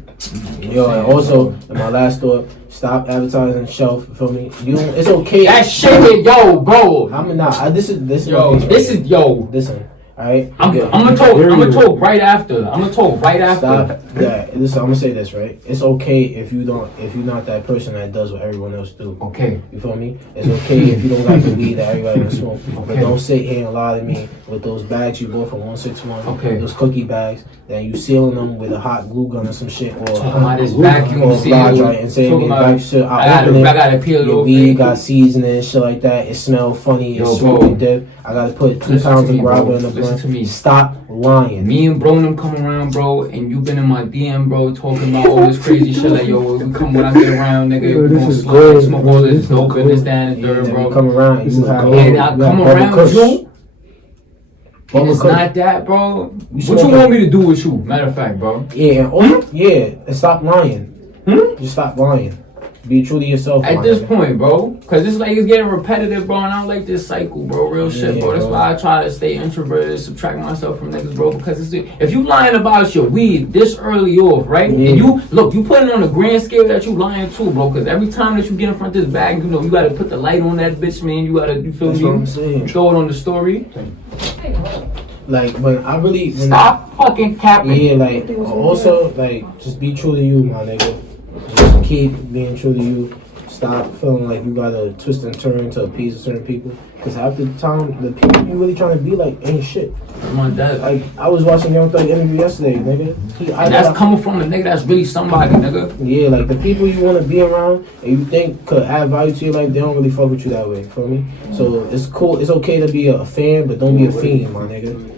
Yo, and also, in my last thought, stop advertising shelf. Feel me? It's okay. That shit, yo, bro. This is listen. All right. I'm gonna talk right after. Stop that. Listen, I'm gonna say this right. It's okay if you're not that person that does what everyone else do. Okay. You feel me? It's okay if you don't like the weed that everybody else smoke. Okay. But don't sit here and lie to me with those bags you bought from 161. Okay. Those cookie bags. Then you sealing them with a hot glue gun or some shit or talking about this vacuum seal. And saying I gotta peel it your weed got seasoning and shit like that. It smell funny. It's smoking dip. I gotta put 2 pounds of grabber in the blend. Stop lying. Me and bro them come around, bro, and you been in my DM, bro, talking about all this crazy shit like, yo, we come when I get around, nigga, we gonna smoke all this dope and this, that, and the third, bro. Come around, you have and I come around you. And it's not that, bro. What you want me to do with you? Matter of fact, bro. Yeah, and stop lying. Just stop lying. Be true to yourself. At this point, bro, because it's like it's getting repetitive, bro, and I don't like this cycle, bro. Real shit, bro. That's why I try to stay introverted, subtract myself from niggas, bro. Because if you lying about your weed this early off, right? And you putting on a grand scale that you lying too, bro. Because every time that you get in front of this bag, you know you gotta put the light on that bitch, man. You feel me? What I'm saying. Throw it on the story. Like when I really stop fucking capping. Yeah, like also like just be true to you, my nigga. Just keep being true to you. Stop feeling like you gotta twist and turn to appease certain people. Because half the time, the people you really trying to be like ain't shit. My dad. Like I was watching Young Thug interview yesterday, nigga. That's coming from a nigga that's really somebody, nigga. Yeah, like the people you want to be around and you think could add value to your life, they don't really fuck with you that way. Feel me? So it's cool. It's okay to be a fan, but don't be a fiend, my nigga.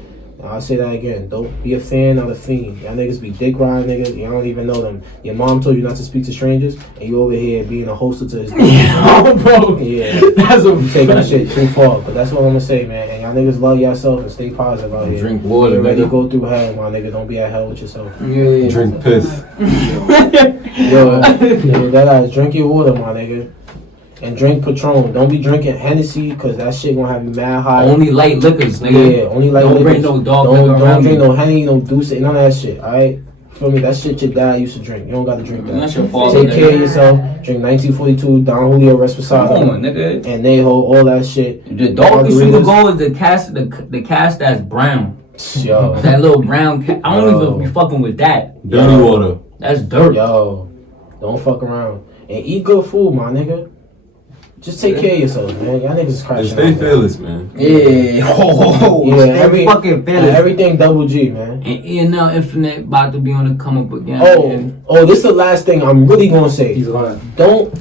I'll say that again. Don't be a fan, not a fiend. Y'all niggas be dick riding niggas. Y'all don't even know them. Your mom told you not to speak to strangers, and you over here being a hostess to his Yo, bro. Yeah. That's a You taking that shit too far. But that's what I'm gonna say, man. And y'all niggas love yourself and stay positive out here. Drink water, Get ready to nigga. go through hell, my nigga. Don't be at hell with yourself. Yeah. Drink piss. Yo, nigga, that ass, drink your water, my nigga. And drink Patron. Don't be drinking Hennessy, cause that shit gonna have you mad high. Only light liquors, nigga. Yeah, only light Don't liquors. bring no dog Don't liquor around drink me. no Henny, no Deuce, none of that shit. Alright, feel me? That shit your dad used to drink. You don't gotta drink that. That's your father, Take care of nigga. yourself. Drink 1942, Don Julio Resposado, Come on, nigga. and Neho, all that shit. The darkest you could go is the cast that's brown. Yo, That little brown I don't Yo. even be fucking with that. Dirty water. That's dirt. yo, don't fuck around and eat good food, my nigga. Just take care of yourself, man. Y'all niggas is And crashing. stay out, fearless, man. Yeah. Yeah, fucking fearless. everything double G, man. And E&L Infinite about to be on the come up again. Oh, this is the last thing I'm really gonna say. He's lying. Don't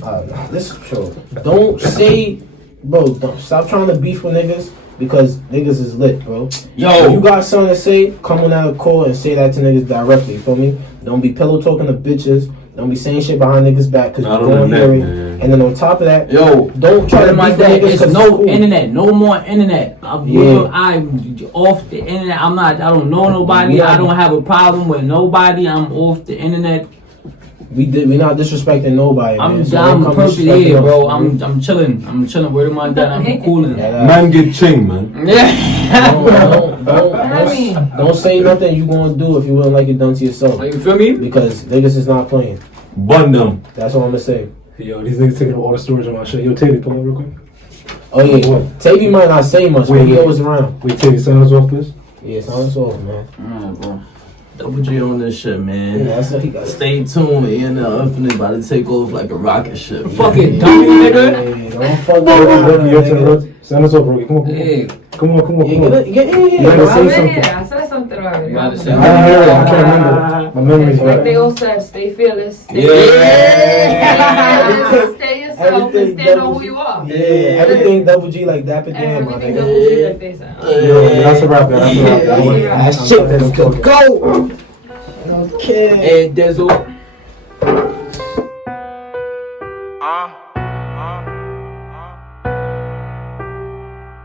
this sure. Don't say, bro. Don't stop trying to beef with niggas because niggas is lit, bro. Yo. If you got something to say, come on out of call and say that to niggas directly. Feel me? Don't be pillow talking to bitches. Don't be saying shit behind niggas back because Not you on don't the hear net, it. man. And then on top of that, Yo, don't try to my beef with dad. niggas It's because no cool. internet, no more internet. I'm off the internet. I don't know nobody. Yeah. I don't have a problem with nobody. I'm off the internet. We not disrespecting nobody. I'm man. So don't I'm come perfect disrespecting here, us, bro. man. I'm chilling. I'm chilling. Where am I done? I'm cooling. Yeah, Man get ching, man. Yeah. don't say nothing you gonna do if you wouldn't like it done to yourself. You feel me? Because niggas is not playing. Bun them. That's what I'm gonna say. Yo, these niggas taking up all the storage on my shit. Yo, Tavy, pull up real quick. Oh yeah, What? Tavy might not say much, but he Wait. always around. Wait, Tavy, sign us off, please. Yeah, sounds off, man. Bro. Double G on this shit, man. Yeah, that's what he got. Stay tuned. E&L Infinite about to take off like a rocket ship. Fucking dummy, nigga. Hey, don't fuck with Rocky, your turn, nigga. Rocky. Sign us off, Rocky. Come on, come on. Hey, Come on, come on, Yeah, come on. get in here. You gotta bro. say I'm in something. here. I said something already. You gotta say I didn't hear it. I can't remember. My memory's Like bad. they all said, stay fearless. Stay Yeah. fearless. Stay yourself and stand on who you are. Yeah, everything double G like Dapper Dan, my Everything nigga. double G like they said. Yo, that's a wrap, that's a wrap. That shit could go. Okay. hey, Dizzle.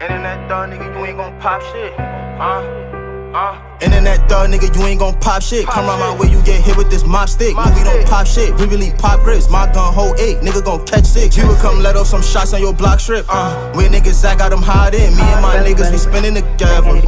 Internet dog, nigga, you ain't gon' pop shit. Internet dog, nigga, you ain't gon' pop shit. Come around my way, you get hit with this mop stick. But we don't pop shit, we really pop grips. My gun hold 8, nigga gon' catch 6. You would come let off some shots on your block strip. Where niggas I got them hot in. Me and my niggas, we spinning together.